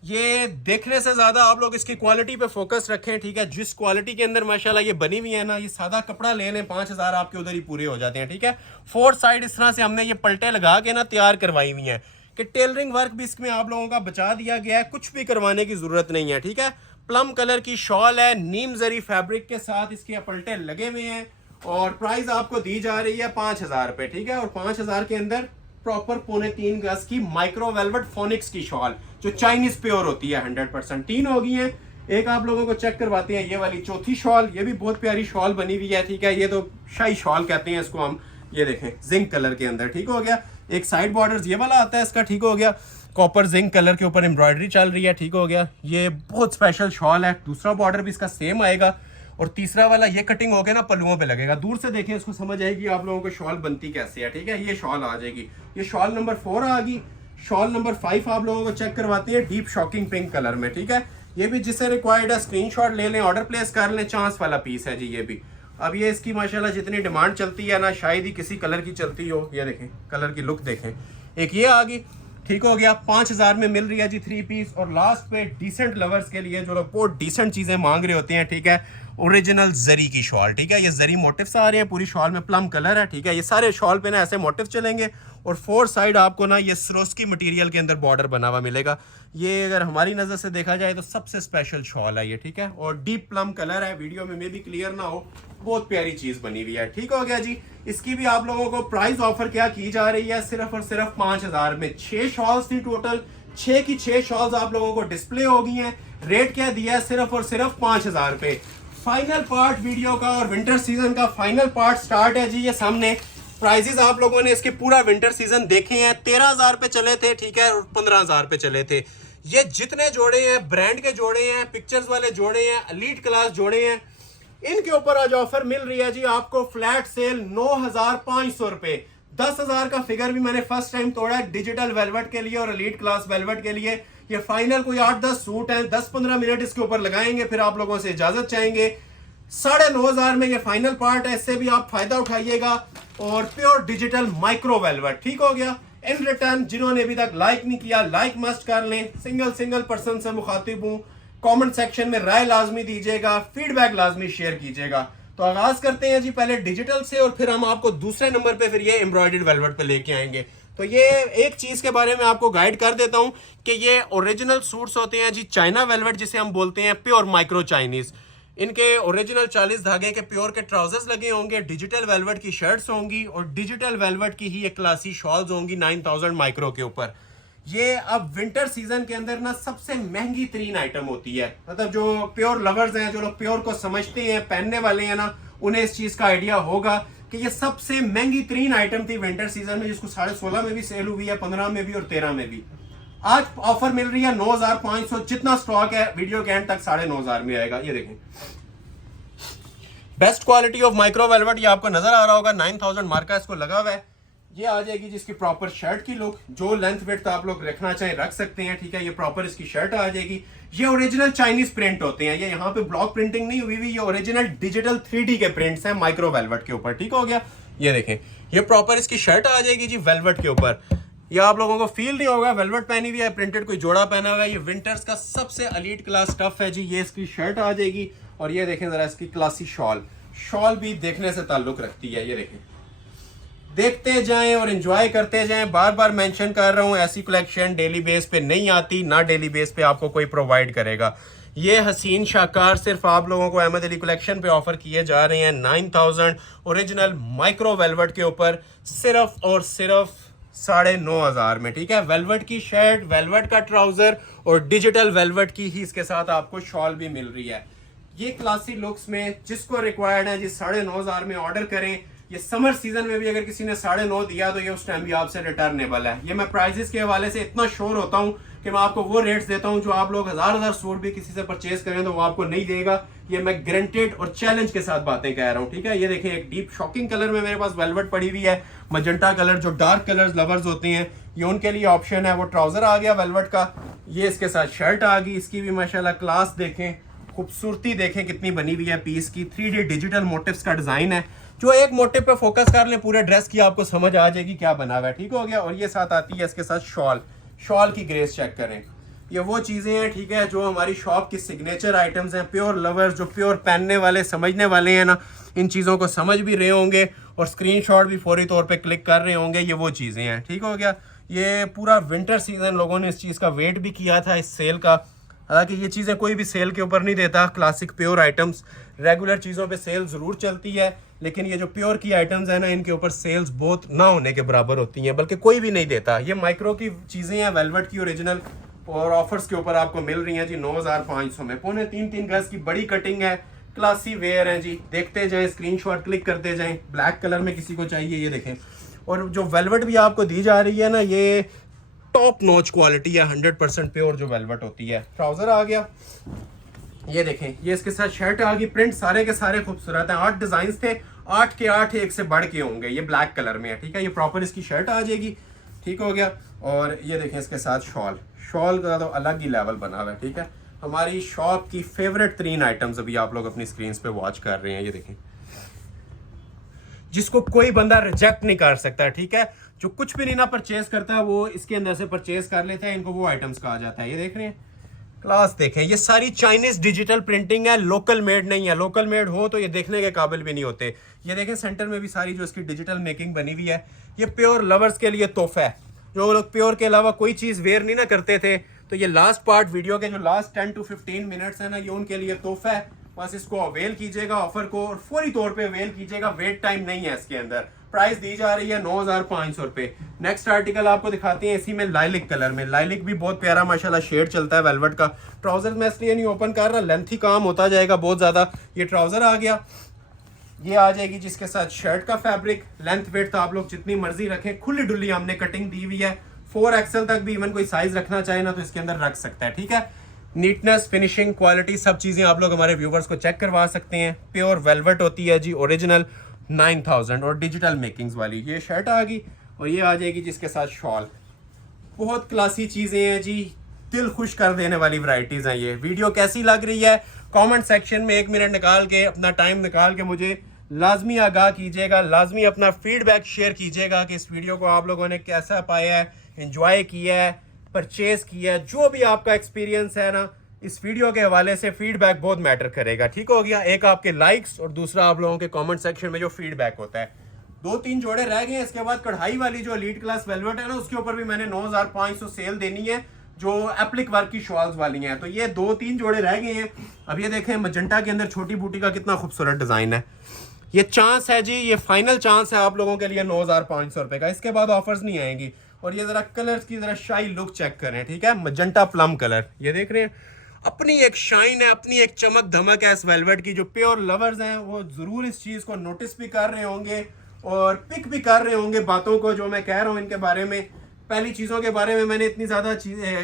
ये देखने से ज्यादा आप लोग इसकी क्वालिटी पे फोकस रखें, ठीक है। जिस क्वालिटी के अंदर माशाल्लाह ये बनी हुई है ना, ये सादा कपड़ा ले लें, 5000 आपके उधर ही पूरे हो जाते हैं, ठीक है। 4 साइड इस तरह से हमने ये पलटे लगा के ना तैयार करवाई हुई हैं कि टेलरिंग वर्क भी इसमें आप लोगों का बचा दिया गया है, कुछ भी करवाने की जरूरत नहीं है, ठीक है। प्लम कलर की शॉल है, नीम जरी फैब्रिक के साथ इसके पलटे लगे हुए हैं और प्राइस आपको दी जा रही है 5000 रुपए, ठीक है। और 5000 के अंदर प्रॉपर 3.25 गज की माइक्रो वेलवेट फोनिक्स की शॉल जो चाइनीज प्योर होती है 100%। 3 हो गई है। एक आप लोगों को चेक करवाते हैं, ये वाली चौथी शॉल। ये भी बहुत प्यारी शॉल बनी हुई है, ठीक है। ये तो शाही शॉल कहते हैं इसको हम। ये देखें, जिंक कलर के अंदर, ठीक हो गया। एक साइड बॉर्डर ये वाला आता है इसका, ठीक हो गया। कॉपर जिंक कलर के ऊपर एम्ब्रॉयडरी चल रही है, ठीक हो गया। ये बहुत स्पेशल शॉल है। दूसरा बॉर्डर भी इसका सेम आएगा और तीसरा वाला ये कटिंग होके ना पल्लुओं पे लगेगा। दूर से देखें, इसको समझ आएगी आप लोगों को शॉल बनती कैसे है, ठीक है। ये शॉल आ जाएगी। ये शॉल नंबर 4 आ गई। शॉल नंबर 5 आप लोगों को चेक करवाते हैं, डीप शॉकिंग पिंक कलर में, ठीक है। ये भी जिसे रिक्वायर्ड है स्क्रीनशॉट ले लें, ऑर्डर प्लेस कर लें। चांस वाला पीस है जी ये भी। अब ये इसकी माशाल्लाह जितनी डिमांड चलती है ना, शायद ही किसी कलर की चलती हो। ये देखें, कलर की लुक देखें। एक ये आ गई, ठीक हो गया। 5000 में मिल रही है जी 3 पीस। और लास्ट पे डिसेंट लवर्स के लिए, जो लोग बहुत डिसेंट चीजें मांग रहे होते हैं, ठीक है, ओरिजिनल जरी की शॉल, ठीक है। ये जरी मोटिव्स आ रहे हैं, पूरी शॉल में प्लम कलर है, ठीक है। ये सारे शॉल पे ना ऐसे मोटिव चलेंगे और फोर साइड आपको ना ये सरोस्की मटेरियल के अंदर बॉर्डर बना हुआ मिलेगा। ये अगर हमारी नज़र से देखा जाए तो सबसे स्पेशल शॉल है ये, ठीक है। और डीप प्लम कलर है, वीडियो में भी क्लियर ना हो, बहुत प्यारी चीज़ बनी हुई है, ठीक हो गया जी। इसकी भी आप लोगों को प्राइस ऑफर क्या की जा रही है, सिर्फ और सिर्फ 5000 में। 6 शॉल्स थी टोटल, 6 की 6 शॉल्स आप लोगों को डिस्प्ले हो गई हैं। रेट क्या दिया है, सिर्फ और सिर्फ 5000 पे। फाइनल पार्ट वीडियो का और विंटर सीजन का फाइनल पार्ट स्टार्ट है जी। ये सामने प्राइजेस आप लोगों ने इसके पूरा विंटर सीजन देखे हैं। 13000 पे चले थे, ठीक है, और 15000 पे चले थे। ये जितने जोड़े हैं, ब्रांड के जोड़े हैं, पिक्चर्स वाले जोड़े हैं, एलीट क्लास जोड़े हैं, इनके ऊपर आज ऑफर मिल रही है जी आपको फ्लैट सेल 9500 रुपए। 10,000 का फिगर भी मैंने फर्स्ट टाइम तोड़ा है डिजिटल वेलवेट के लिए और एलीट क्लास वेलवेट के लिए। ये फाइनल कोई 8-10 सूट हैं, 10-15 मिनट इसके ऊपर लगाएंगे, फिर आप लोगों से इजाजत चाहेंगे। 9,500 में ये फाइनल पार्ट है, इससे भी आप फायदा उठाइएगा। और प्योर डिजिटल माइक्रो वेलवेट, ठीक हो गया। इन रिटर्न जिन्होंने अभी तक लाइक नहीं किया, लाइक मस्ट कर लें। सिंगल पर्सन से मुखातिब हूं। कमेंट सेक्शन में राय लाजमी दीजिएगा, फीडबैक लाजमी शेयर कीजिएगा। तो आगाज करते हैं जी पहले डिजिटल से, और फिर हम आपको दूसरे नंबर पे फिर ये एम्ब्रॉयडर्ड वेलवेट पे लेके आएंगे। तो ये एक चीज के बारे में आपको गाइड कर देता हूं कि ये ओरिजिनल सूट्स होते हैं जी, चाइना वेलवेट जिसे हम बोलते हैं, प्योर माइक्रो चाइनीज। इनके ओरिजिनल 40 धागे के प्योर के ट्राउजर्स लगे होंगे, डिजिटल वेलवेट की शर्ट्स होंगी और डिजिटल वेलवेट की ही एक क्लासी शॉल्स होंगी 9000 माइक्रो के ऊपर। ये अब विंटर सीजन के अंदर ना सबसे महंगी तरीन आइटम होती है। मतलब जो प्योर लवर्स हैं, जो लोग प्योर को समझते हैं, पहनने वाले हैं ना, उन्हें इस चीज का आइडिया होगा कि ये सबसे महंगी तरीन आइटम थी विंटर सीजन में, जिसको 16.5 में भी सेल हुई है, 15 में भी और 13 में भी। आज ऑफर मिल रही है 9500। जितना स्टॉक है वीडियो के एंड तक 9500 में आएगा। ये देखें, best quality of micro velvet, ये आपको नजर आ रहा होगा, 9000 मार्का इसको लगा हुआ है। ये आ जाएगी जिसकी प्रॉपर शर्ट की लुक, जो लेंथ विड्थ आप लोग रखना चाहें रख सकते हैं, ठीक है। ये प्रॉपर इसकी शर्ट आ जाएगी। ये ओरिजिनल चाइनीज प्रिंट होते हैं, ये यहाँ पे ब्लॉक प्रिंटिंग नहीं हुई हुई, ये ओरिजिनल डिजिटल 3D के प्रिंट्स हैं माइक्रो वेलवेट के ऊपर, ठीक हो गया। ये देखें, ये प्रॉपर इसकी शर्ट आ जाएगी जी वेलवेट के ऊपर। ये आप लोगों को फील नहीं होगा वेलवेट पहनी हुई है, प्रिंटेड कोई जोड़ा पहना हुआ है। ये विंटर्स का सबसे एलीट क्लास स्टफ है जी। ये इसकी शर्ट आ जाएगी और ये देखें जरा इसकी क्लासी शॉल। शॉल भी देखने से ताल्लुक रखती है, ये देखें। देखते जाएं और एंजॉय करते जाएं। बार बार मेंशन कर रहा हूं, ऐसी कलेक्शन डेली बेस पे नहीं आती, ना डेली बेस पे आपको कोई प्रोवाइड करेगा। ये हसीन शाकार सिर्फ आप लोगों को अहमद अली कलेक्शन पे ऑफर किए जा रहे हैं 9000 ओरिजिनल माइक्रो वेलवेट के ऊपर, सिर्फ और सिर्फ 9500 में, ठीक है। वेलवेट की शर्ट, वेलवेट का ट्राउजर और डिजिटल वेलवेट की ही इसके साथ आपको शॉल भी मिल रही है। ये क्लासी लुक्स में जिसको रिक्वायर्ड है जी 9500 में ऑर्डर करें। ये समर सीजन में भी अगर किसी ने 9.5 दिया तो ये उस टाइम भी आपसे रिटर्नेबल है। ये मैं प्राइजेस के हवाले से इतना श्योर होता हूँ कि मैं आपको वो रेट्स देता हूँ जो आप लोग हजार सूट भी किसी से परचेज करें तो वो आपको नहीं देगा। ये मैं गारंटेड और चैलेंज के साथ बातें कह रहा हूँ, ठीक है। ये देखें, एक डीप शॉकिंग कलर में मेरे पास वेलवेट पड़ी हुई है, मजेंटा कलर। जो डार्क कलर्स लवर्स होते हैं ये उनके लिए ऑप्शन है। वो ट्राउजर आ गया वेलवेट का, ये इसके साथ शर्ट आ गई। इसकी भी माशाल्लाह क्लास देखें, खूबसूरती देखें कितनी बनी हुई है पीस की। 3D डिजिटल मोटिव्स का डिजाइन है। जो एक मोटिव पे फोकस कर ले पूरे ड्रेस की आपको समझ आ जाएगी क्या बना हुआ है, ठीक हो गया। और ये साथ आती है इसके साथ शॉल। शॉल की ग्रेस चेक करें। ये वो चीजें हैं, ठीक है, जो हमारी शॉप की सिग्नेचर आइटम्स हैं। प्योर लवर्स जो प्योर पहनने वाले समझने वाले हैं ना, इन चीज़ों को समझ भी रहे होंगे और स्क्रीनशॉट भी फौरी तौर पे क्लिक कर रहे होंगे। ये वो चीज़ें हैं, ठीक हो गया। ये पूरा विंटर सीजन लोगों ने इस चीज़ का वेट भी किया था इस सेल का। हालांकि ये चीज़ें कोई भी सेल के ऊपर नहीं देता। क्लासिक प्योर आइटम्स रेगुलर चीज़ों पे सेल ज़रूर चलती है, लेकिन ये जो प्योर की आइटम्स है ना, इनके ऊपर सेल्स बहुत ना होने के बराबर होती हैं, बल्कि कोई भी नहीं देता। ये माइक्रो की चीज़ें हैं, वेलवेट की ओरिजिनल, और ऑफर्स के ऊपर आपको मिल रही हैं जी 9500 में। 3.25 गज की बड़ी कटिंग है, क्लासी वेयर है जी। देखते जाएं, स्क्रीनशॉट क्लिक करते जाएं। ब्लैक कलर में किसी को चाहिए, ये देखें। और जो वेलवेट भी आपको दी जा रही है ना, ये टॉप नॉच क्वालिटी है, 100% प्योर जो वेलवेट होती है। ट्राउजर आ गया, ये देखें। ये इसके साथ शर्ट आ गई। प्रिंट सारे के सारे खूबसूरत हैं। 8 डिजाइन थे, 8 के 8 एक से बढ़ के होंगे। ये ब्लैक कलर में है, ठीक है। ये प्रॉपर इसकी शर्ट आ जाएगी, ठीक हो गया। और ये देखें इसके साथ शॉल। शॉल का तो अलग ही लेवल बना हुआ है, ठीक है। हमारी शॉप की फेवरेट 3 आइटम्स अभी आप लोग अपनी स्क्रीन पे वॉच कर रहे हैं। ये देखें, जिसको कोई बंदा रिजेक्ट नहीं कर सकता, ठीक है। जो कुछ भी नहीं ना परचेज करता वो इसके अंदर से परचेज कर लेता है। इनको वो आइटम्स कहा जाता है। ये देख रहे हैं, क्लास देखें, ये सारी चाइनीज डिजिटल प्रिंटिंग है, लोकल मेड नहीं है। लोकल मेड हो तो ये देखने के काबिल भी नहीं होते। ये देखें सेंटर में भी सारी जो इसकी डिजिटल मेकिंग बनी हुई है। ये प्योर लवर्स के लिए तोहफा है। जो लोग प्योर के अलावा कोई चीज़ वेयर नहीं ना करते थे, तो ये लास्ट पार्ट वीडियो के जो लास्ट 10 to 15 मिनट्स है ना, ये उनके लिए तोहफा है। बस इसको अवेल कीजिएगा ऑफर को, और फौरी तौर पे अवेल कीजिएगा, वेट टाइम नहीं है इसके अंदर। प्राइस दी जा रही है 9,500 रुपये। नेक्स्ट आर्टिकल आपको दिखाते हैं इसी में लाइलिक कलर में। लाइलिक भी बहुत प्यारा माशाल्लाह शेड चलता है वेलवेट का। ट्राउजर में इसलिए नहीं ओपन कर रहा, लेंथी काम होता जाएगा बहुत ज़्यादा। ये ट्राउजर आ गया, ये आ जाएगी जिसके साथ शर्ट का फैब्रिक। लेंथ वेट तो आप लोग जितनी मर्जी रखें, खुली डुली हमने कटिंग दी हुई है। 4XL तक भी इवन कोई साइज रखना चाहे ना तो इसके अंदर रख सकता है, ठीक है। नीटनेस, फिनिशिंग, क्वालिटी, सब चीज़ें आप लोग हमारे व्यूवर्स को चेक करवा सकते हैं। प्योर वेलवेट होती है जी, ओरिजिनल 9000 और डिजिटल मेकिंग्स वाली। ये शर्ट आ गई और ये आ जाएगी जिसके साथ शॉल। बहुत क्लासी चीज़ें हैं जी, दिल खुश कर देने वाली वैरायटीज़ हैं ये। वीडियो कैसी लग रही है कमेंट सेक्शन में 1 मिनट निकाल के, अपना टाइम निकाल के मुझे लाजमी आगाह कीजिएगा। लाजमी अपना फीडबैक शेयर कीजिएगा कि इस वीडियो को आप लोगों ने कैसा पाया है, एंजॉय किया है, परचेज किया है। जो भी आपका एक्सपीरियंस है ना, इस वीडियो के हवाले से फीडबैक बहुत मैटर करेगा, ठीक हो गया। एक आपके लाइक्स और दूसरा आप लोगों के कमेंट सेक्शन में जो फीडबैक होता है। 2-3 जोड़े रह गए हैं। इसके बाद कढ़ाई वाली जो एलीट क्लास वेलवेट है ना, उसके ऊपर भी मैंने 9,500 सेल देनी है, जो एप्लिक वर्क की शॉल्स वाली हैं। तो ये 2-3 जोड़े रह गए हैं। अब ये देखें मजंटा के अंदर छोटी बूटी का कितना खूबसूरत डिजाइन है। ये चांस है जी, ये फाइनल चांस है आप लोगों के लिए 9,500 रुपए का। इसके बाद ऑफर्स नहीं आएंगी। और ये जरा कलर्स की जरा शाई लुक चेक करें, ठीक है। मजंटा प्लम कलर, ये देख रहे हैं, अपनी एक शाइन है, अपनी एक चमक धमक है इस वेलवेट की। जो प्योर लवर्स हैं वो जरूर इस चीज को नोटिस भी कर रहे होंगे और पिक भी कर रहे होंगे बातों को जो मैं कह रहा हूँ इनके बारे में। पहली चीज़ों के बारे में मैंने इतनी ज़्यादा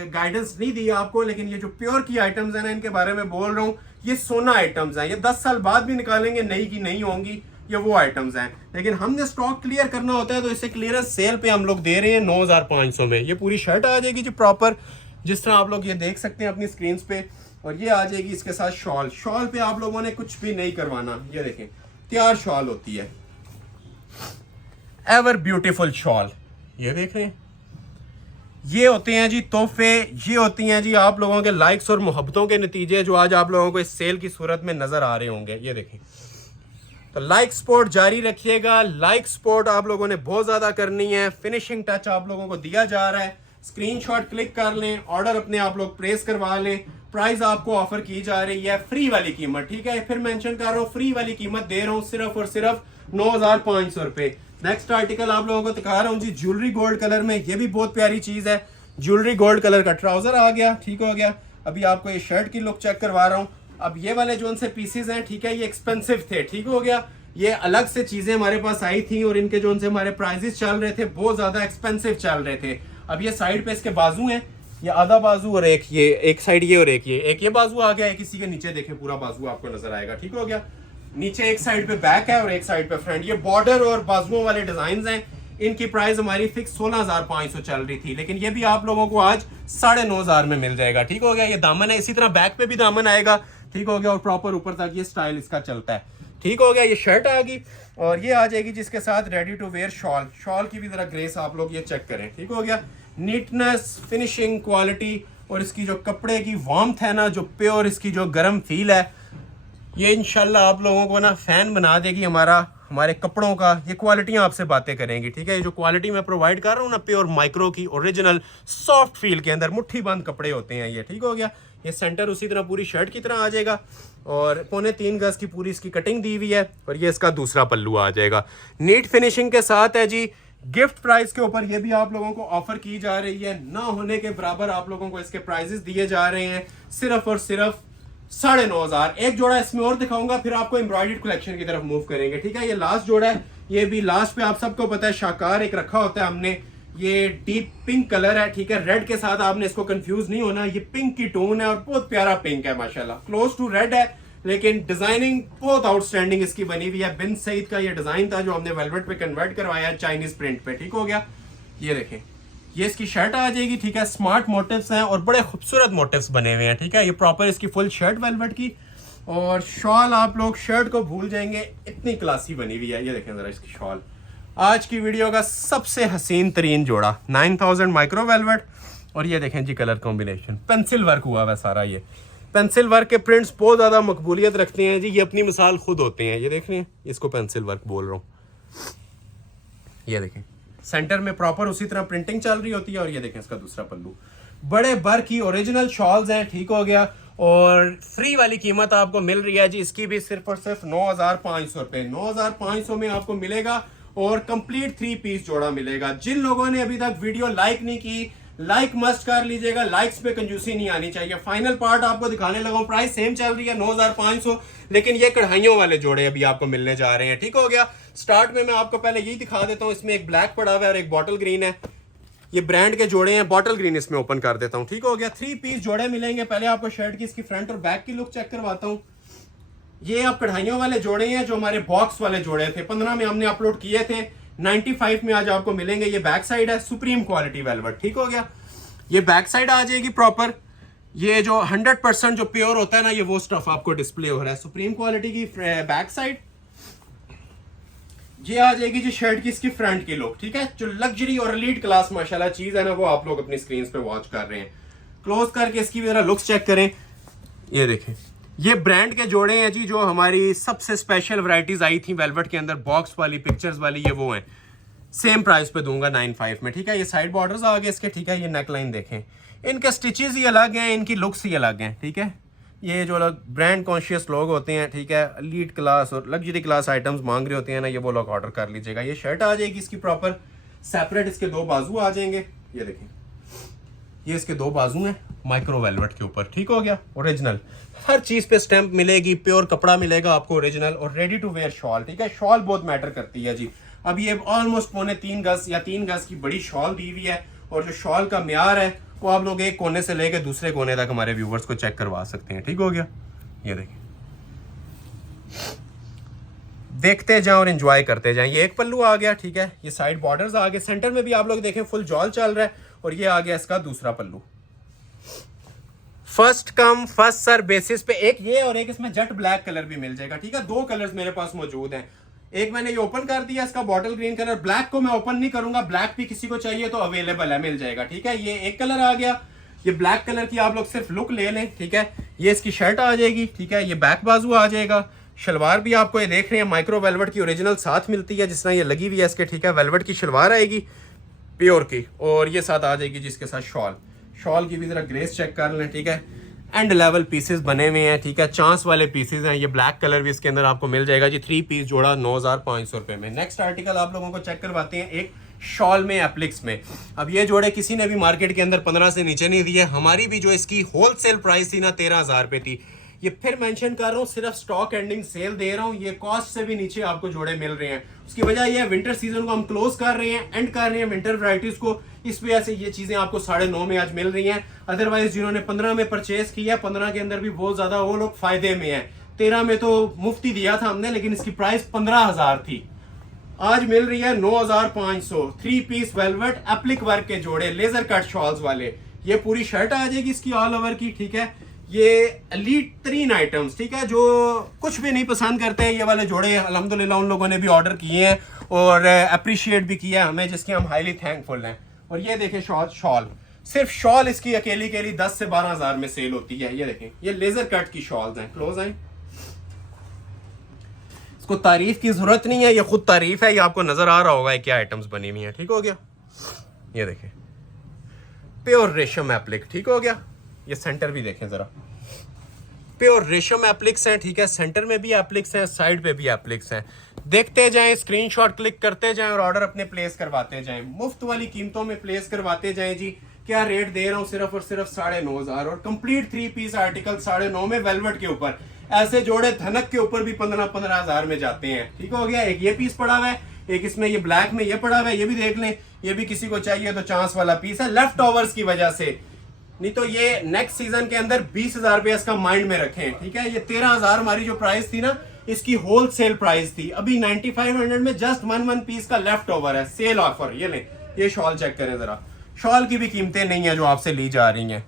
गाइडेंस नहीं दी आपको, लेकिन ये जो प्योर की आइटम्स हैं ना, इनके बारे में बोल रहा हूँ। ये सोना आइटम्स हैं, ये 10 साल बाद भी निकालेंगे, नई की नहीं होंगी, ये वो आइटम्स हैं। लेकिन हमने स्टॉक क्लियर करना होता है, तो इसे क्लियरेंस सेल पे हम लोग दे रहे हैं 9,500 में। ये पूरी शर्ट आ जाएगी जी प्रॉपर, जिस तरह आप लोग ये देख सकते हैं अपनी स्क्रीन पे। और ये आ जाएगी इसके साथ शॉल। शॉल पे आप लोगों ने कुछ भी नहीं करवाना, ये देखें तैयार शॉल होती है, एवर ब्यूटीफुल शॉल। ये देख रहे हैं, ये होते हैं जी तोहफे, ये होती हैं जी आप लोगों के लाइक्स और मोहब्बतों के नतीजे जो आज आप लोगों को इस सेल की सूरत में नजर आ रहे होंगे। ये देखें, तो लाइक सपोर्ट जारी रखिएगा। लाइक सपोर्ट आप लोगों ने बहुत ज्यादा करनी है। फिनिशिंग टच आप लोगों को दिया जा रहा है, स्क्रीनशॉट क्लिक कर लें, ऑर्डर अपने आप लोग प्लेस करवा लें। प्राइस आपको ऑफर की जा रही है फ्री वाली कीमत, ठीक है। फिर मेंशन कर रहा हूँ, फ्री वाली कीमत दे रहा हूँ सिर्फ और सिर्फ 9,500 रुपए। नेक्स्ट आर्टिकल आप लोगों को दिखा रहा हूँ जी, ज्वेलरी गोल्ड कलर में। ये भी बहुत प्यारी चीज है। ज्वेलरी गोल्ड कलर का ट्राउजर आ गया, ठीक हो गया। अभी आपको ये शर्ट की लुक चेक करवा रहा हूँ। अब ये वाले जो उनसे पीसेज हैं, ठीक है, ये एक्सपेंसिव थे, ठीक हो गया। ये अलग से चीजें हमारे पास आई थी और इनके जो उनसे हमारे प्राइजेस चल रहे थे बहुत ज्यादा एक्सपेंसिव चल रहे थे। अब ये साइड पे इसके बाजू हैं, ये आधा बाजू और एक ये, एक साइड ये और एक ये बाजू आ गया। एक इसी के नीचे देखें पूरा बाजू आपको नजर आएगा, ठीक हो गया। नीचे एक साइड पे बैक है और एक साइड पे फ्रंट। ये बॉर्डर और बाजुओं वाले डिजाइन हैं। इनकी प्राइस हमारी फिक्स 16,500 चल रही थी, लेकिन ये भी आप लोगों को आज 9,500 में मिल जाएगा, ठीक हो गया। ये दामन है, इसी तरह बैक पे भी दामन आएगा, ठीक हो गया। और प्रॉपर ऊपर तक ये स्टाइल इसका चलता है, ठीक हो गया। ये शर्ट आ गई और ये आ जाएगी जिसके साथ ready to wear shawl. Shawl की भी जरा ग्रेस आप लोग ये चेक करें, ठीक हो गया। नीटनेस, फिनिशिंग, क्वालिटी और इसकी जो कपड़े की वार्मथ है ना, जो प्योर इसकी जो गर्म फील है, ये इंशाल्लाह आप लोगों को ना फैन बना देगी हमारे कपड़ों का। ये क्वालिटियाँ आपसे बातें करेंगी, ठीक है। ये जो क्वालिटी मैं प्रोवाइड कर रहा हूँ ना, प्योर माइक्रो की ओरिजिनल सॉफ्ट फील के अंदर मुट्ठी बंद कपड़े होते हैं ये, ठीक हो गया। ये सेंटर उसी तरह पूरी शर्ट की तरह आ जाएगा और 3.25 गज की पूरी इसकी कटिंग दी हुई है। और ये इसका दूसरा पल्लू आ जाएगा, नीट फिनिशिंग के साथ है जी। गिफ्ट प्राइस के ऊपर ये भी आप लोगों को ऑफर की जा रही है, ना होने के बराबर आप लोगों को इसके प्राइजेस दिए जा रहे हैं, सिर्फ और सिर्फ 9,500। एक जोड़ा इसमें और दिखाऊंगा, फिर आपको एम्ब्रॉयडर्ड कलेक्शन की तरफ मूव करेंगे, ठीक है। ये लास्ट जोड़ा है, ये भी लास्ट पे आप सबको पता है शाकार एक रखा होता है हमने। ये डीप पिंक कलर है, ठीक है। रेड के साथ आपने इसको कंफ्यूज नहीं होना, ये पिंक की टोन है और बहुत प्यारा पिंक है माशाल्लाह। क्लोज टू रेड है, लेकिन डिजाइनिंग बहुत आउटस्टैंडिंग इसकी बनी हुई है। बिन सईद का ये डिजाइन था जो हमने वेलवेट पे कन्वर्ट करवाया चाइनीज प्रिंट पे, ठीक हो गया। ये देखें, ये इसकी शर्ट आ जाएगी, ठीक है। स्मार्ट मोटिव्स हैं और बड़े खूबसूरत मोटिव्स बने हुए हैं, ठीक है। ये प्रॉपर इसकी फुल शर्ट वेलवेट की। और शॉल आप लोग शर्ट को भूल जाएंगे, इतनी क्लासी बनी हुई है। ये देखें जरा इसकी शॉल। आज की वीडियो का सबसे हसीन तरीन जोड़ा 9,000 माइक्रो वेलवेट, और ये देखें जी कलर कॉम्बिनेशन, पेंसिल वर्क हुआ हुआ सारा। ये पेंसिल वर्क के प्रिंट्स बहुत ज़्यादा मकबूलियत रखते हैं जी, ये अपनी मिसाल खुद होते हैं। ये देख रहे हैं, इसको पेंसिल वर्क बोल रहा हूँ। ये देखें सेंटर में प्रॉपर उसी तरह प्रिंटिंग चल रही होती है। और ये देखें इसका दूसरा पल्लू, बड़े बर की ओरिजिनल शॉल्स हैं, ठीक हो गया। और फ्री वाली कीमत आपको मिल रही है जी इसकी भी सिर्फ और सिर्फ 9,500 रुपये। 9,500 में आपको मिलेगा और कंप्लीट 3 पीस जोड़ा मिलेगा। जिन लोगों ने अभी तक वीडियो लाइक नहीं की, लाइक मस्ट कर लीजिएगा, लाइक्स पे कंजूसी नहीं आनी चाहिए। फाइनल पार्ट आपको दिखाने लगा हूं, प्राइस सेम चल रही है 9,500, लेकिन ये कढ़ाइयों वाले जोड़े अभी आपको मिलने जा रहे हैं, ठीक हो गया। स्टार्ट में मैं आपको पहले यही दिखा देता हूं, इसमें एक ब्लैक पड़ा हुआ है और एक बॉटल ग्रीन है। ये ब्रांड के जोड़े हैं, बॉटल ग्रीन इसमें ओपन कर देता हूं, ठीक हो गया। 3 पीस जोड़े मिलेंगे। पहले आपको शर्ट की इसकी फ्रंट और बैक की लुक चेक करवाता हूं। ये आप कढ़ाइयों वाले जोड़े हैं जो हमारे बॉक्स वाले जोड़े थे, 15 में हमने अपलोड किए थे, 95 में आज आपको मिलेंगे। ये बैक साइड है, सुप्रीम क्वालिटी वेलवेट, ठीक हो गया। ये बैक साइड आ जाएगी प्रॉपर। ये जो 100% जो प्योर होता है ना, ये वो स्टफ आपको डिस्प्ले हो रहा है, सुप्रीम क्वालिटी की बैक साइड। ये आ जाएगी जी शर्ट की इसकी फ्रंट की लुक, ठीक है। जो लग्जरी और एलीट क्लास माशाल्लाह चीज है ना, वो आप लोग अपनी स्क्रीन पे वॉच कर रहे हैं। क्लोज करके इसकी जरा लुक्स चेक करें। ये देखें, ये ब्रांड के जोड़े हैं जी, जो हमारी सबसे स्पेशल वैरायटीज आई थी वेलवेट के अंदर, बॉक्स वाली, पिक्चर्स वाली, ये वो हैं। सेम प्राइस पे दूंगा 95 में, ठीक है। ये साइड बॉर्डर्स आ गए इसके, ठीक है। ये नेक लाइन देखें, इनके स्टिचेस ही अलग हैं, इनकी लुक्स ही अलग हैं, ठीक है। ये जो लोग ब्रांड कॉन्शियस लोग होते हैं, ठीक है, लीड क्लास और लग्जरी क्लास आइटम्स मांग रहे होते हैं ना, ये वो लोग ऑर्डर कर लीजिएगा। ये शर्ट आ जाएगी इसकी प्रॉपर सेपरेट, इसके 2 बाजू आ जाएंगे। ये देखें, ये इसके 2 बाजू हैं माइक्रो वेलवेट के ऊपर, ठीक हो गया। ओरिजिनल हर चीज पे स्टैंप मिलेगी, प्योर कपड़ा मिलेगा आपको ओरिजिनल, और रेडी टू वेयर शॉल, ठीक है। शॉल बहुत मैटर करती है जी। अब ये ऑलमोस्ट 3.25 गज या 3 गज की बड़ी शॉल दी हुई है, और जो शॉल का म्यार है वो आप लोग एक कोने से लेकर दूसरे कोने तक हमारे व्यूवर्स को चेक करवा सकते हैं, ठीक हो गया। ये देखें, देखते जाएं और एंजॉय करते जाएं। ये एक पल्लू आ गया, ठीक है। ये साइड बॉर्डर्स आ गए, सेंटर में भी आप लोग देखें फुल जॉल चल रहा है, और ये आ गया इसका दूसरा pallu. First come first serve basis पे एक ये और एक इसमें जेट ब्लैक कलर भी मिल जाएगा, ठीक है। 2 कलर्स मेरे पास मौजूद हैं। एक मैंने ये ओपन कर दिया, इसका बॉटल ग्रीन कलर। ब्लैक को मैं ओपन नहीं करूंगा, ब्लैक भी किसी को चाहिए तो अवेलेबल है, मिल जाएगा, ठीक है। ये एक कलर आ गया। ये ब्लैक कलर की आप लोग सिर्फ लुक ले लें, ठीक है। ये इसकी शर्ट आ जाएगी, ठीक है। ये बैक बाजू आ जाएगा। शलवार भी आपको ये देख रहे हैं माइक्रो वेलवेट की ओरिजिनल साथ मिलती है, जिस तरह ये लगी हुई है इसके, ठीक है। वेलवेट की शलवार आएगी प्योर की, और ये साथ आ जाएगी जिसके साथ शॉल। शॉल की भी जरा ग्रेस चेक कर लें, ठीक है। एंड लेवल पीसेस बने हुए हैं, ठीक है। चांस वाले पीसेस हैं। ये ब्लैक कलर भी इसके अंदर आपको मिल जाएगा जी। 3 पीस जोड़ा 9,500 रुपए में। नेक्स्ट आर्टिकल आप लोगों को चेक करवाते हैं, एक शॉल में एप्लिक्स में। अब ये जोड़े किसी ने भी मार्केट के अंदर 15 से नीचे नहीं दिए। हमारी भी जो इसकी होलसेल प्राइस थी ना 13,000 रुपए थी। ये फिर मेंशन कर रहा हूँ, सिर्फ स्टॉक एंडिंग सेल दे रहा हूँ। ये कॉस्ट से भी नीचे आपको जोड़े मिल रहे हैं। उसकी वजह यह है विंटर सीजन को हम क्लोज कर रहे हैं, एंड कर रहे हैं विंटर वैरायटीज को, इस वजह से ये चीजें आपको 9.5 में आज मिल रही हैं। अदरवाइज जिन्होंने 15 में परचेज किया, 15 के अंदर भी बहुत ज्यादा वो लोग फायदे में है। 13 में तो मुफ्ती दिया था हमने, लेकिन इसकी प्राइस 15,000 थी, आज मिल रही है 9,500। 3 पीस वेलवेट एप्लिक वर्क के जोड़े, लेजर कट शॉल्स वाले। ये पूरी शर्ट आ जाएगी इसकी ऑल ओवर की, ठीक है। ये एलीट 3 आइटम्स, ठीक है। जो कुछ भी नहीं पसंद करते हैं ये वाले जोड़े, अल्हम्दुलिल्लाह उन लोगों ने भी ऑर्डर किए हैं और अप्रिशिएट भी किया है हमें, जिसके हम हाईली थैंकफुल हैं। और ये देखें शॉल, सिर्फ शॉल इसकी अकेली के लिए 10 से 12,000 में सेल होती है। ये देखें, ये लेजर कट की शॉल्स हैं। क्लोज आए, इसको तारीफ की जरूरत नहीं है, ये खुद तारीफ है। ये आपको नजर आ रहा होगा क्या आइटम्स बनी हुई हैं, ठीक हो गया। ये देखें प्योर रेशम एप्लिक, ठीक हो गया। ये सेंटर भी देखें जरा, प्योर रेशम एप्लिक्स हैं, ठीक है। सेंटर में भी एप्लिक्स हैं, साइड पे भी एप्लिक्स हैं। देखते जाएं, स्क्रीनशॉट क्लिक करते जाएं और ऑर्डर अपने प्लेस करवाते जाएं। मुफ्त वाली कीमतों में प्लेस करवाते जाएं जी। क्या रेट दे रहा हूँ, सिर्फ और सिर्फ 9,500, और कंप्लीट 3 पीस आर्टिकल 9.5 में वेलवेट के ऊपर। ऐसे जोड़े धनक के ऊपर भी 15,000 में जाते हैं, ठीक हो गया। एक ये पीस पड़ा हुआ है, एक इसमें ये ब्लैक में ये पड़ा हुआ है, ये भी देख लें। ये भी किसी को चाहिए तो चांस वाला पीस है, लेफ्ट ओवर्स की वजह से। नहीं तो ये नेक्स्ट सीजन के अंदर 20,000 रुपये इसका माइंड में रखें, ठीक है। ये 13,000 हमारी जो प्राइस थी ना, इसकी होलसेल प्राइस थी। अभी 9500 में जस्ट 1 पीस का लेफ्ट ओवर है, सेल ऑफर। ये लें, ये शॉल चेक करें जरा। शॉल की भी कीमतें नहीं है जो आपसे ली जा रही हैं।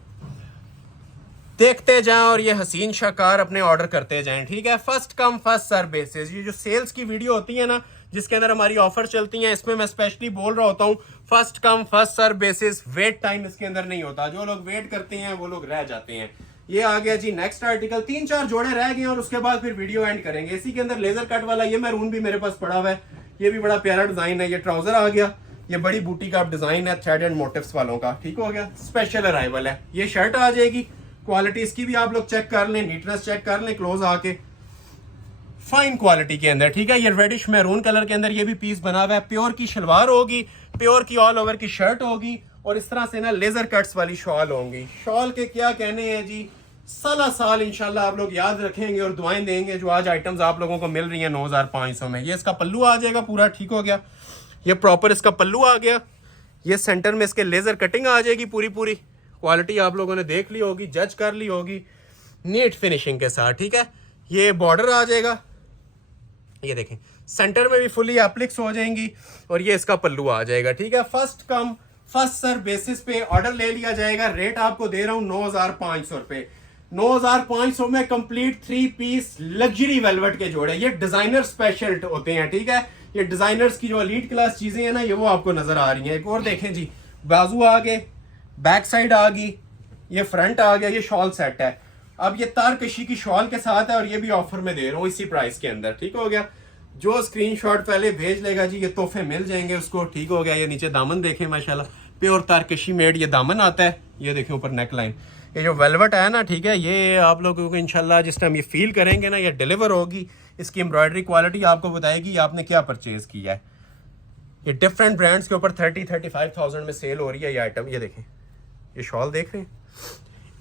देखते जाएं और ये हसीन शाकार अपने ऑर्डर करते जाएं, ठीक है। First come first serve basis. ये जो सेल्स की वीडियो होती है ना, जिसके अंदर हमारी ऑफर चलती हैं, इसमें मैं स्पेशली बोल रहा होता हूँ first come first serve basis, wait time इसके अंदर नहीं होता, जो लोग वेट करते हैं वो लोग रह जाते हैं। ये आ गया जी नेक्स्ट आर्टिकल, 3-4 जोड़े रह गए और उसके बाद फिर वीडियो एंड करेंगे। इसी के अंदर लेजर कट वाला ये मैरून भी मेरे पास पड़ा हुआ है, ये भी बड़ा प्यारा डिजाइन है। ये ट्राउजर आ गया, ये बड़ी बूटी का डिजाइन है थ्रेड एंड मोटिव्स वालों का, ठीक हो गया, स्पेशल अराइवल है। ये शर्ट आ जाएगी, क्वालिटी इसकी भी आप लोग चेक कर लें, नीटनेस चेक कर लें क्लोज आके, फाइन क्वालिटी के अंदर, ठीक है। ये रेडिश मैरून कलर के अंदर ये भी पीस बना हुआ है। प्योर की शलवार होगी, प्योर की ऑल ओवर की शर्ट होगी और इस तरह से ना लेजर कट्स वाली शॉल होंगी। शॉल के क्या कहने हैं जी, साल इंशाल्लाह आप लोग याद रखेंगे और दुआएं देंगे। जो आज आइटम्स आप लोगों को मिल रही हैं 9500 में। ये इसका पल्लू आ जाएगा पूरा, ठीक हो गया, ये प्रॉपर इसका पल्लू आ गया। ये सेंटर में इसके लेजर कटिंग आ जाएगी पूरी, क्वालिटी आप लोगों ने देख ली होगी, जज कर ली होगी, नीट फिनिशिंग के साथ, ठीक है। ये बॉर्डर आ जाएगा, ये देखें सेंटर में भी फुली एप्लिक्स हो जाएंगी और ये इसका पल्लू आ जाएगा, ठीक है। First come first serve basis पे ऑर्डर ले लिया जाएगा। रेट आपको दे रहा हूं 9500 रुपए। 9500 में कंप्लीट 3 पीस लग्जरी वेलवेट के जोड़े, ये डिजाइनर स्पेशल होते हैं, ठीक है। ये डिजाइनर्स की जो एलीट क्लास चीजें हैं ना, ये वो आपको नजर आ रही हैं। एक और देखें जी, बाजू आ गए, बैक साइड आ गई, ये फ्रंट आ गया, ये शॉल सेट है। अब ये तारकशी की शॉल के साथ है और ये भी ऑफर में दे रहा हूँ इसी प्राइस के अंदर, ठीक हो गया। जो स्क्रीनशॉट पहले भेज लेगा जी, ये तोहफे मिल जाएंगे उसको, ठीक हो गया। ये नीचे दामन देखें माशाल्लाह, प्योर तारकशी मेड ये दामन आता है। ये देखें ऊपर नेक लाइन, ये जो वेलवेट है ना, ठीक है, ये आप लोगों को इंशाल्लाह जिस टाइम ये फील करेंगे ना, ये डिलीवर होगी। इसकी एम्ब्रॉयडरी क्वालिटी आपको बताएगी आपने क्या परचेज किया है। ये डिफरेंट ब्रांड्स के ऊपर 30-35,000 में सेल हो रही है ये आइटम। ये देखें, ये शॉल देख रहे हैं,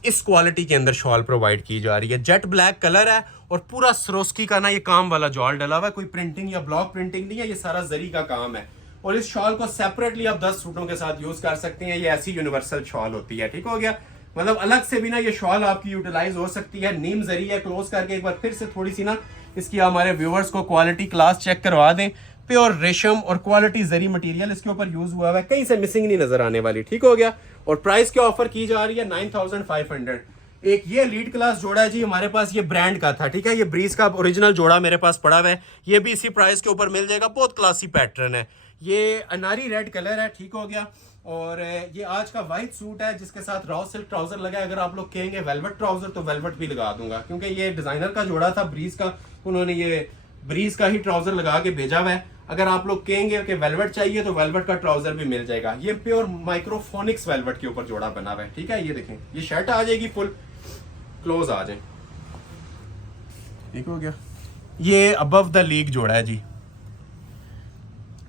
इस क्वालिटी के अंदर शॉल प्रोवाइड की जा रही है। जेट ब्लैक कलर है और पूरा सरोस्की का ना ये काम वाला जॉल डला हुआ है, कोई प्रिंटिंग या ब्लॉक प्रिंटिंग नहीं है, ये सारा जरी का काम है। और इस शॉल को सेपरेटली आप 10 सूटों के साथ यूज कर सकते हैं। ये ऐसी यूनिवर्सल शॉल होती है, ठीक हो गया। मतलब अलग से भी ना ये शॉल आपकी यूटिलाइज हो सकती है। नीम जरी है, क्लोज करके एक बार फिर से थोड़ी सी ना इसकी हमारे व्यूवर्स को क्वालिटी क्लास चेक करवा दें। प्योर रेशम और क्वालिटी जरी मटेरियल इसके ऊपर यूज हुआ है, कहीं से मिसिंग नहीं नजर आने वाली, ठीक हो गया। और प्राइस क्या ऑफर की जा रही है 9500। एक ये लीड क्लास जोड़ा है जी हमारे पास, ये ब्रांड का था, ठीक है। ये ब्रीज का ओरिजिनल जोड़ा मेरे पास पड़ा हुआ है, ये भी इसी प्राइस के ऊपर मिल जाएगा। बहुत क्लासी पैटर्न है, ये अनारी रेड कलर है, ठीक हो गया। और ये आज का वाइट सूट है जिसके साथ रॉ सिल्क ट्राउजर लगा है। अगर आप लोग कहेंगे वेलवेट ट्राउजर तो वेलवेट भी लगा दूंगा, क्योंकि ये डिजाइनर का जोड़ा था ब्रीज का, उन्होंने ये ब्रीज का ही ट्राउजर लगा के भेजा हुआ है। अगर आप लोग कहेंगे कि वेलवेट चाहिए तो वेलवेट का ट्राउजर भी मिल जाएगा। ये प्योर माइक्रोफोनिक्स वेलवेट के ऊपर जोड़ा बना हुआ है, ठीक है। ये देखें, ये शर्ट आ जाएगी फुल, क्लोज आ जाए, ठीक हो गया। ये अबव द लीग जोड़ा है जी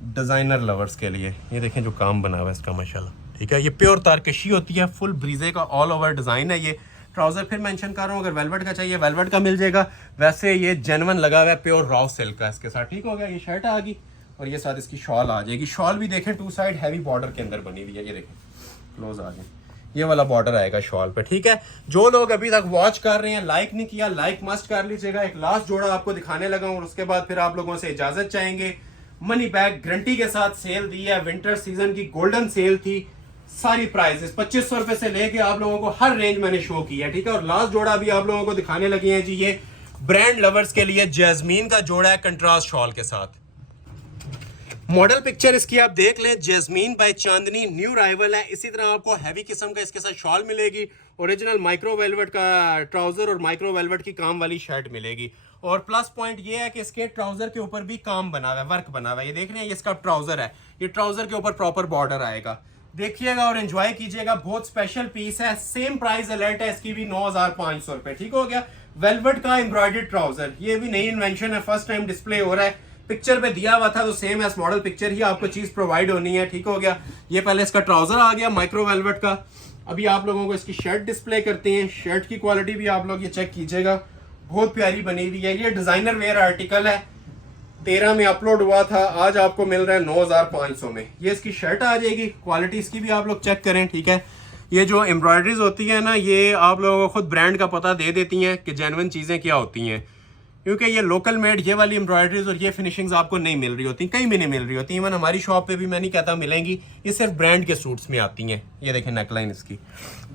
डिजाइनर लवर्स के लिए। ये देखें जो काम बना हुआ है इसका माशाल्लाह, ठीक है। ये प्योर तारकशी होती है, फुल ब्रीजे का ऑल ओवर डिजाइन है। ये ट्राउजर फिर मेंशन कर रहा हूँ, अगर वेलवेट का चाहिए वेलवेट का मिल जाएगा। वैसे ये जेन्युइन लगा हुआ है प्योर रॉ सिल्क का इसके साथ, ठीक हो गया। ये शर्ट आ गई और ये साथ इसकी शॉल आ जाएगी। शॉल भी देखें 2 साइड हैवी बॉर्डर के अंदर बनी हुई है, ये देखें क्लोज आ जाए, ये वाला बॉर्डर आएगा शॉल पे, ठीक है। जो लोग अभी तक वॉच कर रहे हैं, लाइक नहीं किया, लाइक मस्ट कर लीजिएगा। एक लास्ट जोड़ा आपको दिखाने लगा हूँ और उसके बाद फिर आप लोगों से इजाजत चाहेंगे। मनी बैक गारंटी के साथ सेल दी है, विंटर सीजन की गोल्डन सेल थी। सारी प्राइसेस 2500 रुपए से लेके आप लोगों को हर रेंज मैंने शो की है, ठीक है। और लास्ट जोड़ा भी आप लोगों को दिखाने लगे हैं जी, ये ब्रांड लवर्स के लिए जैस्मीन का जोड़ा है कंट्रास्ट शॉल के साथ। मॉडल पिक्चर इसकी आप देख लें, जैस्मीन बाय चांदनी, न्यू राइवल है। इसी तरह आपको हैवी किस्म का इसके साथ शॉल मिलेगी, ओरिजिनल माइक्रो वेलवेट का ट्राउजर और माइक्रो वेलवेट की काम वाली शर्ट मिलेगी। और प्लस पॉइंट ये है कि इसके ट्राउजर के ऊपर भी काम बना हुआ है, वर्क बना हुआ है। ये देख रहे हैं, ये इसका ट्राउजर है, ये ट्राउजर के ऊपर प्रॉपर बॉर्डर आएगा। देखिएगा और एंजॉय कीजिएगा, बहुत स्पेशल पीस है। सेम प्राइस अलर्ट है इसकी भी 9500 रुपए, ठीक हो गया। वेलवेट का एम्ब्रॉयडर्ड ट्राउजर, ये भी नई इन्वेंशन है, फर्स्ट टाइम डिस्प्ले हो रहा है। पिक्चर पे दिया हुआ था तो सेम एस मॉडल पिक्चर ही आपको चीज प्रोवाइड होनी है, ठीक हो गया। ये पहले इसका ट्राउजर आ गया माइक्रो वेलवेट का। अभी आप लोगों को इसकी शर्ट डिस्प्ले करते हैं। शर्ट की क्वालिटी भी आप लोग ये चेक कीजिएगा, बहुत प्यारी बनी हुई है। ये डिजाइनर वेयर आर्टिकल है, 13 में अपलोड हुआ था, आज आपको मिल रहा है 9500 में। ये इसकी शर्ट आ जाएगी, क्वालिटी इसकी भी आप लोग चेक करें, ठीक है। ये जो एम्ब्रॉयडरीज होती है ना, ये आप लोगों को खुद ब्रांड का पता दे देती हैं कि जेन्युइन चीज़ें क्या होती हैं, क्योंकि ये लोकल मेड ये वाली एम्ब्रॉयडरीज और ये फिनिशिंग्स आपको नहीं मिल रही होती, कहीं भी नहीं मिल रही होती। इवन हमारी शॉप पे भी मैं नहीं कहता मिलेंगी, ये सिर्फ ब्रांड के सूट्स में आती हैं। ये देखें नेकलाइन इसकी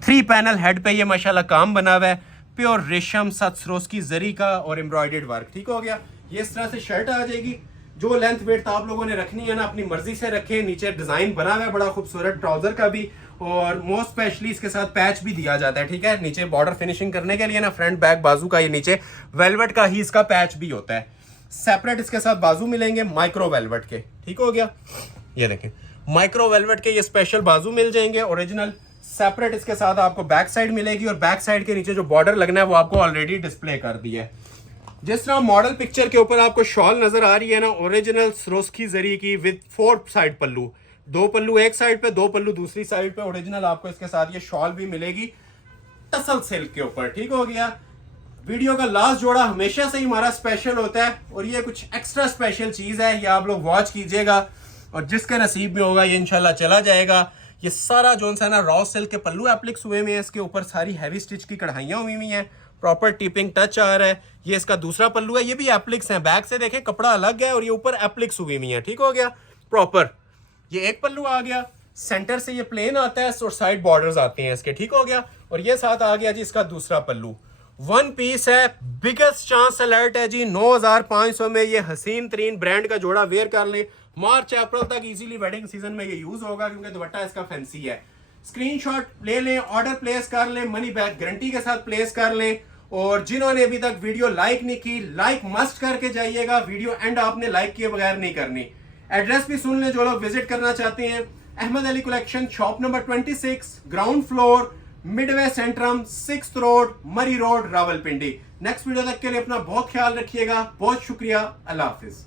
3 पैनल हेड पे ये माशाल्लाह काम बना हुआ है, प्योर रेशम साथ सरोस्की जरी का और एम्ब्रॉयडर्ड वर्क, ठीक हो गया। ये इस तरह से शर्ट आ जाएगी। जो लेंथ वेट आप लोगों ने रखनी है ना अपनी मर्जी से रखें। नीचे डिजाइन बना हुआ है बड़ा खूबसूरत ट्राउजर का भी, और मोस्ट स्पेशली इसके साथ पैच भी दिया जाता है, ठीक है। नीचे बॉर्डर फिनिशिंग करने के लिए ना फ्रंट बैक बाजू का ये नीचे वेलवेट का ही इसका पैच भी होता है। सेपरेट इसके साथ बाजू मिलेंगे माइक्रो वेलवेट के, ठीक हो गया। ये देखें माइक्रो वेलवेट के ये स्पेशल बाजू मिल जाएंगे ओरिजिनल। सेपरेट इसके साथ आपको बैक साइड मिलेगी, और बैक साइड के नीचे जो बॉर्डर लगना है वो आपको ऑलरेडी डिस्प्ले कर दिया है। जिस तरह मॉडल पिक्चर के ऊपर आपको शॉल नजर आ रही है ना ओरिजिनल सरोस्की जरी की विद 4 साइड पल्लू, 2 पल्लू एक साइड पे, 2 पल्लू दूसरी साइड पे, ओरिजिनल आपको इसके साथ ये शॉल भी मिलेगी टसल सिल्क के ऊपर, ठीक हो गया। वीडियो का लास्ट जोड़ा हमेशा से ही हमारा स्पेशल होता है, और ये कुछ एक्स्ट्रा स्पेशल चीज है, ये आप लोग वॉच कीजिएगा और जिसके नसीब में होगा ये इंशाल्लाह चला जाएगा। ये सारा जो है ना रॉ सिल्क के पल्लू एप्लिक्स हुए हैं, इसके ऊपर सारी हैवी स्टिच की कढ़ाइयाँ हुई हैं, प्रॉपर टिपिंग टच आ रहा है। ये इसका दूसरा पल्लू है, ये भी एप्लिक्स है, बैक से देखें कपड़ा अलग है और ये ऊपर एप्लिक्स हुई है, ठीक हो गया प्रॉपर। ये एक पल्लू आ गया, सेंटर से ये प्लेन आता है और साइड बॉर्डर्स आते हैं इसके, ठीक हो गया। और ये साथ आ गया जी इसका दूसरा पल्लू, 1 पीस है, बिगेस्ट चांस अलर्ट है जी, 9500 में ये हसीन तरीन ब्रांड का जोड़ा वेयर कर ले। मार्च अप्रैल तक इजीली वेडिंग सीजन में ये यूज होगा क्योंकि दुपट्टा इसका फैंसी है। स्क्रीनशॉट ले लें, ऑर्डर प्लेस कर लें, मनी बैक गारंटी के साथ प्लेस कर लें। और जिन्होंने अभी तक वीडियो लाइक नहीं की, लाइक मस्ट करके जाइएगा, वीडियो एंड आपने लाइक किए बगैर नहीं करनी। एड्रेस भी सुन लें जो लोग विजिट करना चाहते हैं, Ahmed Ali collection, shop number 26, ground floor, Midway Centrum, 6th road, Murree road, Rawalpindi. Next video तक के लिए अपना बहुत ख्याल रखिएगा, बहुत शुक्रिया, अल्लाह हाफिज।